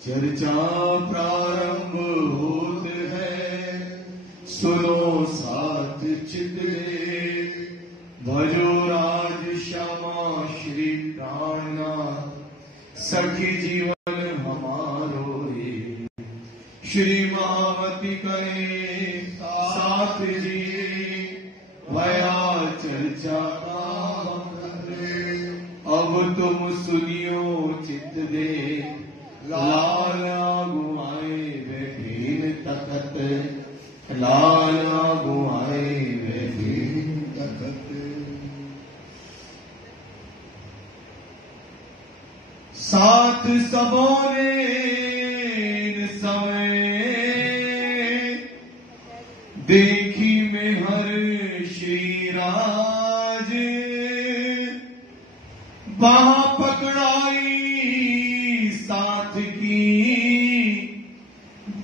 चर्चा प्रारंभ होत है, सुनो साथ चितरे, भजो राज श्यामा श्री प्राणनाथ, सखी जीवन हमारो रे, श्री महामती करे साथ जी, भया चर्चा अब तुम सुनियो चित दे, लाला गुआए वे भीन तखत, लाला गुआए वे भीन तखत। साथ सबों ने समय देखी में हर श्री राज, बाह पकड़ाई साथ की,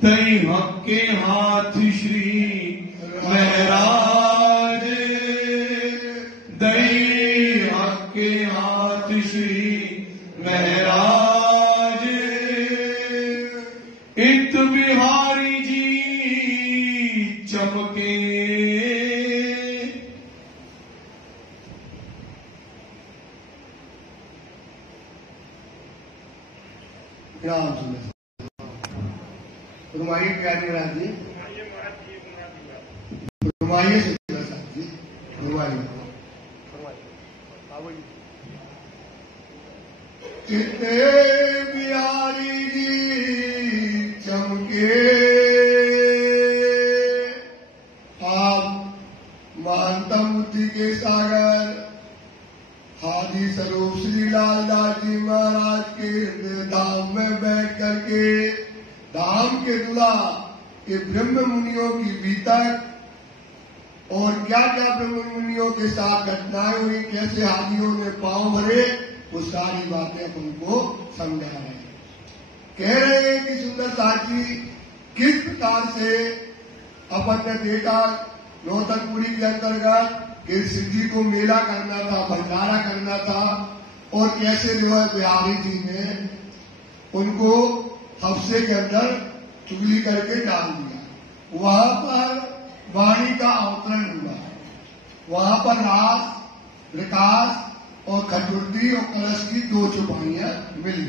दई हक के हाथ श्री महराज, दई हक के हाथ श्री महराज, इत बिहारी जी चमके, फरमाइए प्यारी महाराज जी, फरमाइए सुंदर साहब जी, फरमाइए। चित्ते बिहारी जी चमके, आप महानतम बुद्धि के सागर हादी स्वरूप श्री लालदास जी महाराज के धाम में बैठ करके धाम के दूल्हा के ब्रह्म मुनियों की बीतक और क्या क्या ब्रह्म मुनियों के साथ घटनाएं हुई, कैसे हादियों ने पांव भरे, वो सारी बातें उनको समझा रहे हैं। कह रहे हैं कि सुंदर साथी किस प्रकार से अपन ने देखा रोहतकपुरी के अंतर्गत कि सिद्धि को मेला करना था, भंडारा करना था, और कैसे जो है बिहारी जी ने उनको हफ्ते के अंदर चुगली करके डाल दिया। वहां पर वाणी का अवतरण हुआ, वहां पर रास, विकास और खटुर्दी और कलश की दो चौपाइयां मिली।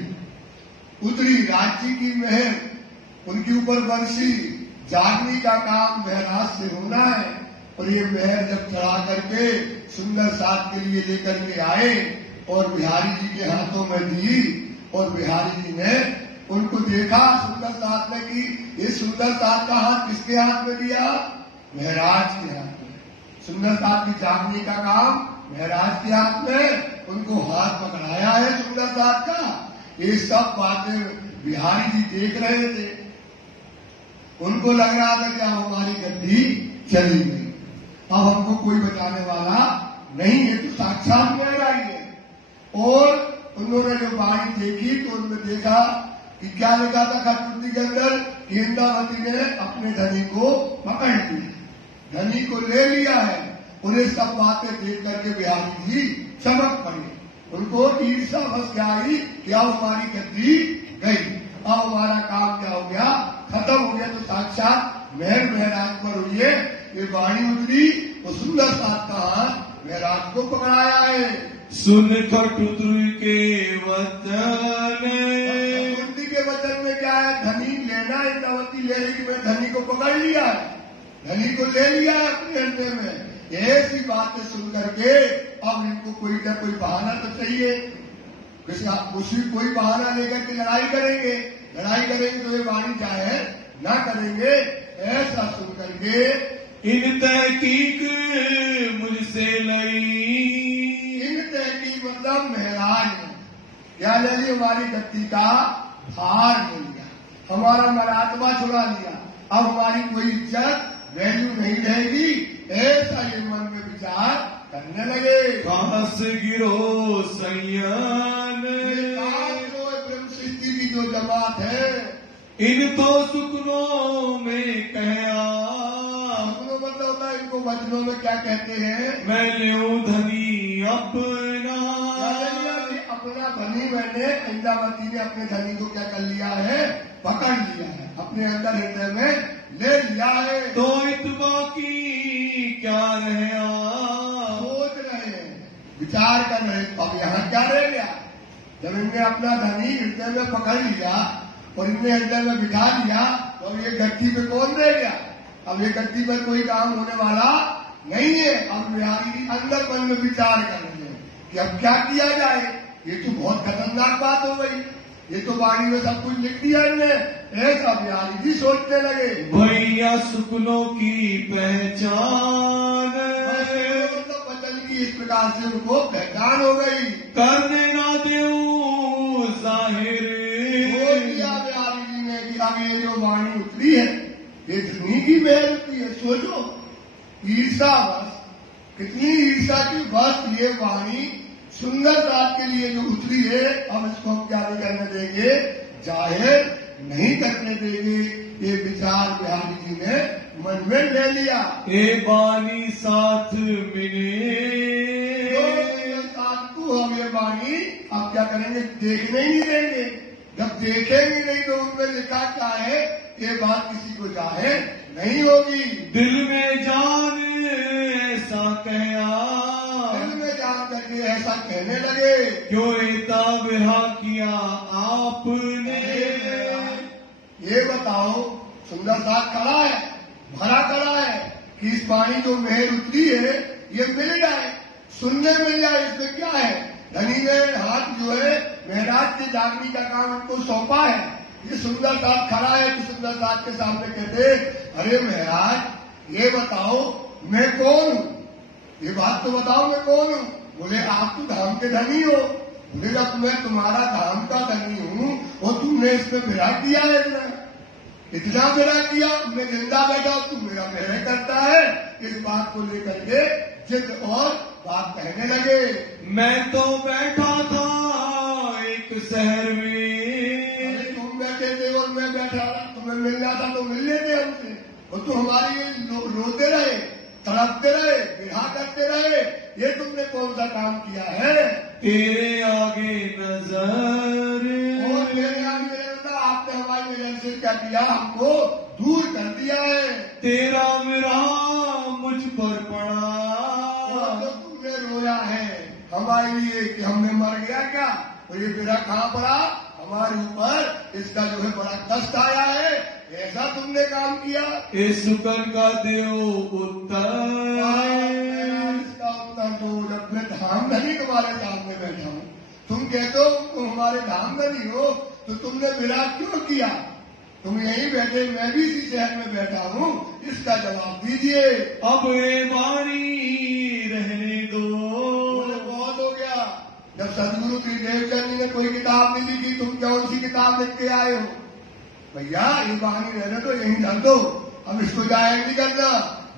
उतरी राज्य की महर, उनके ऊपर बरसी, जागने का काम महराज से होना है, और ये महर जब चढ़ा करके सुंदर साथ के लिए लेकर के आए और बिहारी जी के हाथों में दी, और बिहारी जी ने उनको देखा सुंदर साथ ने कि ये सुंदर साथ का हाथ किसके हाथ में दिया? महराज के हाथ में। सुंदर साथ की जागने का काम महराज के हाथ में, उनको हाथ पकड़ाया है सुंदर साथ का। ये सब बातें बिहारी जी देख रहे थे, उनको लग रहा था कि अब हमारी गद्दी चली गई, अब हमको कोई बचाने वाला नहीं है, तो साक्षात महराज है। और उन्होंने जो वाणी देखी तो उन्होंने देखा कि क्या लिखा था खटुर्दी के अंदर कि इंद्रावती ने अपने धनी को पकड़ लिया, धनी को ले लिया है। उन्हें सब बातें देख करके बिहारी जी चमक पड़े, उनको ईर्षा बस क्या आई कि अब हमारी गद्दी गई, अब हमारा काम क्या हो गया, खत्म हो गया। तो साक्षात महराज पर हुई है ये वाणी उतरी, वो सुंदर साथ का हाथ महराज को पकड़ाया है। सुन खटुद्र के वचन, खटुद्र के वचन में क्या है, धनी लेना, इंद्रावती ले रही, मैं धनी को पकड़ लिया है, धनी को ले लिया है अपने अंडे में। ऐसी बातें सुन करके अब इनको कोई न कोई बहाना तो चाहिए, उसी कोई बहाना लेकर के लड़ाई करेंगे, लड़ाई करेंगे तो ये वाणी चाहे ना करेंगे। ऐसा सुन करके इन तहकीक मुझसे लई, इन तहकीक मतलब महराज ने क्या ले ली, हमारी गद्दी का भार ले लिया, हमारा मरातबा छुड़ा लिया, अब हमारी कोई इज्जत वैल्यू नहीं रहेगी। ऐसा ये मन में विचार करने लगे। कहाँ से गिरो संयन, ब्रह्म सृष्टि की जो जमात है, इन तो सुकनों में कहा, सुकनों मतलब होता है, इनको वचनों में क्या कहते हैं, मैं ल्यूं धनी अपना, अपना धनी मैंने इंद्रावती ने अपने धनी को क्या कर लिया है, पकड़ लिया है, अपने अंदर हृदय में ले लिया है। तो इतबा की क्या रहे सोच रहे हैं, विचार कर रहे हैं, अब यहाँ क्या रह गया। जब इनने अपना धनी हृदय में पकड़ लिया और इनने हृदय में बिठा लिया तो अब ये गद्दी पे कौन रह गया। अब ये गद्दी पर कोई काम होने वाला नहीं है। अब बिहारी जी अंदर मन में विचार कर रहे हैं कि अब क्या किया जाए। ये तो बहुत खतरनाक बात हो गई, ये तो वाणी में सब कुछ लिख दिया इनने। ऐसा बिहारी जी सोचने लगे, भैया शुक्लों की पहचान तो बदल की इस प्रकार से उनको पहचान हो गई। करने ना देऊं जाहिर बोल दिया बिहारी जी ने कि अब ये जो वाणी उतरी है ये धनी की मेहर उतरी है। सोचो ईर्षा बस, कितनी ईर्षा की बस ये वाणी सुंदर जात के लिए जो उतरी है, अब इसको हम क्या नहीं करने देंगे, जाहिर नहीं करने देंगे। ये विचार बिहारी जी ने मन में ले लिया। ए बानी साथ मिले को हम ये वाणी अब क्या करेंगे, देखने ही नहीं देंगे। जब देखेंगे नहीं तो उनमें लिखा क्या है, ये बात किसी को जाहिर नहीं होगी। दिल में जान ऐसा कहया, दिल में जान करके ऐसा कहने लगे, क्यों इतना बिहा किया आपने। ये बताओ सुंदर साथ खड़ा है, भरा खड़ा है कि इस वाणी जो मेहर उतरी है ये मिल जाए, सुनने मिल जाए। इसमें क्या है, धनी ने हाथ जो है महराज के जागने का काम उनको सौंपा है। ये सुंदर साथ खड़ा है कि सुंदर साथ के सामने कहते, अरे महाराज ये बताओ मैं कौन हूँ, ये बात तो बताओ मैं कौन हूँ। बोले आप तो धाम के धनी हो। बोले जब मैं तुम्हारा धाम का धनी हूँ और तुमने इसमें विरा किया है, इतना विरा किया, मैं जिंदा बैठा हूँ, तुम मेरा विरह करता है। इस बात को लेकर के जिद और बात कहने लगे। मैं तो बैठा था एक शहर में, तुम बैठे थे और मैं बैठा, तुम्हें मिलना था तो मिल लेते हमसे, और तुम हमारी रोते रहे, तड़पते रहे, बिहा करते रहे। ये तुमने कौन सा काम किया है। तेरे आगे नजर, और मेरे आगे नजर, आपने हमारी नजर से क्या किया, हमको दूर कर दिया है। तेरा मेरा मुझ पर पड़ा, और जो तुमने रोया है हमारे लिए कि हमने मर गया क्या, और ये मेरा कहाँ पड़ा हमारे ऊपर, इसका जो है बड़ा कष्ट आया है, ऐसा तुमने काम किया। इस सुकन का देव उत्तर, इसका उत्तर दो। जब मैं धाम धनी तुम्हारे सामने बैठा हूँ, तुम कहते हो तुम हमारे धाम धनी हो, तो तुमने विराट क्यों किया। तुम यहीं बैठे, मैं भी इसी शहर में बैठा हूँ, इसका जवाब दीजिए। अब ये वाणी रहने दो। बहुत हो गया। जब सदगुरु श्री देवचंद जी ने कोई किताब नहीं लिखी, तुम कौन सी किताब लिख के आए हो। भैया ये वाणी रहने दो, यहीं डाल दो, अब इसको जाहिर नहीं करना।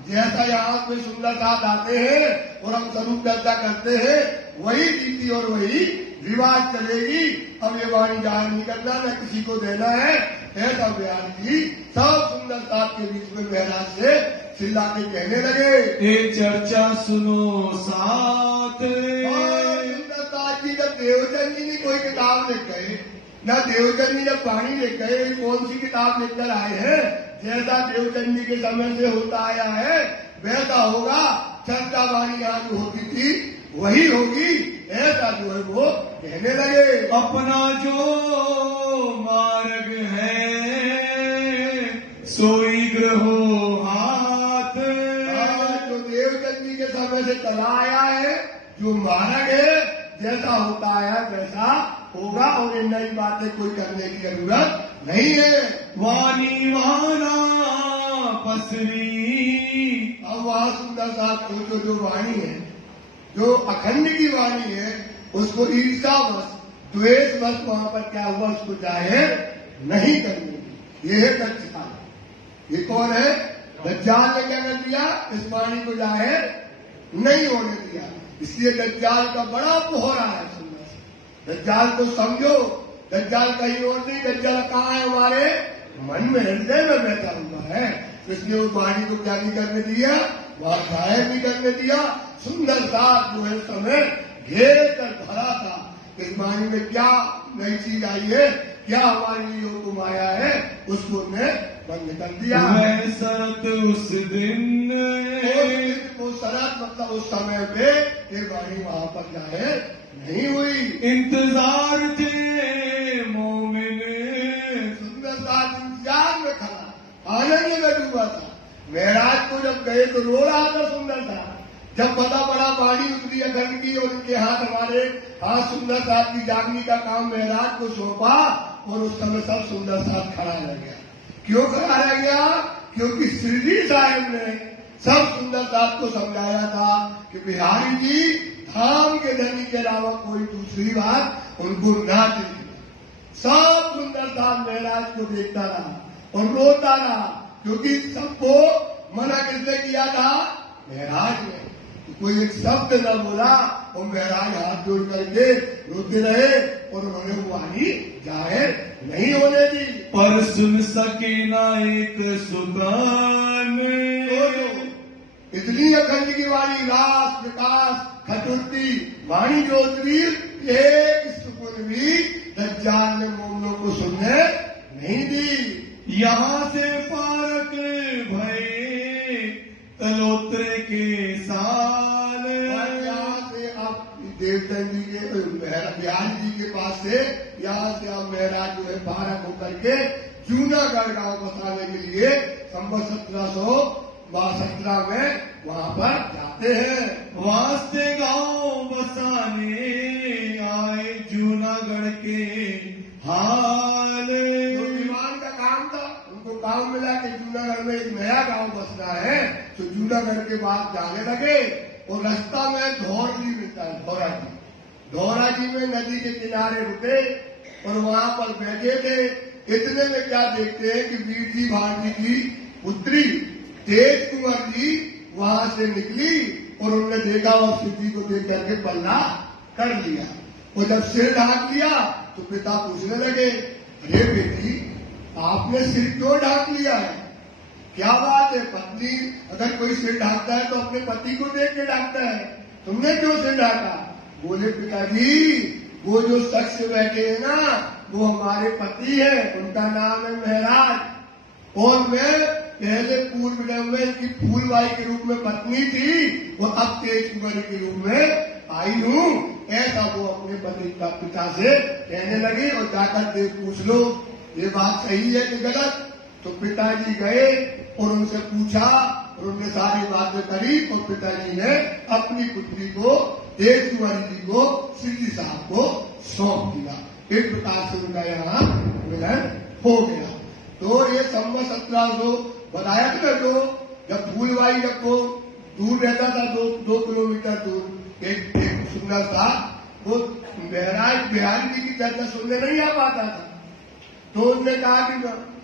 जैसा यहाँ पे सुंदर साथ आते हैं और हम स्वरूप चर्चा करते हैं, वही रीति और वही रिवाज चलेगी। अब ये वाणी जाहिर नहीं करना, न किसी को देना है। ऐसा बिहारी जी सब सुंदर साथ के बीच में महाराज से चिल्ला के कहने लगे, ये चर्चा सुनो साथ। सुंदर साथ जी जब देवचंद जी ने कोई किताब लिख गए, न देवचंद जी जब वाणी लिख गए, कौन सी किताब लिखकर आए हैं, जैसा देवचंद जी के समय से होता आया है वैसा होगा। चर्चा वाणी यहाँ जो होती थी वही होगी, ऐसा जो है वो कहने लगे। अपना जो मार्ग है सोई ग्रहो हाथ, जो देवचंद जी के समय से चला आया है, जो मार्ग है, जैसा होता आया वैसा होगा, और इन नई बातें कोई करने की जरूरत नहीं है। वाणी वाना पसरी, अब वहाँ सुंदर साथ सोचो, जो वाणी है, जो अखंड की वाणी है, उसको ईर्षावश द्वेषवश वहां पर क्या हुआ, उसको जाहिर नहीं करनी। ये है दज्जाल। ये कौन है, दज्जाल ने क्या कर दिया, इस वाणी को जाहिर नहीं होने दिया। इसलिए दज्जाल का बड़ा पोहरा है। सुंदर दज्जाल को समझो, दज्जाल कहीं और नहीं, दज्जाल कहाँ है, हमारे मन में, हृदय में बैठा हुआ है। तो इसलिए उस वाणी को क्या नहीं करने दिया, वहां जाहिर नहीं करने दिया। सुंदर साथ जो है समय घेर कर भरा था, इस वाणी में क्या नई चीज आई है, क्या हमारे लिए योग माया है, उसको उन्होंने बंद कर दिया। वह शरत उस दिन वो शरत मतलब उस समय पे ये वाणी वहां पर जाए नहीं हुई। इंतजार थे मोमिन, सुंदर साथ इंतजार में खड़ा, आनंद में डूबा था। महराज को जब गए तो रो रहा था सुंदर साथ। जब पता पड़ा वाणी उतरी अखंड की और उनके हाथ हमारे हाथ सुंदर साथ की जागनी का काम महराज को सौंपा, और उस समय सब सुंदर साथ खड़ा रह गया। क्यों खड़ा रह गया? क्योंकि श्री साहब ने सब सुंदर साथ को समझाया था कि बिहारी जी धाम के धनी के अलावा कोई दूसरी बात उनको ना चाहिए। सब सुंदर साथ महराज को देखता रहा और रोता रहा, क्योंकि सबको मना किसने किया था? महराज ने। तो कोई एक शब्द न बोला और महराज हाथ जोड़ करके रोते रहे और उन्होंने वो वाणी जाहिर नहीं होने दी। पर सुन सके ना एक सुकान, इतनी अखंड की वाणी रास विकास खटुर्ती वाणी जोत्री एक सुकून भी दज्जाल ने मोमनों को सुनने नहीं दी। यहाँ से फारक भय तलोत्रे के साल, यहाँ से आप देवचंद जी के बिहारी जी के पास से यहाँ से आप महराज जो है फारक होकर के जूनागढ़ गांव बसाने के लिए संवत 1717 में वहां पर जाते हैं। वास्ते गांव बसाने आए जूनागढ़ के हाल, जो विमान का काम था उनको काम मिला कि जूनागढ़ में एक नया गांव बसना है, तो जूनागढ़ के बाद जाने लगे। और रास्ता में धौर जी मिलता है, धौरा जी। धौरा जी में नदी के किनारे रुके और वहां पर बैठे थे। इतने में क्या देखते हैं कि वीर जी भारती की पुत्री तेज कुंवर जी वहां से निकली और उन्होंने देखा और शिव जी को देख करके पल्ला कर लिया। और जब सिर ढाक लिया तो पिता पूछने लगे, अरे बेटी आपने सिर क्यों ढाक लिया है? क्या बात है? पत्नी अगर कोई सिर ढाकता है तो अपने पति को देख के ढाकता है, तुमने क्यों सिर ढाका? बोले पिताजी वो जो शख्स बैठे हैं ना वो हमारे पति है, उनका नाम है महराज। और मैं पहले पूर्व जन्म में इनकी फूलबाई के रूप में पत्नी थी, वो अब तेज कुंवर के रूप में आई हूँ। ऐसा वो अपने पति का पिता से कहने लगी। और जाकर देख पूछ लो ये बात सही है कि गलत। तो पिताजी गए और उनसे पूछा और उन्होंने सारी बातें करी और पिताजी ने अपनी पुत्री को तेज कुंवर जी को सिद्धि साहब को सौंप दिया। इस प्रकार से उनका यहाँ मिलन हो गया। तो ये संवत 1700 बताया था जो जब फूलबाई जब वो दूर रहता था 2 किलोमीटर दूर एक सुंदर सा वो महराज बिहारी जी की चर्चा सुनने नहीं आ पाता था। तो उन्होंने कहा कि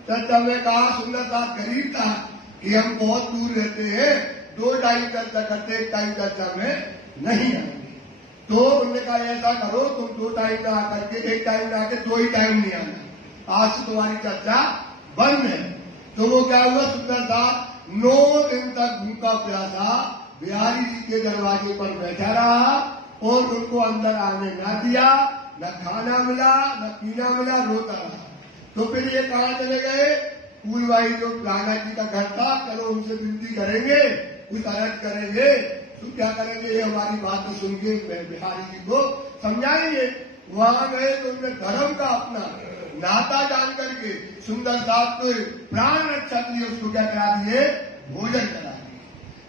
चर्चा में कहा सुंदर साथ गरीब था कि हम बहुत दूर रहते हैं, 2 टाइम चर्चा करते, 1 टाइम चर्चा में नहीं आएंगे। तो उन्होंने कहा ऐसा करो तुम 2 टाइम में आकर के 1 टाइम में आकर 2 ही टाइम नहीं आना, आज से तुम्हारी चर्चा बंद है। तो वो क्या हुआ? सुंदर साथ 9 दिन तक भूखा प्यासा बिहारी जी के दरवाजे पर बैठा रहा और उनको अंदर आने न दिया, न खाना मिला न पीना मिला, रोता रहा। तो फिर ये कहाँ चले गए? फूलबाई जो राणा जी का घर था, चलो उनसे विनती करेंगे, कुछ अर्ज करेंगे, तो क्या करेंगे ये हमारी बात सुन के बिहारी जी को समझाएंगे। वहां गए तो उन्होंने धर्म का अपना नाता जान करके सुंदर साहब को प्राण रक्षा के लिए उसको क्या करा दिए? भोजन करा दिए।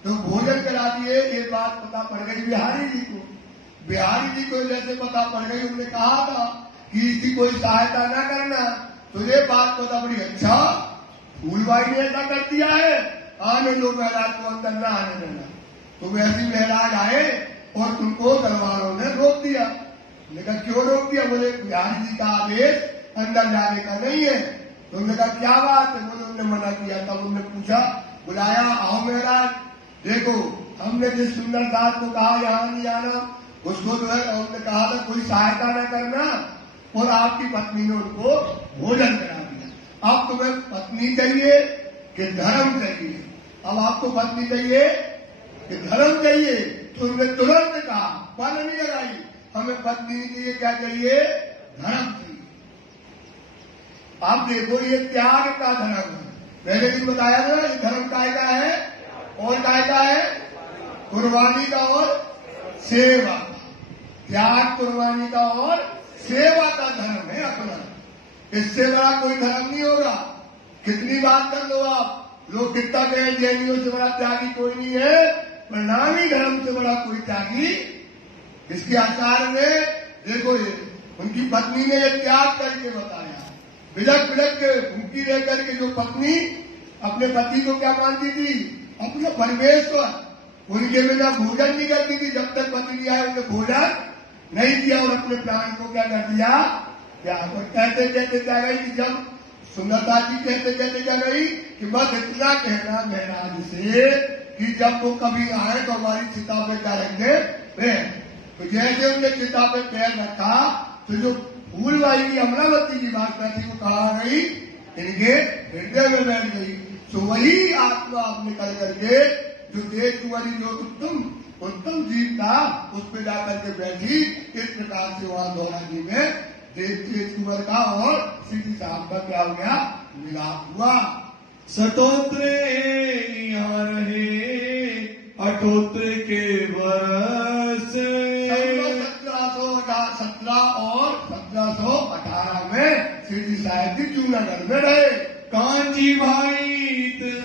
तो भोजन करा दिए, ये बात पता पड़ गई बिहारी जी को। बिहारी जी को जैसे पता पड़ गई, उन्होंने कहा था कि इसकी कोई सहायता न करना। तो ये बात पता पड़ी, अच्छा फूलबाई ने ऐसा कर दिया है, आने लो महराज को अंदर न आने देना। तो वैसे ही महराज आए और उनको दरबारों ने रोक दिया। कहा क्यों रोक दिया? बोले बिहारी जी का आदेश अंदर जाने का नहीं है। तो उन्होंने कहा क्या बात है? बोले उन्होंने मना किया। तब उन्होंने पूछा, बुलाया, आओ महराज देखो हमने जिस सुंदर साथ को कहा यहाँ नहीं आना, उसको जो है उन्होंने कहा था कोई सहायता न करना, और आपकी पत्नी ने उनको भोजन करा दिया। अब तुम्हें पत्नी चाहिए कि धर्म चाहिए? अब आपको पत्नी चाहिए कि धर्म चाहिए? तो उन्होंने तुरंत कहा, पल नहीं लगाई, हमें पत्नी के लिए क्या चाहिए? धर्म चाहिए। आप देखो ये त्याग का धर्म है। पहले भी बताया था ये धर्म काय का है और काय का है? कुर्बानी का और सेवा का। त्याग कुर्बानी का और सेवा का धर्म है अपना। इससे बड़ा कोई धर्म नहीं होगा। कितनी बात कर लो आप, लोग कितना कहें जैनियों से बड़ा त्यागी कोई नहीं है, परिणामी धर्म से बड़ा कोई त्यागी। इसके आचार्य ने देखो ये उनकी पत्नी ने ये त्याग करके बताया। बिलक बिलक के भूखी रह करके जो पत्नी अपने पति को क्या मानती थी? अपना परमेश्वर। उनके बिना भोजन नहीं करती थी जब तक पति नहीं आए, उन्हें भोजन नहीं दिया और अपने प्राण को क्या कर दिया? त्याग। और कहते कहते क्या गई कि जब सुंदरता जी कहते कहते क्या गई कि बस इतना कहना महराज से कि जब वो कभी आए तो हमारी चिता पे क्या रख दे पैर। तो जैसे उनने चिता पे पैर रखा तो जो फूलबाई की अमरावती की बात थी वो कहा गई? इनके हृदय में बैठ गई। तो वही आत्मा आप निकल करके जो देश कुंवरी जो उत्तम जीव था उस पर जाकर के बैठी। इस प्रकार से वहां धौला जी में देश कुंवर का और श्री साहब का क्या हो गया? मिलाप हुआ। सतोत्र यहाँ रहे अठोत्र के वर्ष। 1717 और 1718 में श्री साहब जी जूनागढ़ में रहे। कांची भाई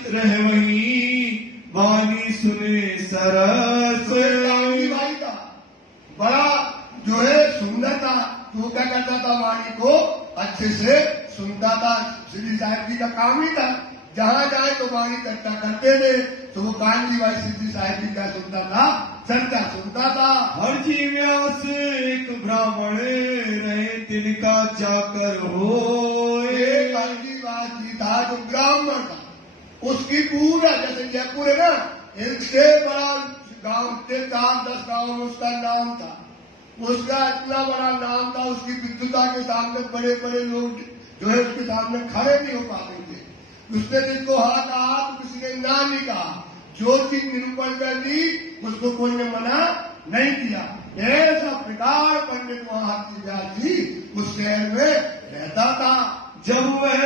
रह वहीं वाणी सुने सरस। कांची भाई का बड़ा जो है सुंदर था, तो क्या करता था? वाणी को अच्छे से सुनता था। श्री साहब जी का काम ही था जहां जाए तो वाणी चर्चा करते थे। तो वो कांची भाई श्री साहब जी क्या सुनता था? चर्चा सुनता था। हर जी व्यास एक ब्राह्मण रहे तिनका चाकर हो। कांची भाई जी था जो ब्राह्मण था, उसकी पूरा जैसे जयपुर है ना, इससे बड़ा गांव 10 गांव में उसका नाम था। उसका इतना बड़ा नाम था, उसकी विद्वता के सामने बड़े बड़े लोग जो है उसके सामने खड़े नहीं हो पाते थे। उसने जिसको हाँ कहा तो किसी ने ना नहीं कहा। जो चीज निरूपण कर दी उसको कोई ने मना नहीं किया। ऐसा प्रकार पंडित महात्मा व्यास जी उस शहर में रहता था। जब वह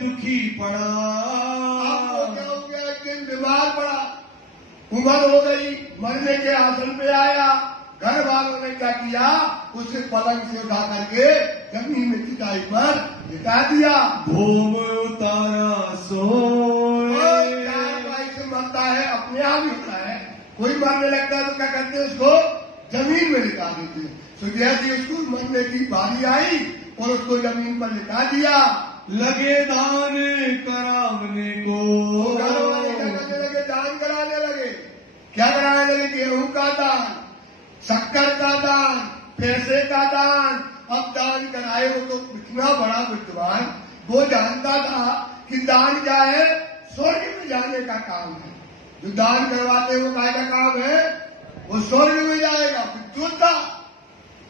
दुखी पड़ा आपको क्या हो गया? एक दिन बीमार पड़ा, उम्र हो गई, मरने के आसन पे आया। घर वालों ने क्या किया? उसे पलंग से उठा करके जमीन में चटाई पर लिटा दिया। भूम उतारा सोए। से मरता है अपने आप ही होता है। कोई मरने लगता है तो क्या करते हैं? उसको जमीन में लिटा देते हैं। तो जैसे उसको मरने की बारी आई और उसको जमीन पर लिटा दिया। लगे दान करावने को। घर वाले क्या करने लगे? दान कराने लगे। क्या कराने लगे? गेहूं का दान, शक्कर का दान, पैसे का दान। अब दान कराए वो तो इतना बड़ा विद्वान, वो जानता था कि दान क्या है? स्वर्ग में जाने का काम है। जो दान करवाते हैं वो काय का काम है? वो स्वर्ग में जाएगा। विद्वता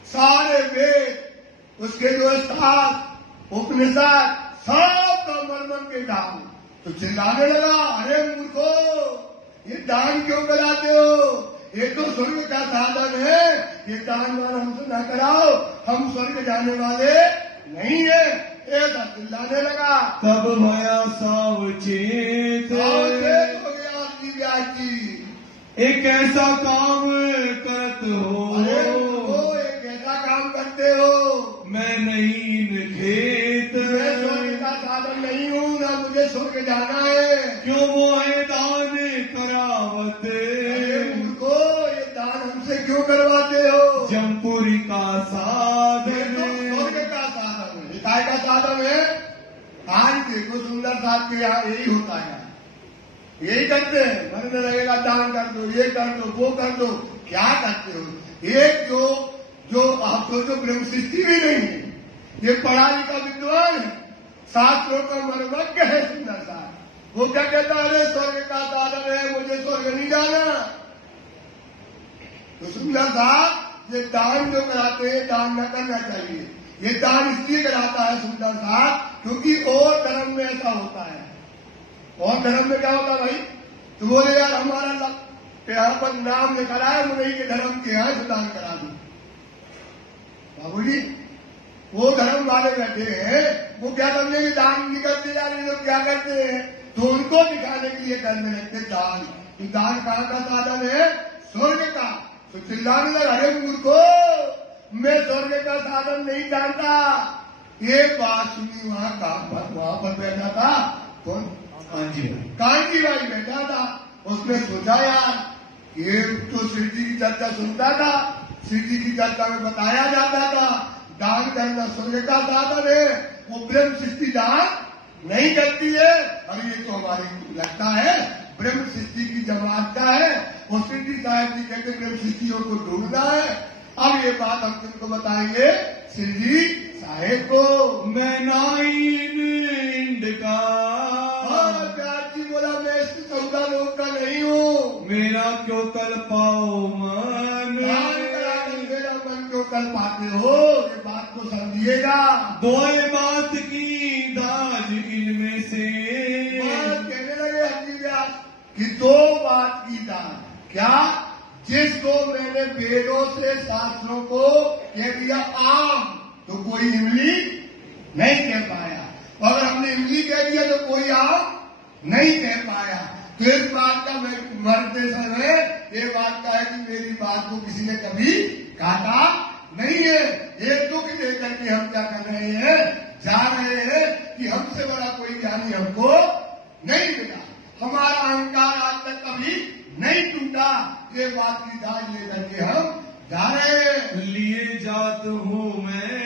सारे वेद उसके जो शास्त्र उपनिषद सब का मर्मम के दान। तो चिल्लाने लगा, अरे मूर्खो, ये दान क्यों कराते हो? ये तो स्वर्ग का साधन है। ये दान वान हमसे न कराओ, हम स्वर्ग जाने वाले नहीं है। ऐसा चिल्लाने लगा। तब भया सावचेत हो गया श्री व्यास जी। एक ऐसा काम करत हो। अरे वो एक ऐसा काम करते हो। मैं नहीं खेत मैं स्वर्ग का साधन नहीं हूँ, ना मुझे स्वर्ग जाना है। क्यों मोहे दान करावते? उनको ये दान हमसे क्यों करवाते हो? जमपुरी का साधन स्वर्ग का साधन है। काय का साधन है? आज देखो सुंदर साहब के यहाँ यही होता है, यही करते हैं। मरने लगेगा दान कर दो, ये कर दो, वो कर दो। क्या करते हो? एक जो आप सोचो ब्रह्म सृष्टि भी नहीं है, ये पढ़ा लिखा विद्वान है, शास्त्रों का मर्मज्ञ है सुंदर साहब। वो क्या कहता है? अरे स्वर्ग का साधन है, मुझे स्वर्ग नहीं जाना। तो सुंदर साहब ये दान जो कराते हैं, दान न करना चाहिए। ये दान इसलिए कराता है सुंदर साहब क्योंकि और धर्म में ऐसा होता है। और धर्म में क्या होता है भाई? तो बोले यार हमारा यहाँ पर नाम निकला है मुरई के धर्म के यहाँ से दान करा दो। बाबूजी वो धर्म वाले बैठे हैं, वो क्या समझे कि दान निकलते जा रहे लोग क्या करते हैं, तो उनको दिखाने के लिए करने लगते दान। तो दान कहाँ का साधन है? स्वर्ग का। तो चिल्लाने लगा, अरे मूर्खो, मैं स्वर्ग का साधन नहीं जानता। ये बात सुनी वहां पर बैठा था कौन? कांजी भाई बैठा था। उसने सोचा यार ये तो शिव जी की चर्चा सुनता था, शिव जी की चर्चा में बताया जाता था दान करना स्वर्ग का साधन है, वो ब्रह्म सृष्टि दान नहीं करती है। और ये तो हमारी लगता है ब्रह्म सृष्टि की जमात का है, और सिद्धि साहब जी कहते ब्रह्म सृष्टियों को ढूंढना है। अब ये बात हम तुमको बताएंगे सिद्धि साहेब को। मैं नाइन का प्यार जी बोला, मैं इस 14 लोग का नहीं हूँ। मेरा क्यों कल पाओ मन, मेरा मन क्यों कल पाते हो, ये बात को समझिएगा। दो बात की दाज इनमें से, कहने लगे हजी व्यास कि दो बात की दाज। क्या? जिसको मैंने वेदों से शास्त्रों को कह दिया आम, तो कोई इमली नहीं कह पाया, और हमने इमली कह दिया तो कोई आम नहीं कह पाया। तो इस बात का मैं मरते समय ये बात का है कि मेरी बात को किसी ने कभी काटा नहीं है। ये दुख लेकर के हम क्या कर रहे हैं, जा रहे हैं कि हमसे बड़ा कोई ज्ञानी हमको नहीं मिला, हमारा अहंकार आज तक कभी नहीं टूटा। ये बात की दाज लेकर के हम जा रहे हैं। लिए जात हूँ मैं,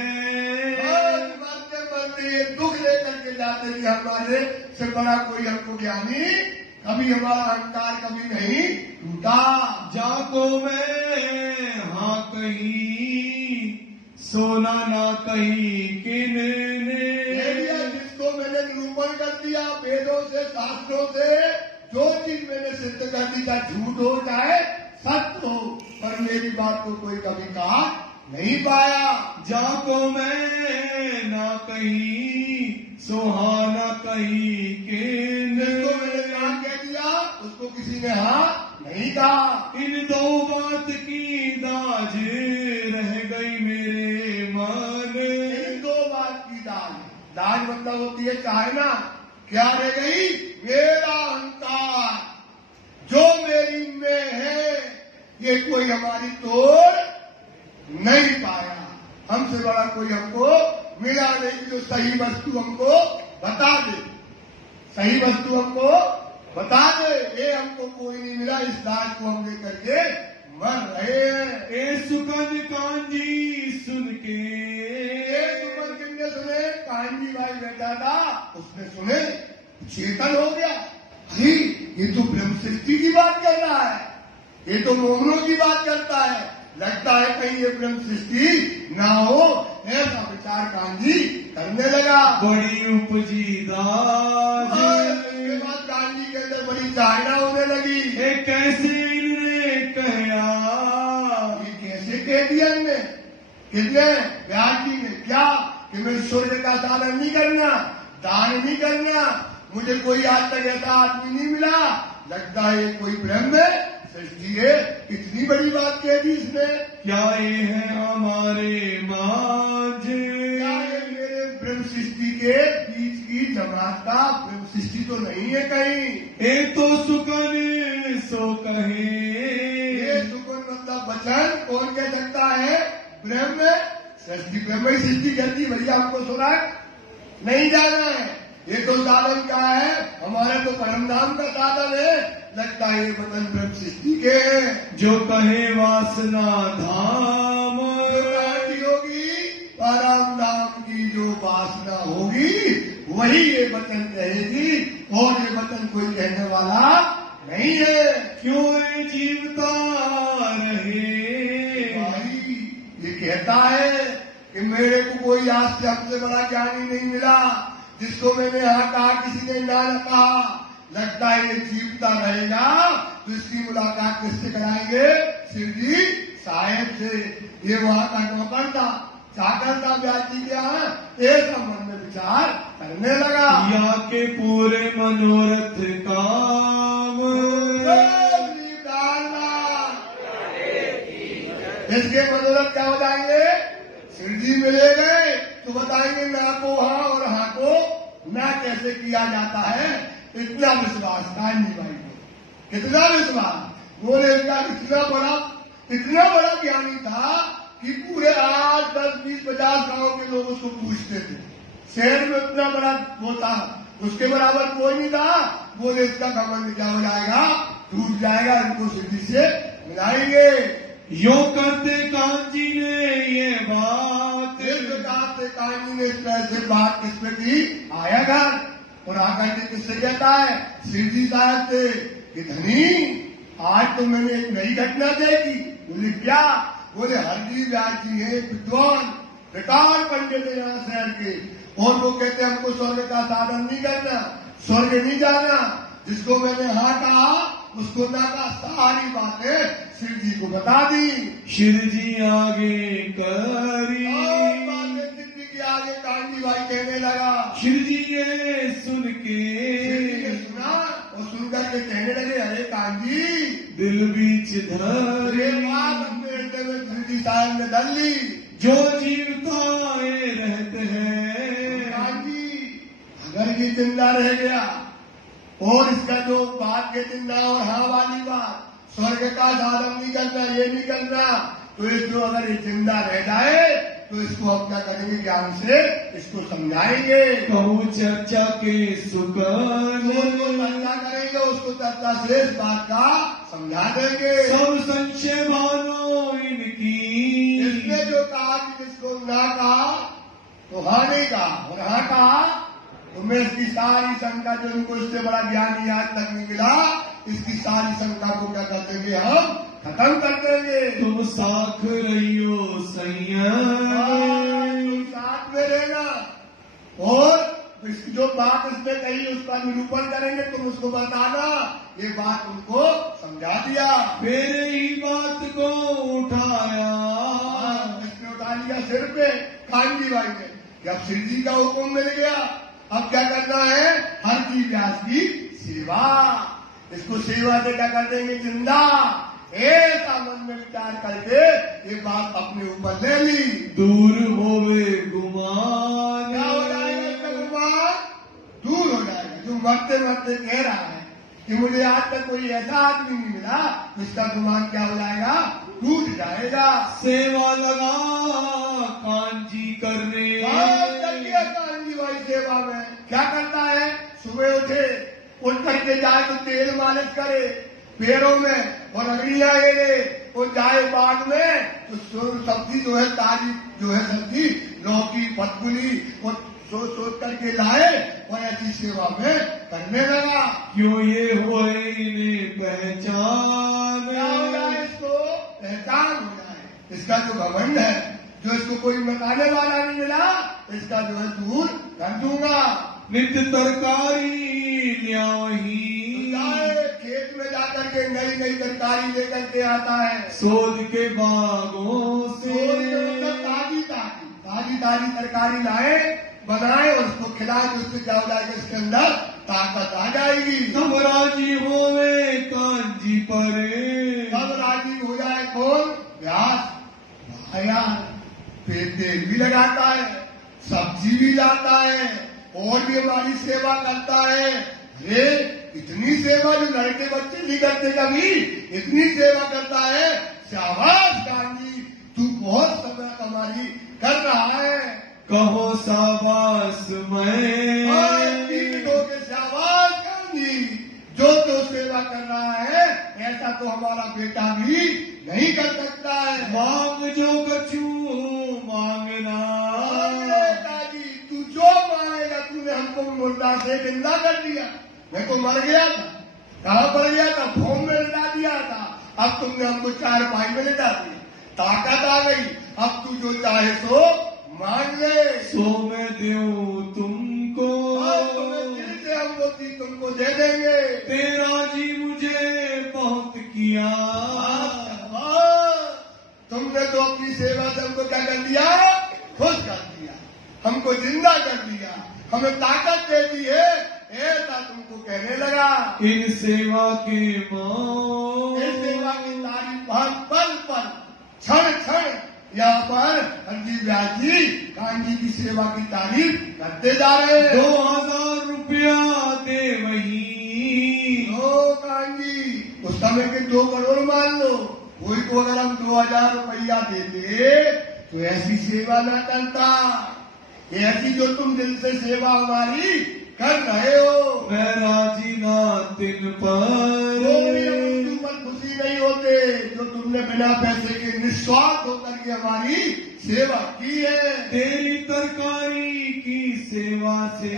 मरते मरते ये दुख लेकर के जाते कि हमारे से बड़ा कोई हमको ज्ञानी, कभी हमारा अहंकार कभी नहीं टूटा। जाको मैं हाँ कहीं, सोना ना कहीं किने, जिसको मैंने निरूपण कर दिया वेदों से शास्त्रों से, जो चीज मैंने सिद्ध कर दी, चाहे झूठ हो चाहे सत्य हो, पर मेरी बात को कोई कभी कहा नहीं पाया। जाको मैं ना कहीं, सुहाना कहीं किने, जिसको मैंने ना कह दिया उसको किसी ने हाँ नहीं कहा। इन दो बात की दाज रह गई मेरे मन, इन दो बात की दाज, दाज मतलब होती है चाहे ना, क्या रह गई? मेरा अहंकार जो मेरी में है, ये कोई हमारी तोड़ नहीं पाया। हमसे बड़ा कोई हमको मिला नहीं जो सही वस्तु हमको बता दे, सही वस्तु हमको बता दे, ये हमको कोई नहीं मिला। इस दाज को हम लेकर के मर रहे हैं। ए सुकन कांजी सुन के, सुमन किसने सुने? कांजी भाई बैठा था, उसने सुने, चेतन हो गया। अरे ये तो ब्रह्म सृष्टि की बात कर रहा है, ये तो मोहनों की बात करता है, लगता है कहीं ये ब्रह्म सृष्टि ना हो, ऐसा विचार कांजी करने लगा। बड़ी उपजी दाज, इसके बाद कांजी के अंदर बड़ी चाहना होने लगी। कैसे इन्हें कहया, ये कैसे कह दिया हमने? कितने? व्यास जी ने क्या कि मैं स्वर्ग का साधन नहीं करना, दान नहीं करना, मुझे कोई आज तक ऐसा आदमी नहीं मिला, लगता है ये कोई ब्रह्म सृष्टि है। इतनी बड़ी बात कह दी इसने। क्या ये है हमारे मांझ, क्या ये मेरे ब्रह्म सृष्टि के बीच की जमात का ब्रह्म सृष्टि तो नहीं है कहीं। ए तो सुकन सो कहे, ये सुकन मतलब वचन कौन कह सकता है? ब्रह्म सृष्टि, ब्रह्म ही सृष्टि करती। भैया हमको सुना नहीं जाना है, ये तो साधन क्या है? हमारा तो परम धाम का साधन है, लगता है ये वचन ब्रह्म सृष्टि के हैं। जो कहे वासना धाम, होगी परम धाम की जो वासना होगी वही ये वचन कहेगी, और ये वचन कोई कहने वाला नहीं है। क्यों ये जीवता रहे, भाई ये कहता है कि मेरे को कोई आज से हमसे बड़ा ज्ञानी नहीं मिला, जिसको मैंने यहाँ कहा किसी ने ना कहा, लगता है ये जीवता रहेगा, तो इसकी मुलाकात किससे कराएंगे? शिव जी साहेब से। ये वहां का नौकर था, चाकर था व्यास जी के यहाँ, ऐसा मन में विचार करने लगा। या के पूरे मनोरथ काम, इसके मनोरथ क्या हो जाएंगे? शिव जी मिले गए तो बताएंगे ना को हाँ और हाँ को ना कैसे किया जाता है। इतना विश्वास कांजी भाई को, कितना विश्वास। बोले इसका इतना बड़ा ज्ञानी था कि पूरे 8, 10, 20, 50 गांव के लोग उसको पूछते थे। शहर में इतना बड़ा वो था, उसके बराबर कोई नहीं था। बोले इसका घमंड क्या हो जाएगा, टूट जाएगा, इनको सिद्धि से मिलाएंगे। यो करते कांजी ने ये बात, इस प्रकार से कांजी ने इस तरह से बात किस पे की, आया घर और आकर के किससे कहता है, शिव जी साहब से कि धनी आज तो मैंने एक नई घटना देखी। बोले क्या? बोले हरजी व्यास जी है विद्वान रिटायर्ड पंडित है यहाँ शहर के, और वो कहते हमको स्वर्ग का साधन नहीं करना, स्वर्ग नहीं जाना। जिसको मैंने हाँ कहा उसको ना कहा, सारी बातें शिव जी को बता दी। शिव जी आगे करी और बातें शिव जी के आगे कांजी भाई कहने लगा। शिव जी ये सुन के सुना और सुनकर के कहने लगे, अरे कांजी दिल बीच धरे बात अपने हृदय में शिव जी साहब ने डाल ली। जो जीवताएं रहते हैं कांजी अगर ये जिंदा रह गया और इसका जो बात के जिंदा और हाँ वाली बात, स्वर्ग का साधन नहीं करना, ये नहीं करना, तो इसको अगर ये जिंदा रह जाए तो इसको हम क्या करेंगे, ज्ञान से इसको समझाएंगे। कहूँ चर्चा के सुकन चर्चा करेंगे, उसको चर्चा से इस बात का समझा देंगे। सब संशय भानो इनकी, इसने जो कहा कि जिसको ना कहा तो हाँ नहीं कहा और हाँ कहा तो मैं इसकी सारी शंका, जो इनको इससे बड़ा ज्ञान आज तक नहीं मिला, इसकी सारी शंका को क्या कर देंगे, हम खत्म कर देंगे। तुम साथ रहियो संयम, साथ में रहना और इसकी जो बात इसने कही उसका निरूपण करेंगे, तुम उसको बताना। ये बात उनको समझा दिया। मेरे ही बात को उठाया, इसने उठा लिया सिर पे कांजी भाई ने। जब शिव जी का हुक्म मिल गया, अब क्या करना है, हर की व्यास की सेवा। इसको सेवा से क्या कर देंगे, जिंदा। ऐसा मन में विचार करके ये बात अपने ऊपर ले ली। दूर होवे गुमान, क्या हो जाएगा इसका गुमान, दूर हो जाएगा। जो मरते मरते कह रहा है कि मुझे आज तक कोई ऐसा आदमी नहीं मिला, तो इसका गुमान क्या हो जाएगा, टूट जाएगा। सेवा लगा कांजी करने, कांजी भाई सेवा में क्या करता है, सुबह उठ करके जाए तो तेल मालिश करे पैरों में और अगड़ियां ले और जाए बाग में तो सब्जी जो है ताजी जो है सब्जी लौकी पतपुली और सोच करके लाए और ऐसी सेवा में करने लगा। क्यों ये हुए इन्हें पहचान, क्या हो जाए, इसको पहचान हो जाए। इसका जो घमंड है, जो इसको कोई बताने वाला नहीं मिला, इसका जो है दूर कर दूंगा। नित्य तरकारी न्याही, खेत में जाकर के नई नई तरकारी लेकर के आता है, सोध के बागों से ताजी तरकारी लाए, बनाए और उसको खिलाए, तो उससे क्या हो जाएगा, इसके अंदर ताकत आ जाएगी। तब राजी होवे कांजी परे, तब राजी हो जाए कौन, व्यास। यार पेट तेल भी लगाता है, सब्जी भी लाता है और भी हमारी सेवा करता है। अरे इतनी सेवा जो लड़के बच्चे नहीं करते कभी, इतनी सेवा करता है। शाबाश कांजी, तू बहुत समय हमारी कर रहा है। कहो शाबाश मैं, के शाबाश कांजी, जो तो सेवा कर रहा है, ऐसा तो हमारा बेटा भी नहीं कर सकता है। मांग जो कछु मांगना, काजी तू जो मांगेगा, तूने हमको मुर्दा से जिंदा कर दिया। मैं तो मर गया था, कहाँ पर गया था, भूम में लिटा दिया था, अब तुमने हमको 4 पाई में लिटा दिया, ताकत आ गई। अब तू जो चाहे सो मांग ले, सो मैं दूं तुमको, दिल से हमको तुमको दे देंगे। तेरा जी मुझे बहुत किया, तुमने तो अपनी सेवा से हमको क्या कर दिया, खुश कर दिया, हमको जिंदा कर दिया, हमें ताकत दे दी है, ऐसा तुमको कहने लगा। इन सेवा के मां, इस सेवा की तारीफ हम पल पल क्षण क्षण यहाँ पर हरजी व्यास जी कान जी की सेवा की तारीफ करते जा रहे हैं। 2000 रुपया दे वही। ओ कान जी उस समय के 2 करोड़ मान लो, कोई को अगर हम 2000 रुपया देते तो ऐसी सेवा न करता। ऐसी जो तुम दिल से सेवा हमारी कर रहे हो, मैं राजी ना तिन पर। वो भी हम उसके ऊपर खुशी नहीं होते जो तुमने बिना पैसे के निस्वार्थ होकर के हमारी सेवा की है। तेरी तरकारी की सेवा से।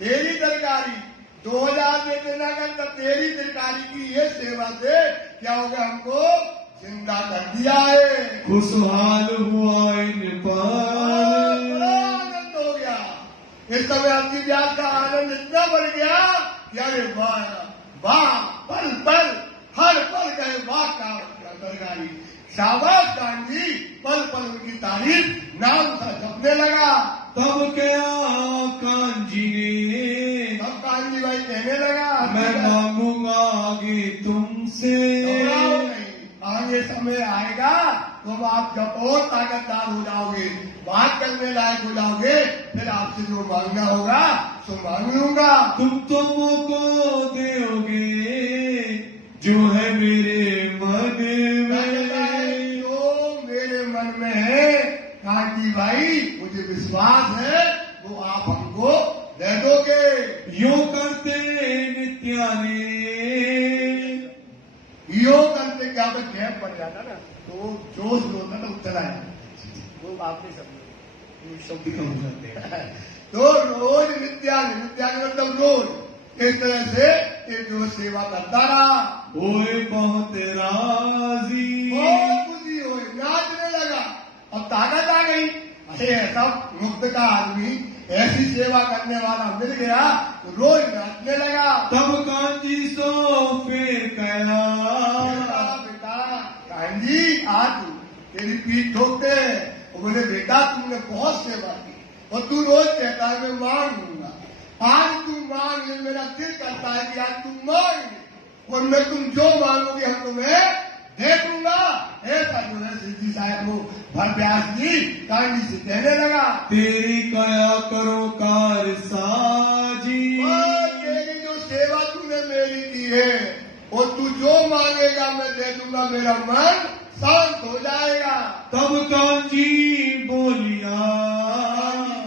तेरी तरकारी 2000 दे देना करता, तेरी तरकारी की ये सेवा से क्या हो गया, हमको जिंदा कर दिया है। खुशहाल हुआ इन पर। बड़ा आनंद हो गया इस समय। आपकी व्यास का आनंद इतना बढ़ गया कि अरे वाह वाह, पल पल हर पल गए वाह का तरकारी। शाबाश कान जी, पल पल उनकी तारीफ नाम सा जपने लगा। तब क्या कान जी ने, तब कान जी भाई कहने लगा, मैं मांगूंगा आगे तुमसे। घबराओ नहीं, आगे समय आएगा तो आप जब और ताकतदार हो जाओगे, बात करने लायक हो जाओगे, फिर आपसे जो मांगना होगा सो मांग लूंगा। तुम तो मुझको दोगे जो है मेरे मन में। जो मेरे मन में है कांटी भाई, मुझे विश्वास है वो आप हमको दे दोगे। यो करते नित्याने। यो करते क्या तो गैप पड़ जाता ना, तो जोश जो होता ना उतना है, वो आप नहीं समझे, शब्द कम हो जाते हैं। तो रोज नित्याने, नित्याने मतलब रोज इस तरह से ये जो सेवा करता रहा। होए बहुत राजी। बहुत खुशी हुई, नाचने लगा। अब ताकत आ गई। अरे ऐसा मुक्त का आदमी, ऐसी सेवा करने वाला मिल गया तो रोज नाचने लगा। तब कांजी सो फिर कया। बेटा कान जी आज तेरी पीठ ठोकते हैं। बोले बेटा तुमने बहुत सेवा की और तू रोज कहता है मैं मांग लूंगा, आज तू मांग ले। मेरा दिल करता है कि आज तुम मांग और मैं तुम जो मांगोगे हम तुम्हें दे दूंगा। ऐसा जो है सिद्धि साहब वो भर व्यास जी कांडी से कहने लगा। तेरी कया करो कार साजी। तेरी जो सेवा तूने मेरी की है और तू जो मांगेगा मैं दे दूंगा, मेरा मन शांत हो जाएगा। तब कांजी बोलिया।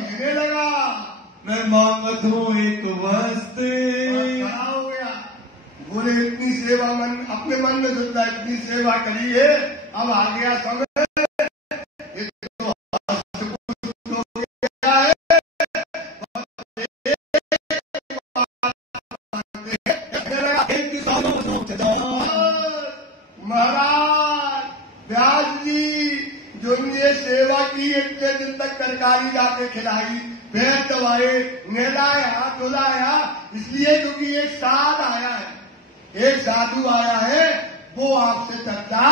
कहने लगा मैं मांगत हूँ एक वस्त्र। खड़ा हो गया। बोले इतनी सेवा मन अपने मन में सोचता, इतनी सेवा करी है, अब आ गया समय महाराज व्यास जी जो ये सेवा की इतने दिन तक तरकारी जाके खिलाई, बैठ दवाए, नहलाया धुलाया, इसलिए क्योंकि एक साध आया है, एक साधु आया है, वो आपसे चर्चा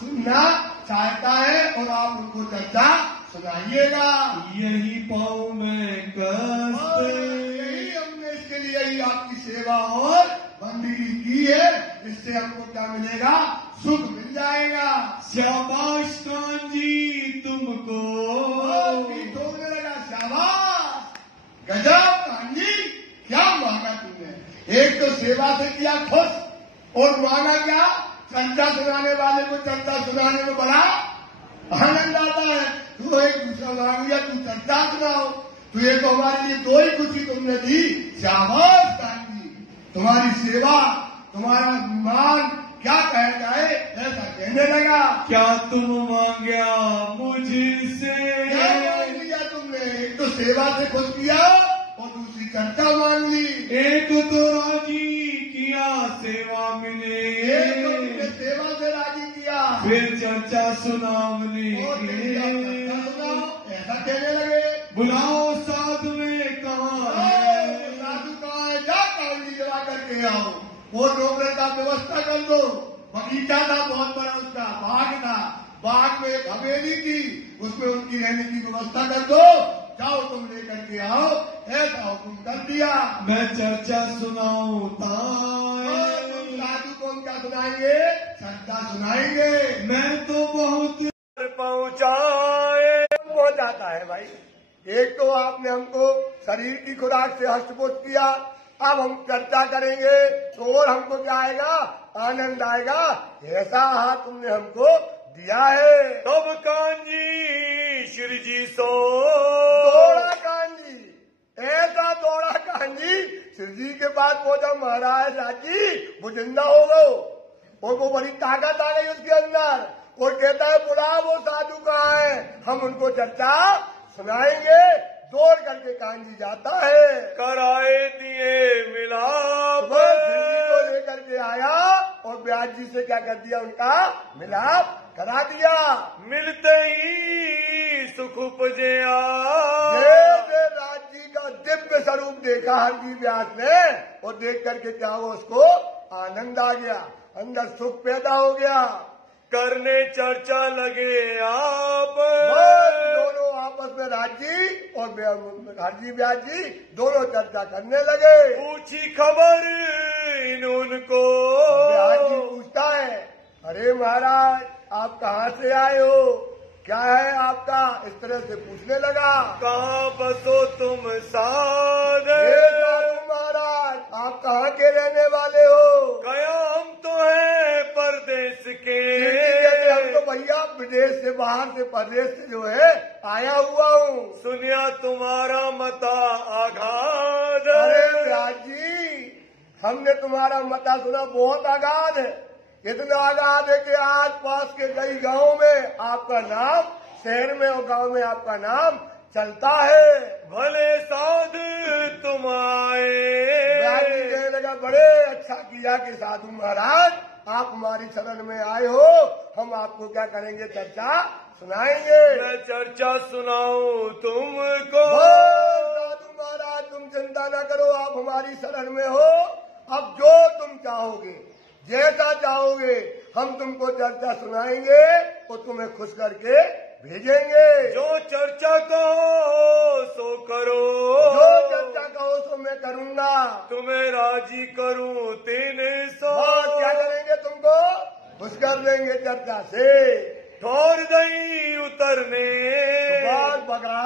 सुनना चाहता है और आप उनको चर्चा सुनाइएगा। यही पाऊं मैं कष्ट। यही हमने इसके लिए ही आपकी सेवा और बंदगी की है, इससे हमको क्या मिलेगा, सुख मिल जाएगा। शाबाश कांजी तुमको। ठोकने लगा, शाबाश गजब कांजी, क्या मांगा तुमने। एक तो सेवा से किया खुश और मांगा क्या, चर्चा सुनाने वाले को चर्चा सुनाने में बड़ा आनंद आता है। तो एक दूसरा मांग लिया, तू चर्चा सुनाओ, तो ये तो हमारे लिए दो ही खुशी तुमने दी। शाबाश कांजी, तुम्हारी सेवा, तुम्हारा मान क्या कह जाए, ऐसा कहने लगा। क्या तुम मांगया मुझसे। क्या मांग लिया तुमने, एक तो सेवा से खुश किया और दूसरी चर्चा मांग ली। एक तो राजी किया सेवा मिले, एक तो तुमने सेवा से राजी किया, फिर चर्चा सुनावने और के। ऐसा कहने लगे। बुलाओ साधु में कहाँ है। साधु कहाँ है, जा कांडी जला करके आओ, वो डोंगरे का व्यवस्था कर दो। बगीचा था बहुत बड़ा, उसका बाग था, बाग में एक हवेली थी, उसमें उनकी रहने की व्यवस्था कर दो। जाओ तुम लेकर के आओ, ऐसा हुक्म कर दिया। मैं चर्चा सुनाऊं ताए। साधु को हम क्या सुनाएंगे? चर्चा सुनाएंगे। मैं तो बहुत पहुंचाए पहुंच जाता है भाई। एक तो आपने हमको शरीर की खुराक से हस्तपुष्ट किया, अब हम चर्चा करेंगे तो और हमको क्या आएगा? आनंद आएगा। ऐसा हाथ तुमने हमको दिया है। तब कांजी श्री जी सो दौड़ा कांजी, ऐसा दौड़ा कांजी श्री जी के पास पहुंचा। महाराज राजी वो जिंदा हो गए और वो बड़ी ताकत आ गई उसके अंदर और कहता है बुला वो साधु कहाँ है, हम उनको चर्चा सुनाएंगे। दौड़ करके कांजी जाता है, कराए दिए मिलाप, को लेकर के आया और ब्याज जी से क्या कर दिया? उनका मिलाप करा दिया। मिलते ही सुख उपजे राज जी का दिव्य स्वरूप देखा हरजी व्यास ने और देख करके क्या हुआ? उसको आनंद आ गया, अंदर सुख पैदा हो गया। करने चर्चा लगे आप, दोनों आपस में राजी और हरजी व्यास जी दोनों चर्चा करने लगे। पूछी खबर इन उनको, व्यास जी पूछता है अरे महाराज आप कहाँ से आए हो, क्या है आपका? इस तरह से पूछने लगा। कहाँ बसो तुम साध, महाराज आप कहाँ के रहने वाले हो? गया हम तो है परदेश के, हम तो भैया विदेश से, बाहर से, परदेश से जो है आया हुआ हूँ। सुनिया तुम्हारा मता आघात। अरे व्यास जी हमने तुम्हारा मता सुना, बहुत आगाध है। इतना आगाध है कि आस पास के कई गांवों में आपका नाम, शहर में और गांव में आपका नाम चलता है। भले साधु तुम आए, कहने लगा बड़े अच्छा किया कि साधु महाराज आप हमारी शरण में आए हो, हम आपको क्या करेंगे? चर्चा सुनाएंगे। मैं चर्चा सुनाऊं तुमको, साधु महाराज तुम चिंता न करो, आप हमारी शरण में हो। अब जो तुम चाहोगे, जैसा चाहोगे, हम तुमको चर्चा सुनाएंगे और तुम्हें खुश करके भेजेंगे। जो चर्चा कहो सो करो, जो चर्चा कहो सो मैं करूंगा। तुम्हें राजी करूं 300, क्या करेंगे? तुमको खुश कर देंगे चर्चा से। ठोर दई उतरने,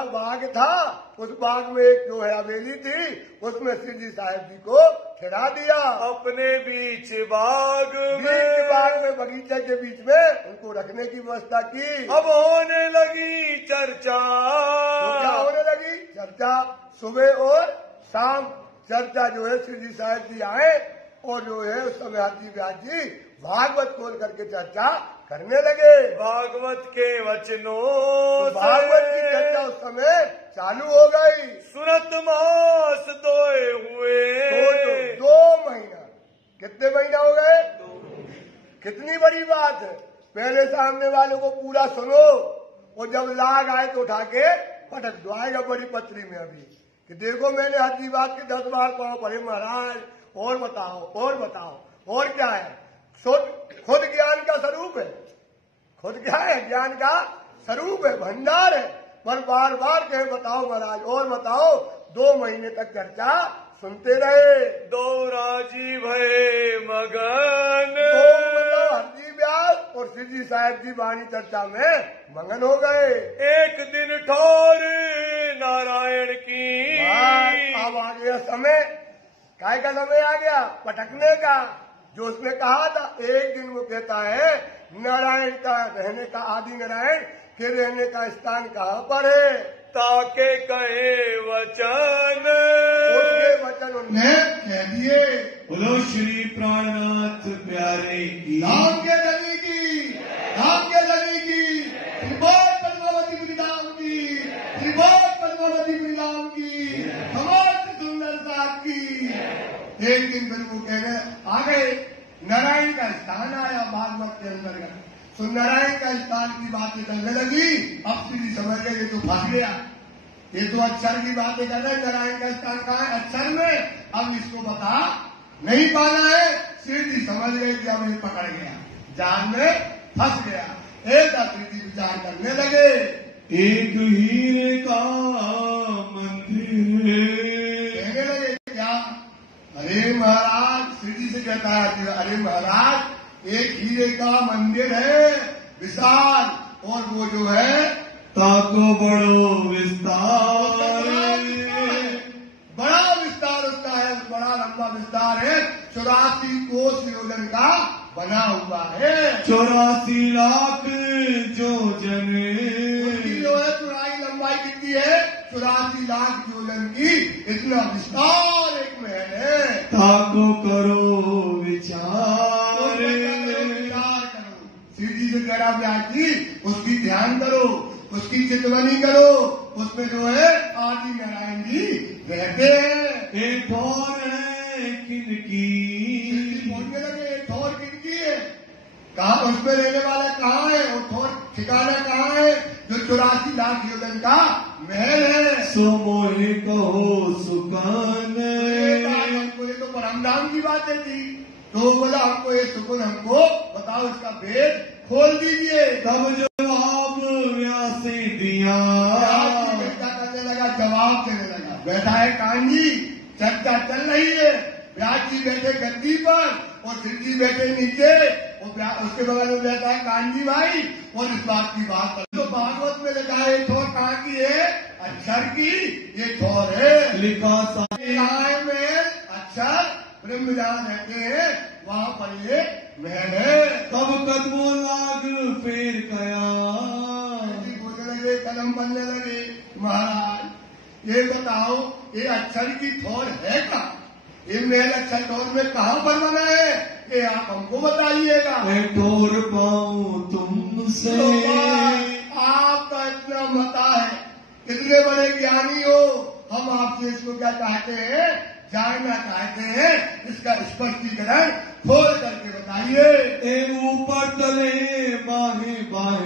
बाग था, उस बाग में एक जो है हवेली थी, उसमें श्री जी साहब जी को ठहरा दिया। अपने बीच बाग में बगीचे के बीच में उनको रखने की व्यवस्था की। अब होने लगी चर्चा, तो क्या होने लगी? चर्चा सुबह और शाम चर्चा जो है श्री जी साहब जी आए और जो है उस समय हरजी व्यास जी भागवत खोल करके चर्चा करने लगे। भागवत के वचनों तो भागवत की चर्चा उस समय चालू हो गई। सुरत मास दोए हुए, दो महीना। कितने महीना हो गए? कितनी बड़ी बात है। पहले सामने वालों को पूरा सुनो और जब लाग आए तो उठा के पटक दो। आएगा बड़ी पत्री में अभी कि देखो मैंने हर बात के 10 बार पाओ पढ़े महाराज, और बताओ और बताओ। और क्या है? खुद ज्ञान का स्वरूप है। खुद क्या है? ज्ञान का स्वरूप है, भंडार है। पर बार बार कहे बताओ महाराज और बताओ। 2 महीने तक चर्चा सुनते रहे। दो राजी भये मगन, हरजी व्यास और श्री जी साहब जी वाणी चर्चा में मगन हो गए। एक दिन ठोर नारायण की, अब आ गया समय। काय का समय आ गया? पटकने का। जो उसने कहा था, एक दिन वो कहता है नारायण का रहने का, आदि नारायण के रहने का स्थान कहाँ पर है? ताके कहे वचन, उसके वचन उन्हें कह दिए। बोलो श्री प्राणनाथ प्यारे की, राम के लली की, राम के लली की, त्रिभुवन पद्मावती वृंदावन की, त्रिभुवन पद्मावती वृंदावन की, समस्त सुंदरता की। एक दिन फिर वो कहने आ गए, नारायण का स्थान आया भागवत के अंतर्गत। तो नारायण का स्थान की बातें करने लगी। अब श्री जी समझ गए ये तो फंस गया, ये तो अक्षर की बातें कर रहे हैं। नारायण का स्थान कहाँ है? अक्षर में। अब इसको बता नहीं पाना है। श्री जी समझ गए कि अब ये पकड़ गया, जान में फंस गया। ऐसा श्री जी विचार करने लगे। एक हीरे का मंदिर, कहने लगे क्या? अरे महाराज, श्री जी से कहता है अरे महाराज एक हीरे का मंदिर है विशाल, और वो जो है ताको बड़ो विस्तार, बड़ा विस्तार उसका है, बड़ा लंबा विस्तार है, 84 कोस योजन का बना हुआ है। 84 लाख योजन उसकी जो है चौड़ाई लंबाई कितनी है? 84 लाख योजन की, इतना विस्तार एक महल है। ताको करो विचार, विचार करो, शिव जी से कह रहा व्यास जी उसकी ध्यान करो, उसकी चितवनी करो, उसमें जो है आदि नारायण जी रहते हैं। एक और है किनकी, बोलने लगे ठोर किनकी है, कहा उसमें रहने वाला कहाँ है, और ठोर ठिकाना कहाँ है? जो 84 लाख योजन का महल है। सो मोहे कहो सुकान, हमको ये तो परमधाम की बातें थी, तो बोला हमको ये सुकून हमको बताओ, इसका भेद खोल दीजिए। तब जवाब व्यास दिया, चर्चा करने लगा, जवाब देने लगा। बैठा है कांजी, चर्चा चल रही है, व्यास जी बैठे गद्दी पर और शिव जी बैठे नीचे, और उसके बगल में बैठा है कांजी भाई, और इस बात की बात कर। तो भागवत में लिखा है ये ठोर कहाँ की है? अक्षर की ये ठोर है। लिखा में अक्षर ब्रह्म जहाँ रहते हैं वहाँ पर ये महल है। तब कदमों लाग फेर कया, बोलने लगे, कदम बनने लगे, महाराज ये बताओ ये अक्षर की ठोर है कहाँ? ये महल अक्षर ठोर में कहाँ पर बना है? ये आप हमको बताइएगा। ठोर पाऊं तुमसे, आपका इतना मता है, कितने बड़े ज्ञानी हो, हम आपसे इसको क्या चाहते हैं, जानना चाहते हैं, इसका स्पष्टीकरण खोल करके बताइए। ऊपर तले बाहे बाहर,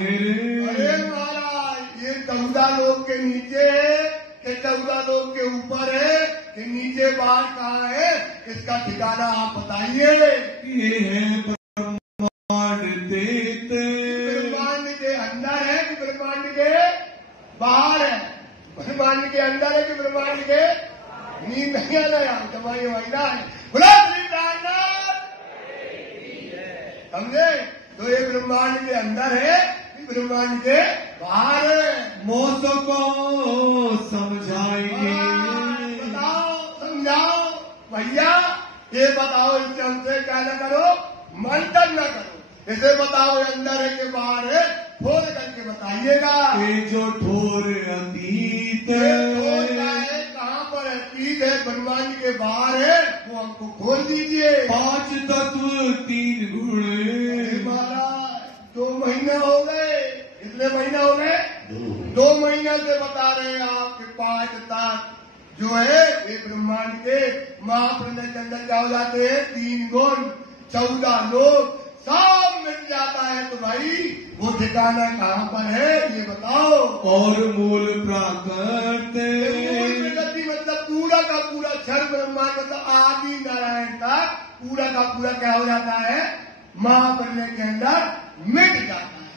अरे महाराज ये 14 लोग के नीचे है कि 14 लोग के ऊपर है कि नीचे बाहर कहाँ है, इसका ठिकाना आप बताइए। ये है ब्रह्मांड देत, ब्रह्मांड के अंदर है कि ब्रह्मांड के बाहर है? ब्रह्मांड के अंदर है कि ब्रह्मांड के नींद नहीं आना यार, तुम्हारी महीना है। बोला समझे? तो ये ब्रह्मांड के अंदर है कि ब्रह्मांड के बाहर है? मौसम को समझाइए, बताओ, समझाओ भैया, ये बताओ, इससे हमसे क्या न करो, मंथन न करो, इसे बताओ ये अंदर है कि बाहर है, खोल करके बताइएगा। ये जो ठोर अतीत कहाँ पर अतीत है, ब्रह्मांड के बाहर है, वो हमको खोल दीजिए। 5 तत्व 3 गुण, महाराज 2 महीने हो गए, कितने महीने हो गए? 2 महीने से बता रहे हैं आपके 5 तत्व जो है ये ब्रह्मांड के महाप्रलय के अंदर क्या हो जाते हैं? 3 गुण, 14 लोग, सब मिल जाता है। तो भाई वो ठिकाना कहाँ पर है ये बताओ। और मूल प्राकृत, मूल गति मतलब पूरा का पूरा क्षर ब्रह्मांड, मतलब आदि नारायण का पूरा क्या हो जाता है? महाप्रलय के अंदर मिट जाता है,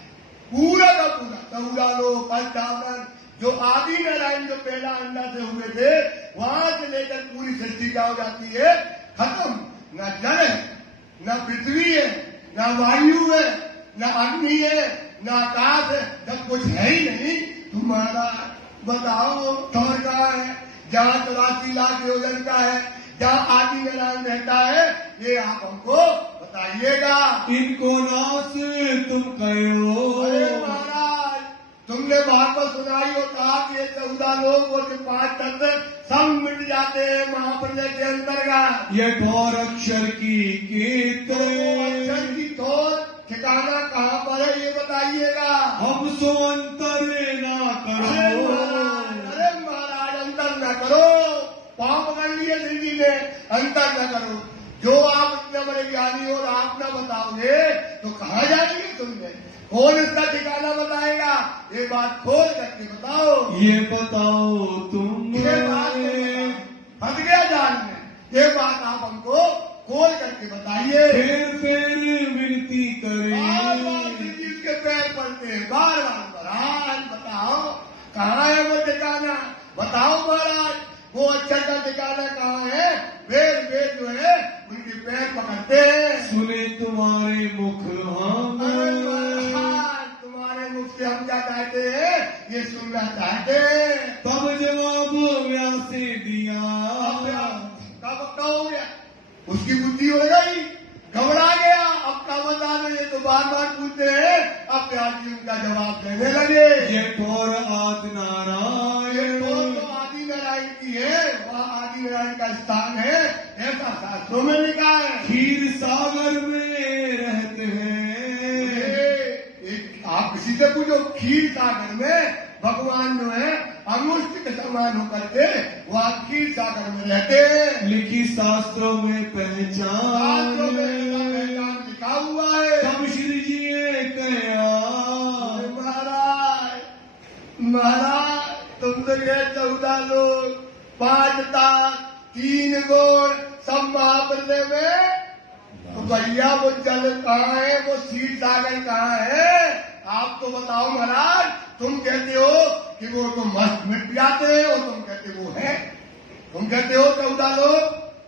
पूरा का पूरा 14 लोग, पंचावन, जो आदि नारायण जो पहला अंडा से हुए थे, वहां से लेकर पूरी सृष्टि क्या हो जाती है? खत्म। न जल है, न पृथ्वी है, न वायु है, न अग्नि है, न आकाश है, जब कुछ है ही नहीं। तुम्हारा बताओ ठोर कहाँ है? जहाँ 84 लाख योजन का है, जहाँ आदि नारायण रहता है, ये आप हमको बताइएगा। इनको नाश तुम कहो। अरे महाराज तुमने भागवत सुनाई हो, कहा कि ये 14 लोग और 5 तत्व सब मिट जाते हैं महाप्रलय के अंतर्गत। ये ठोर अक्षर की कीत, अक्षर की ठोर ठिकाना कहाँ पर है ये बताइएगा। हम सो अंतर ना करो। अरे महाराज अंतर न करो, पाप पकड़ लिए जिंदगी ने, अंतर न करो। जो आप इतने बड़े ज्ञानी हो और आप न बताओगे तो कहाँ जाएंगे तुमने? कौन इसका ठिकाना बताएगा? ये बात खोल करके बताओ। ये बताओ तुम, ये बात फंस गया जाल में, ये बात आप हमको खोल करके बताइए। फिर विनती करे, बार-बार जिसके पैर पड़ते हैं, बार-बार महाराज बताओ कहाँ है वो ठिकाना, बताओ महाराज वो अक्षर का ठिकाना कहाँ है? वेद जो है उनके पैर पकड़ते हैं। सुने तुम्हारे मुख हम, तुम्हारे मुख से हम क्या चाहते हैं, ये सुनना चाहते हैं। तब जवाब व्यासे दिया, कब हो गया, उसकी बुद्धि हो गई, घबरा गया। अब क्या बता रहे, ये तो बार बार पूछते हैं। अब व्यास जी उनका जवाब देने लगे। ये ठोर आदि नारायण, तो आदि नारायण की है, वह आदि नारायण का स्थान है, ऐसा शास्त्रों में लिखा है। क्षीर सागर में रहते हैं। आप किसी से पूछो, क्षीर सागर में भगवान जो है अनुष्ठ के समान होकर के वह क्षीर सागर में रहते हैं। लिखी शास्त्रों में पहचान, लिखा हुआ है। तब श्री जी ने कहा, महाराज महाराज, तुम तो गए 14 लोग, 5 ताक, 3 गोड़, सब महाप्रलय में। तो भैया वो जल कहाँ है, वो क्षीर सागर कहाँ है? आप तो बताओ महाराज। तुम कहते हो कि वो तो मस्त मिट जाते हैं, और तुम कहते वो है। तुम कहते हो 14 लोग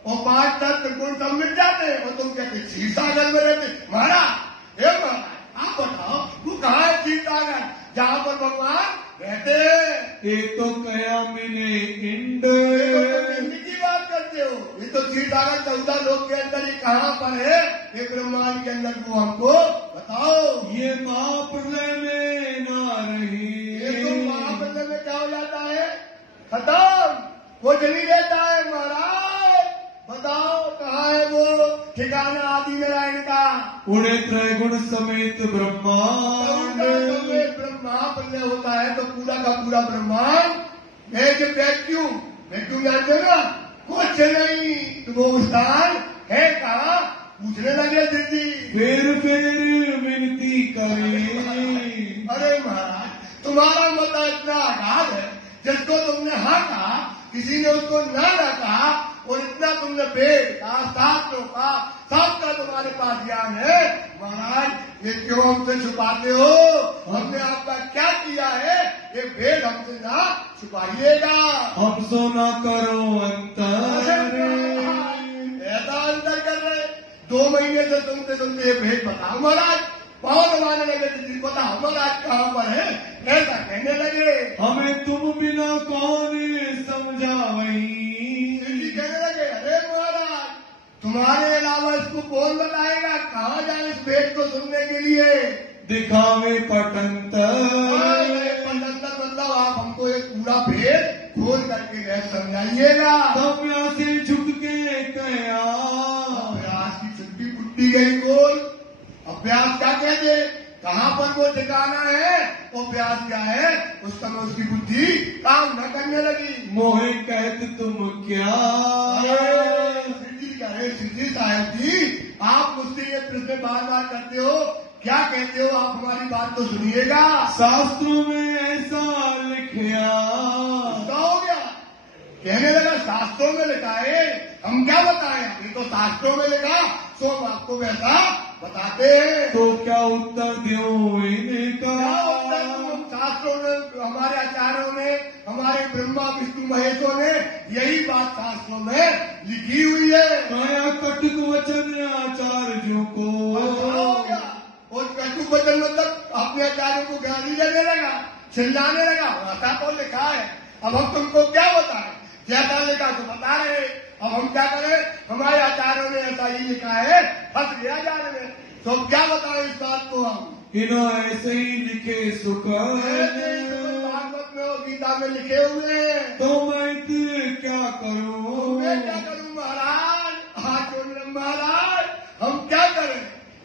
और 5 तत्व गुण सब मिट जाते हैं, और तुम कहते क्षीर सागर में रहते। महाराज हे महाराज, आप बताओ वो कहाँ है क्षीर सागर, जहाँ पर भगवान रहते हैं? एक तो कया मिले इंड, की बात करते हो। ये तो क्षीर सागर 14 लोग के अंदर ये कहाँ पर है, ये ब्रह्मांड के अंदर को हमको बताओ। ये महाप्रलय में ना रही। ये तो महाप्रलय में क्या हो जाता है, खत्म, वो चली रहता है। महाराज बताओ कहाँ है वो ठिकाना आदि नारायण का? उड़े त्रैगुण समेत ब्रह्मांड, महाप्रलय होता है तो पूरा का पूरा ब्रह्मांड वैक्यूम जानते हो ना, कुछ नहीं। तो वो स्थान है कहाँ, पूछने लगे दीदी। फिर विनती करे। अरे महाराज, तुम्हारा मत इतना आघात है, जिसको तुमने हाँ कहा किसी ने उसको ना कहा, और इतना तुमने वेद का, शास्त्रों का, सबका तुम्हारे पास ज्ञान है। महाराज ये क्यों हमसे छुपाते हो? हमने आपका क्या किया है, ये वेद हमसे ना छुपाइएगा। हमसो ना करो अंतर, ऐसा अंतर कर रहे। 2 महीने से सुनते ये भेद बताओ महाराज। पाँव दबाने लगे, बताओ महाराज कहाँ पर है, ऐसा कहने लगे। हमें तुम बिना कौन समझावई। कहने लगे अरे महाराज, तुम्हारे अलावा इसको कौन बताएगा, कहाँ जाए इस भेद को सुनने के लिए? दिखावे पटंतर, मतलब आप हमको एक पूरा भेद खोल करके समझाइएगा। तब से झुक के कया, अभ्यास की छुट्टी फुट्टी गई गोल। अभ्यास क्या कहते, कहाँ पर वो ठिकाना है, वो अभ्यास क्या है, उस समय उसकी बुद्धि काम न करने लगी। मोहे कहते तुम क्या, सिद्धि साहेब जी, आप मुझसे ये प्रश्न बार बार करते हो, क्या कहते हो? आप हमारी बात तो सुनिएगा। शास्त्रों में ऐसा लिखा, हो गया, कहने लगा शास्त्रों में लिखा है, हम क्या बताएं, ये तो शास्त्रों में लिखा, तो हम आपको वैसा बताते हैं। तो क्या उत्तर दो इनका? शास्त्रों ने, हमारे आचार्यों ने, हमारे ब्रह्मा विष्णु महेशों ने यही बात शास्त्रों में लिखी हुई है। कया कटुक वचन आचार्यों को, और कटुक वचन मतलब अपने आचार्यों को गाली देने लगा, चिल्लाने लगा। ऐसा तो लिखा है, अब हम तुमको क्या बताएं, जैसा लिखा तो बता रहे। अब हम क्या करें, हमारे आचार्यों ने ऐसा ही लिखा है, फंस गया जाने में, तो अब क्या बताएं इस बात को हम? इन्हों ऐसे ही लिखे सुख, भागवत में और गीता में लिखे हुए हैं। तो मैं क्या करूं? मैं क्या करूं महाराज, हाथ जोड़ महाराज, हम क्या करें?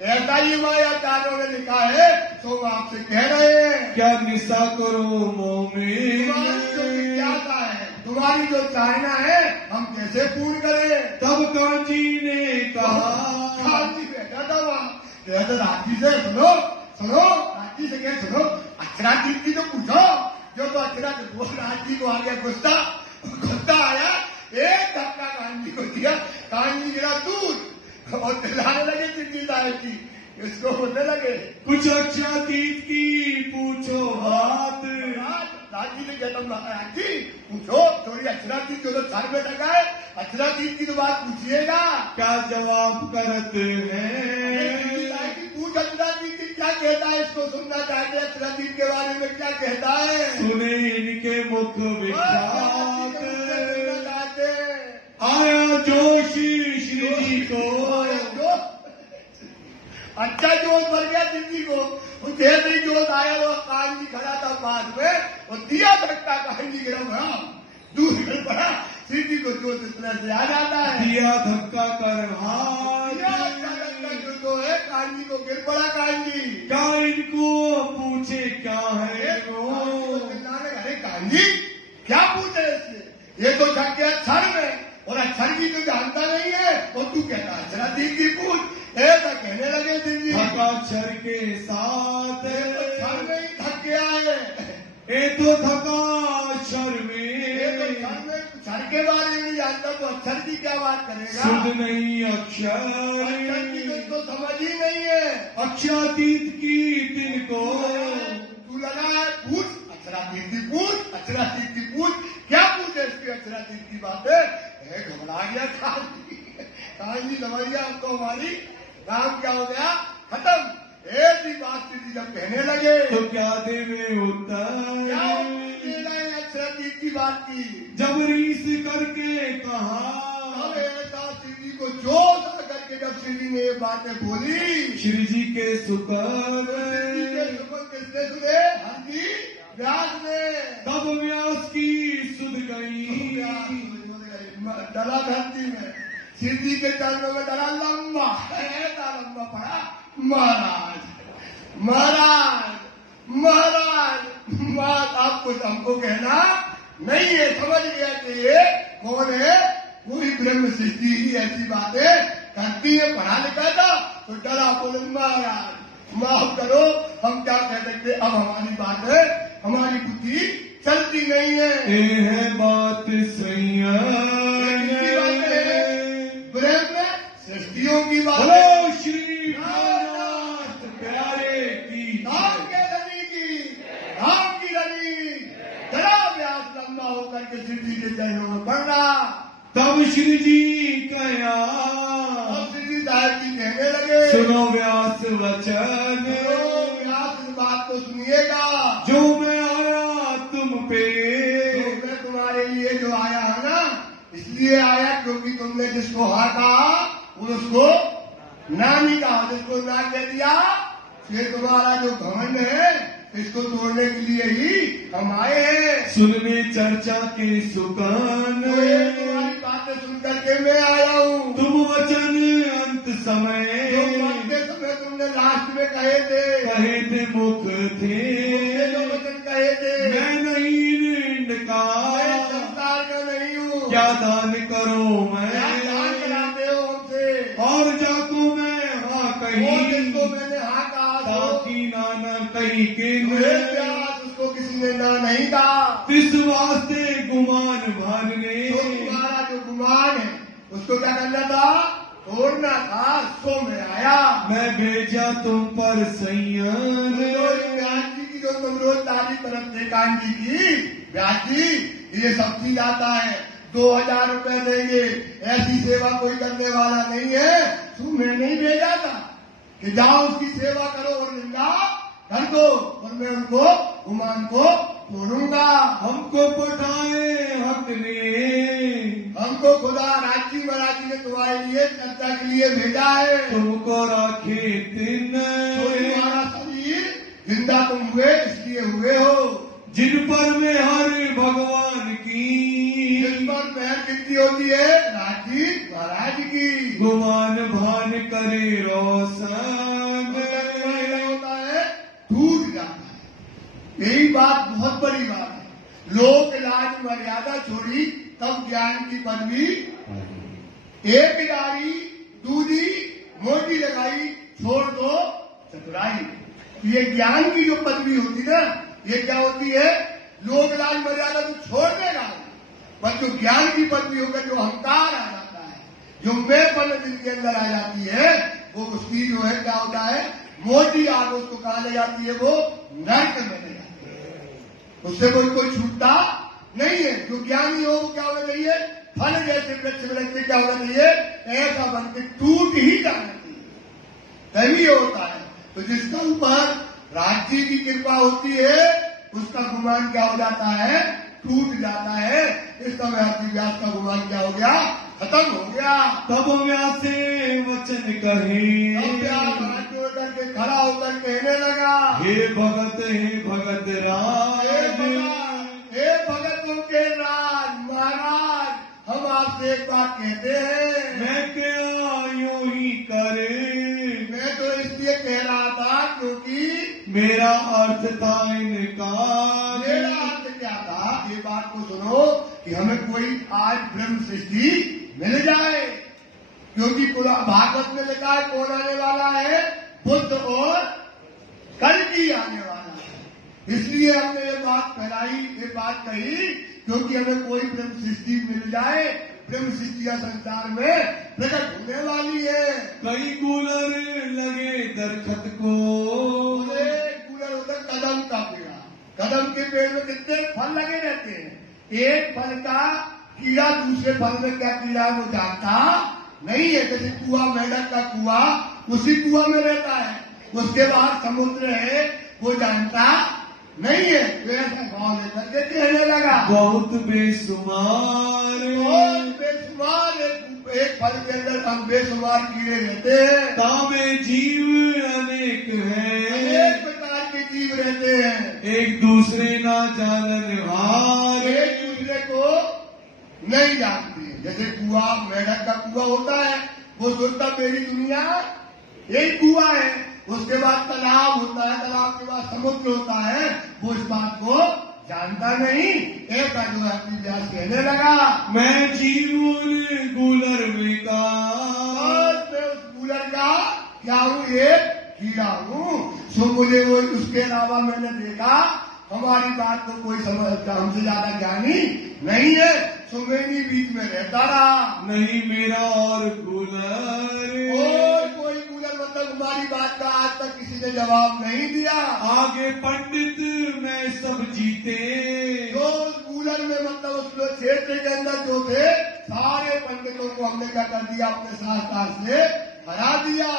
ऐसा ही हमारे आचार्यों ने लिखा है, तो हम आपसे कह रहे हैं। क्या निशा करो मोह में, क्या है तुम्हारी जो चाहना है, हम कैसे पूर्ण करें? तब काजी ने कहा, काजी बैठा था वहाँ, कहते राजी से सुनो, राजी से क्या सुनो, अक्षरा जी की तो पूछो, जो तो अक्षरा बोल राजी को आ गया गुस्सा आया, एक धक्का कांजी को दिया, कांजी गिरा दूर और दिलाने लगे सिद्धि साहेब की, इसको बोलने लगे कुछ अच्छा तीत की पूछो बात, राजी ने कहता महाराज जी पूछो, थोड़ी अक्षरा चीज जो तो सर में लगा है, अक्षरा चीज की तो बात पूछिएगा। क्या जवाब करते हैं? पूछ अक्षरा चीज क्या कहता है, इसको सुनना चाहते, अक्षरा चीज के बारे में क्या कहता है। सुने इनके मुख विख्यात, चाहते आया जोशी श्री जी को। अच्छा जोश भर गया दिल्ली को, जैसे ही जोश आया वो कान जी खड़ा था पास में, और दिया धक्का, कान जी गिरा भरा, दूर कर पड़ा। श्री जी को जोश इस तरह से आ जाता है, दिया धक्का कर हाथ, जो तो है कान जी को गिर पड़ा। कान जी क्या इनको पूछे क्या है अरे कान जी क्या पूछे इससे, ये तो थक गया क्षण में, और अक्षर की तो जानता नहीं है, और तू कहता अक्षरा चीज की पूछ, ऐसा कहने लगे जी। थकाक्षर के साथ क्षण में ही थक गया है, ये तो थकाक्षर में क्षर के बारे में नहीं जानता, तो अक्षर की क्या बात करेगा। सुध नहीं अक्षर की तो अक्षर, इसको समझ ही नहीं है। अक्षरातीत की तिनको तू लगा है पूछ, अक्षरातीत की पूछ, अक्षरातीत की पूछ, क्या पूछे इसकी अक्षरातीत की बातें। घबरा गया कान जी, समझ गया हमको हमारी काम क्या हो गया, खत्म। ऐसी बात थी जब कहने लगे तो क्या देवे उत्तर, क्या देना है अक्षरातीत की बात की। जब रीस करके कहा, अब ऐसा श्री जी को जोश आ करके जब श्री जी ने ये बातें बोली, श्री जी के सुकर किसने सुने, हम जी व्यास ने। तब व्यास की सुध गई, डला धरती में, श्री जी के चरणों में डला लंबा, ऐसा लंबा पड़ा, महाराज महाराज महाराज। बात आपको हमको कहना नहीं है, समझ गया कि ये कौन है, पूरी ब्रह्म सृष्टि ही ऐसी बातें करती है। पढ़ा लिखा था तो डरा, बोले महाराज माफ करो, हम क्या कह सकते, अब हमारी बात है, हमारी बुद्धि चलती नहीं है। ये है बात सही ब्रह्म सृष्टियों की बात बोलो है, श्री नाथ प्यारे की, राम के रवि की, राम की रवि। जरा व्यास लंबा होकर के श्री जी के चरणों में पड़ रहा। तब श्री जी कया, अब श्री जी साहब जी कहने लगे, सुनो व्यास वचन, व्यास इस बात को सुनिएगा, जो मैं आया तुम पे, तो मैं तुम्हारे लिए जो आया है ना, इसलिए आया क्योंकि तुमने जिसको हाँ कहा उसको ना नहीं कहा, जिसको ना कह दिया, ये तुम्हारा जो घमंड है इसको तोड़ने के लिए ही हम आए हैं। सुनने चर्चा के सुकान, तो ये तुम्हारी बातें सुन करके मैं आया हूँ। तुम वचन अंत समय, जो मरते समय तुमने लास्ट में कहे थे मुख थे, जो वचन कहे थे, मैं नहीं का संसार का नहीं हूँ, क्या दान करो मैं, दान कराते हो हमसे, और जाको मैं हाँ और कहीं, जिसको मैंने हाँ कहा ताकि नाना कहीं के प्यास उसको किसी ने ना नहीं कहा। इस वास्ते गुमान भानने, तो तुम्हारा जो गुमान है उसको क्या करना था, तोड़ना था, सो में आया। मैं भेजा तुम पर संयम, व्यास जी की जो तुम रोज तारीफ करते कान जी की, व्यास जी ये सब चीज आता है, 2000 रुपए देंगे, ऐसी सेवा कोई करने वाला नहीं है। तुमने नहीं भेजा था कि जाओ उसकी सेवा करो और निंदा कर दो, और मैं उनको गुमान को तोड़ूंगा। हमको पठाए हक ने, हमको खुदा राजी महाराजी ने तुम्हारे लिए चर्चा के लिए भेजा है। तुमको राखे दिन, तो तुम्हारा शरीर जिंदा तुम हुए इसलिए हुए हो, जिन पर में हर भगवान की, जिस पर महर कितनी होती है, राजी महाराज की। गुमान भान करे रोशन, होता है टूट जाता है। यही बात बहुत बड़ी बात है। लोक लाज मर्यादा छोड़ी तब ज्ञान की पदवी, एक डारी दूधी मोटी लगाई, छोड़ दो चतुराई। ये ज्ञान की जो पदवी होती ना, ये क्या होती है, लोक लाज मर्यादा तो छोड़ देगा, पर जो ज्ञान की पदवी होकर जो अहंकार आ जाता है, जो मैंपन दिल के अंदर आ जाती है, वो उसकी जो है क्या होता है, मोटी आग उसको कहा ले जाती है, वो नर्क में ले जाती है। उससे कोई छूटता नहीं है। जो ज्ञानी हो वो क्या होना चाहिए, फल जैसे वृक्ष वृक्ष क्या होना चाहिए, ऐसा बन के टूट ही जाना चाहिए, तभी होता है। तो जिसके ऊपर राज्य की कृपा होती है उसका गुमान क्या हो जाता है, टूट जाता है। इस समय व्यास का गुमान क्या हो गया, खत्म हो गया। तब व्यासे वचन कहे, तब व्यास हाथ जोड़ करके खड़ा होकर कहने लगा, हे भगत राज, हे भगतों के राज महाराज, हम आपसे एक बात कहते हैं। मैं क्या यूं ही करे, मैं तो इसलिए कह रहा था क्योंकि मेरा अर्थ था इनकार। मेरा अर्थ क्या था, ये बात को सुनो कि हमें कोई आज ब्रह्म सृष्टि मिल जाए, क्योंकि भागवत में लिखा है कौन आने वाला है, बुद्ध और कल्कि आने वाला है। इसलिए हमने ये बात फैलाई, ये बात कही क्योंकि हमें कोई ब्रह्म सृष्टि मिल जाए। ब्रह्म सृष्टियां संसार में प्रकट होने वाली है। कई कूलर लगे दरखत को, कूलर होता कदम का पेड़, कदम के पेड़ में कितने फल लगे रहते हैं। एक फल का कीड़ा दूसरे फल में क्या कीड़ा है वो जानता नहीं है। जैसे कुआं, मेंढक का कुआं उसी कुआं में रहता है, उसके बाद समुद्र है वो जानता नहीं है। वैसा भाव लेकर के कहने लगा, बहुत बेसुमार, एक फल के अंदर हम बेसुमार कीड़े रहते हैं। तामे जीव अनेक हैं, अनेक प्रकार के जीव रहते हैं, एक दूसरे ना जाननहार, एक दूसरे को नहीं जानते। जैसे कुआं, मेंढक का कुआं होता है, वो सोचता मेरी दुनिया यही कुआं है। उसके बाद तालाब होता है, तालाब के बाद समुद्र होता है, वो इस बात को जानता नहीं। ऐसा जो है व्यास कहने लगा, मैं जीवन गुलर में का, मैं उस कूलर का क्या हूँ, एक कीड़ा हूँ। सो मुझे वो उसके अलावा मैंने देखा हमारी बात को कोई समझता हमसे ज्यादा ज्ञानी नहीं है। सो मैं भी बीच में रहता रहा। नहीं मेरा और गुलर, और कोई कूलर मतलब हमारी बात का आज तक किसी ने जवाब नहीं दिया। आगे पंडित मैं सब जीते, जो उस कूलर में मतलब उस क्षेत्र के अंदर जो थे सारे पंडितों को हमने क्या कर दिया, अपने शास्त्र से हरा दिया।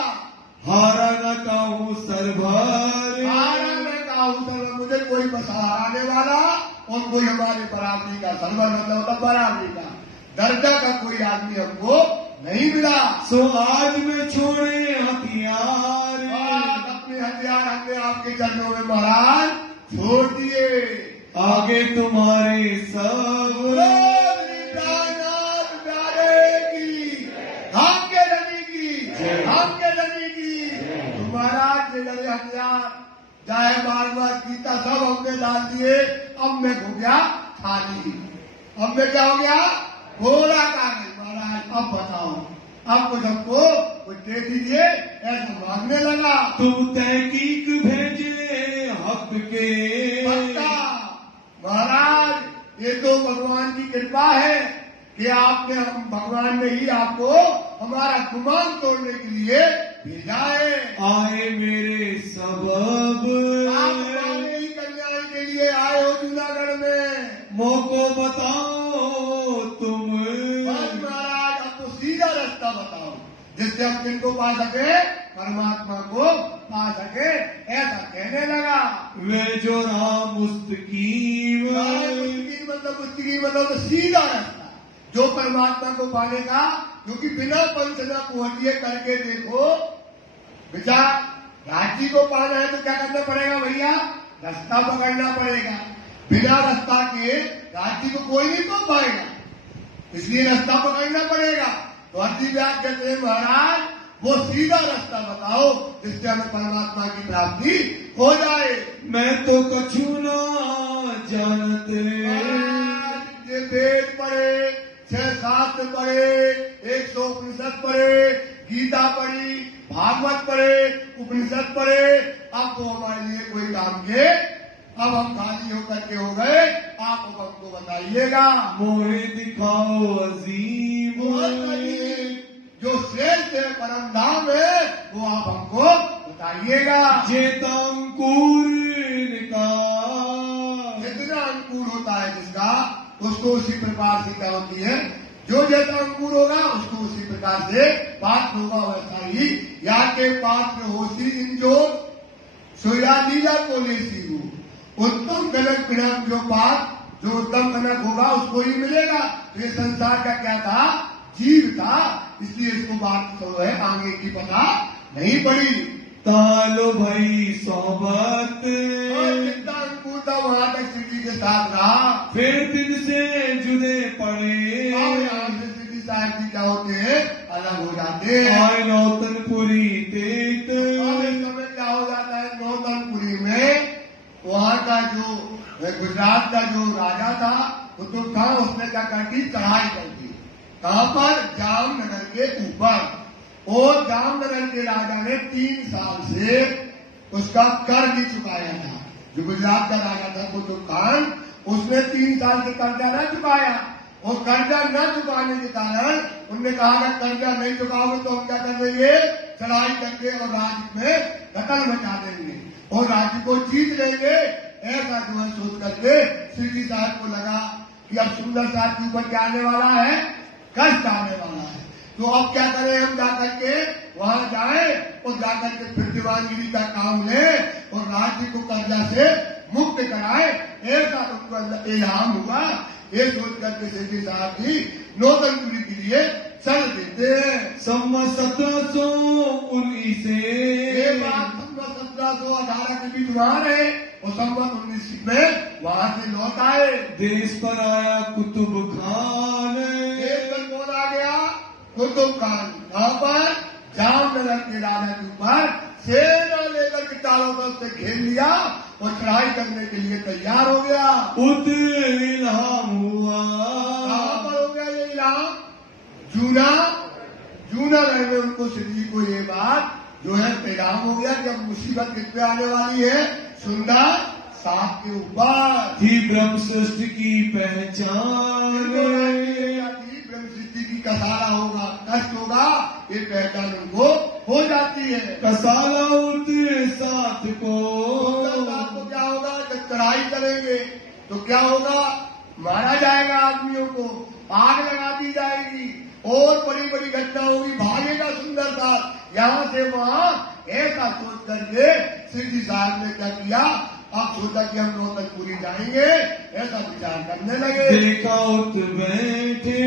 हारा न कहूँ सरभर, हारा न कहूँ सरभर, मुझे कोई बस हराने वाला और कोई हमारे बराबरी का, सरभर मतलब होता बराबरी का, दर्जा का कोई आदमी हमको नहीं मिला। सो आज मैं छोड़े हथियार, अपने हथियार हमने आपके चरणों में महाराज छोड़ दिए। आगे तुम्हारे सब महाराज ने लड़े हथियार, चाहे बार गीता सब हमने डाल दिए। अब मैं हो गया खाली, अब मैं क्या हो गया, घोड़ा कागज। महाराज अब बताओ, अब कुछ हमको कुछ दे दीजिए। ऐसा मांगने लगा। तुम तहकीक भेजे हक के, महाराज ये तो भगवान की कृपा है कि आपने, हम भगवान ने ही आपको हमारा गुमान तोड़ने के लिए भेजा है। आए मेरे सबब, आप हमारे ही कल्याण के लिए आए हो जूनागढ़ में। मौको बताओ तुम, महाराज अब तो सीधा रास्ता बताओ जिससे हम किनको पा सके, परमात्मा को पा सके। ऐसा कहने लगा। वे जो राम मुस्तकीम, मतलब तो सीधा रास्ता जो परमात्मा को पाने का, क्योंकि बिना पंच न पहुंचिए करके देखो बेटा, राज्य को पाना है तो क्या करना पड़ेगा भैया, रास्ता पकड़ना पड़ेगा। बिना रास्ता के राज्य को कोई नहीं पहुंच पाएगा, इसलिए रास्ता पकड़ना पड़ेगा। तो अर्जी व्यास कहते हैं महाराज वो सीधा रास्ता बताओ जिससे हमें परमात्मा की प्राप्ति हो जाए। मैं तो कछु ना जानते, ये वेद पढ़े, 6 शास्त्र पढ़े, 100 उपनिषद पढ़े, गीता पढ़ी, भागवत पढ़े, उपनिषद पढ़े, अब तो हमारे लिए कोई काम के, अब हम खाली होकर के हो गए। आप हमको बताइएगा, मोहे दिखाओ अजीम, जो श्रेष्ठ है, परम धाम है, वो आप हमको बताइएगा। चेतांकुर का जितना उसको उसी प्रकार से क्या होती है, जो जैसा अंकुर होगा उसको उसी प्रकार से पात्र होगा, वैसा ही या के पात्र होसी इन जो सोया लीला को लेसी हो। उत्तम कनक पिणक जो पात्र, जो उत्तम कनक होगा उसको ही मिलेगा। तो ये संसार का क्या था, जीव था, इसलिए इसको बात तो है आगे की पता नहीं पड़ी। तालो भाई सोबत जितना अंकुर था वहां तक सिद्धि के साथ रहा, फिर दिन से जुदे पड़े, यहाँ से सिद्धि साहब जी क्या होते हैं, अलग हो जाते हैं। आय नौतनपुरी तेत अब इस समय क्या हो जाता है, नौतनपुरी में वहाँ का जो गुजरात का जो राजा था कुतुब खान, उसने क्या कर दी, चढ़ाई कर दी। कहाँ पर, जामनगर के ऊपर। और जामनगर के राजा ने 3 साल से उसका कर नहीं चुकाया था। जो गुजरात का राजा था कुतुब खान, उसने 3 साल से कर्जा न चुकाया, और कर्जा न चुकाने के कारण उनने कहा अगर कर्जा नहीं चुकाओगे तो हम क्या कर देंगे, चढ़ाई करके और राज्य में दखल मचा देंगे और राज्य को जीत लेंगे। ऐसा जो है सोच करके श्री साहब को लगा कि अब सुंदर साहब के ऊपर क्या आने वाला है, कष्ट आने वाला है। तो अब क्या करें, हम जाकर के वहां जाए और जाकर के फिर दीवानगिरी का काम लें और राज्य को कर्जा से मुक्त कराए। ऐसा उनको इल्हाम हुआ। ये सोच करके सेठी साहब जी नौतनपुरी के लिए चल देते हैं। सम्मत 1719 ये बात 1718 के बीच वहां रहे और संवत 19 में वहां से लौट आए। देश पर आया कुतुब खान, देश पर कौन आ गया, कुतुब खान। कहाँ पर, जामनगर के राजा के ऊपर सेना लेकर के चारों तरफ से घेर लिया और चढ़ाई करने के लिए तैयार हो गया। उत इल्हाम हुआ, कहाँ पर हो गया ये इल्हाम, जूनागढ़ में उनको श्री को ये बात जो है पैगाम हो गया कि अब मुसीबत किस पे आने वाली है, सुंदर साहब के ऊपर। थी ब्रह्म सृष्टि की पहचान, ब्रह्म सृष्टि की कसाला होगा, कष्ट होगा, ये पहचान उनको हो जाती है। कसाला उत साथ को, साथ को क्या होगा, जब चढ़ाई करेंगे तो क्या होगा, मारा जाएगा आदमियों को, आग लगा दी जाएगी और बड़ी बड़ी घटना होगी, भागेगा सुंदर साथ यहाँ से वहां। ऐसा सोच करके सिद्धि साहब ने क्या किया, अब सोचा कि हम नौतनपुरी जाएंगे, ऐसा विचार करने लगे। देखा उत बैठे,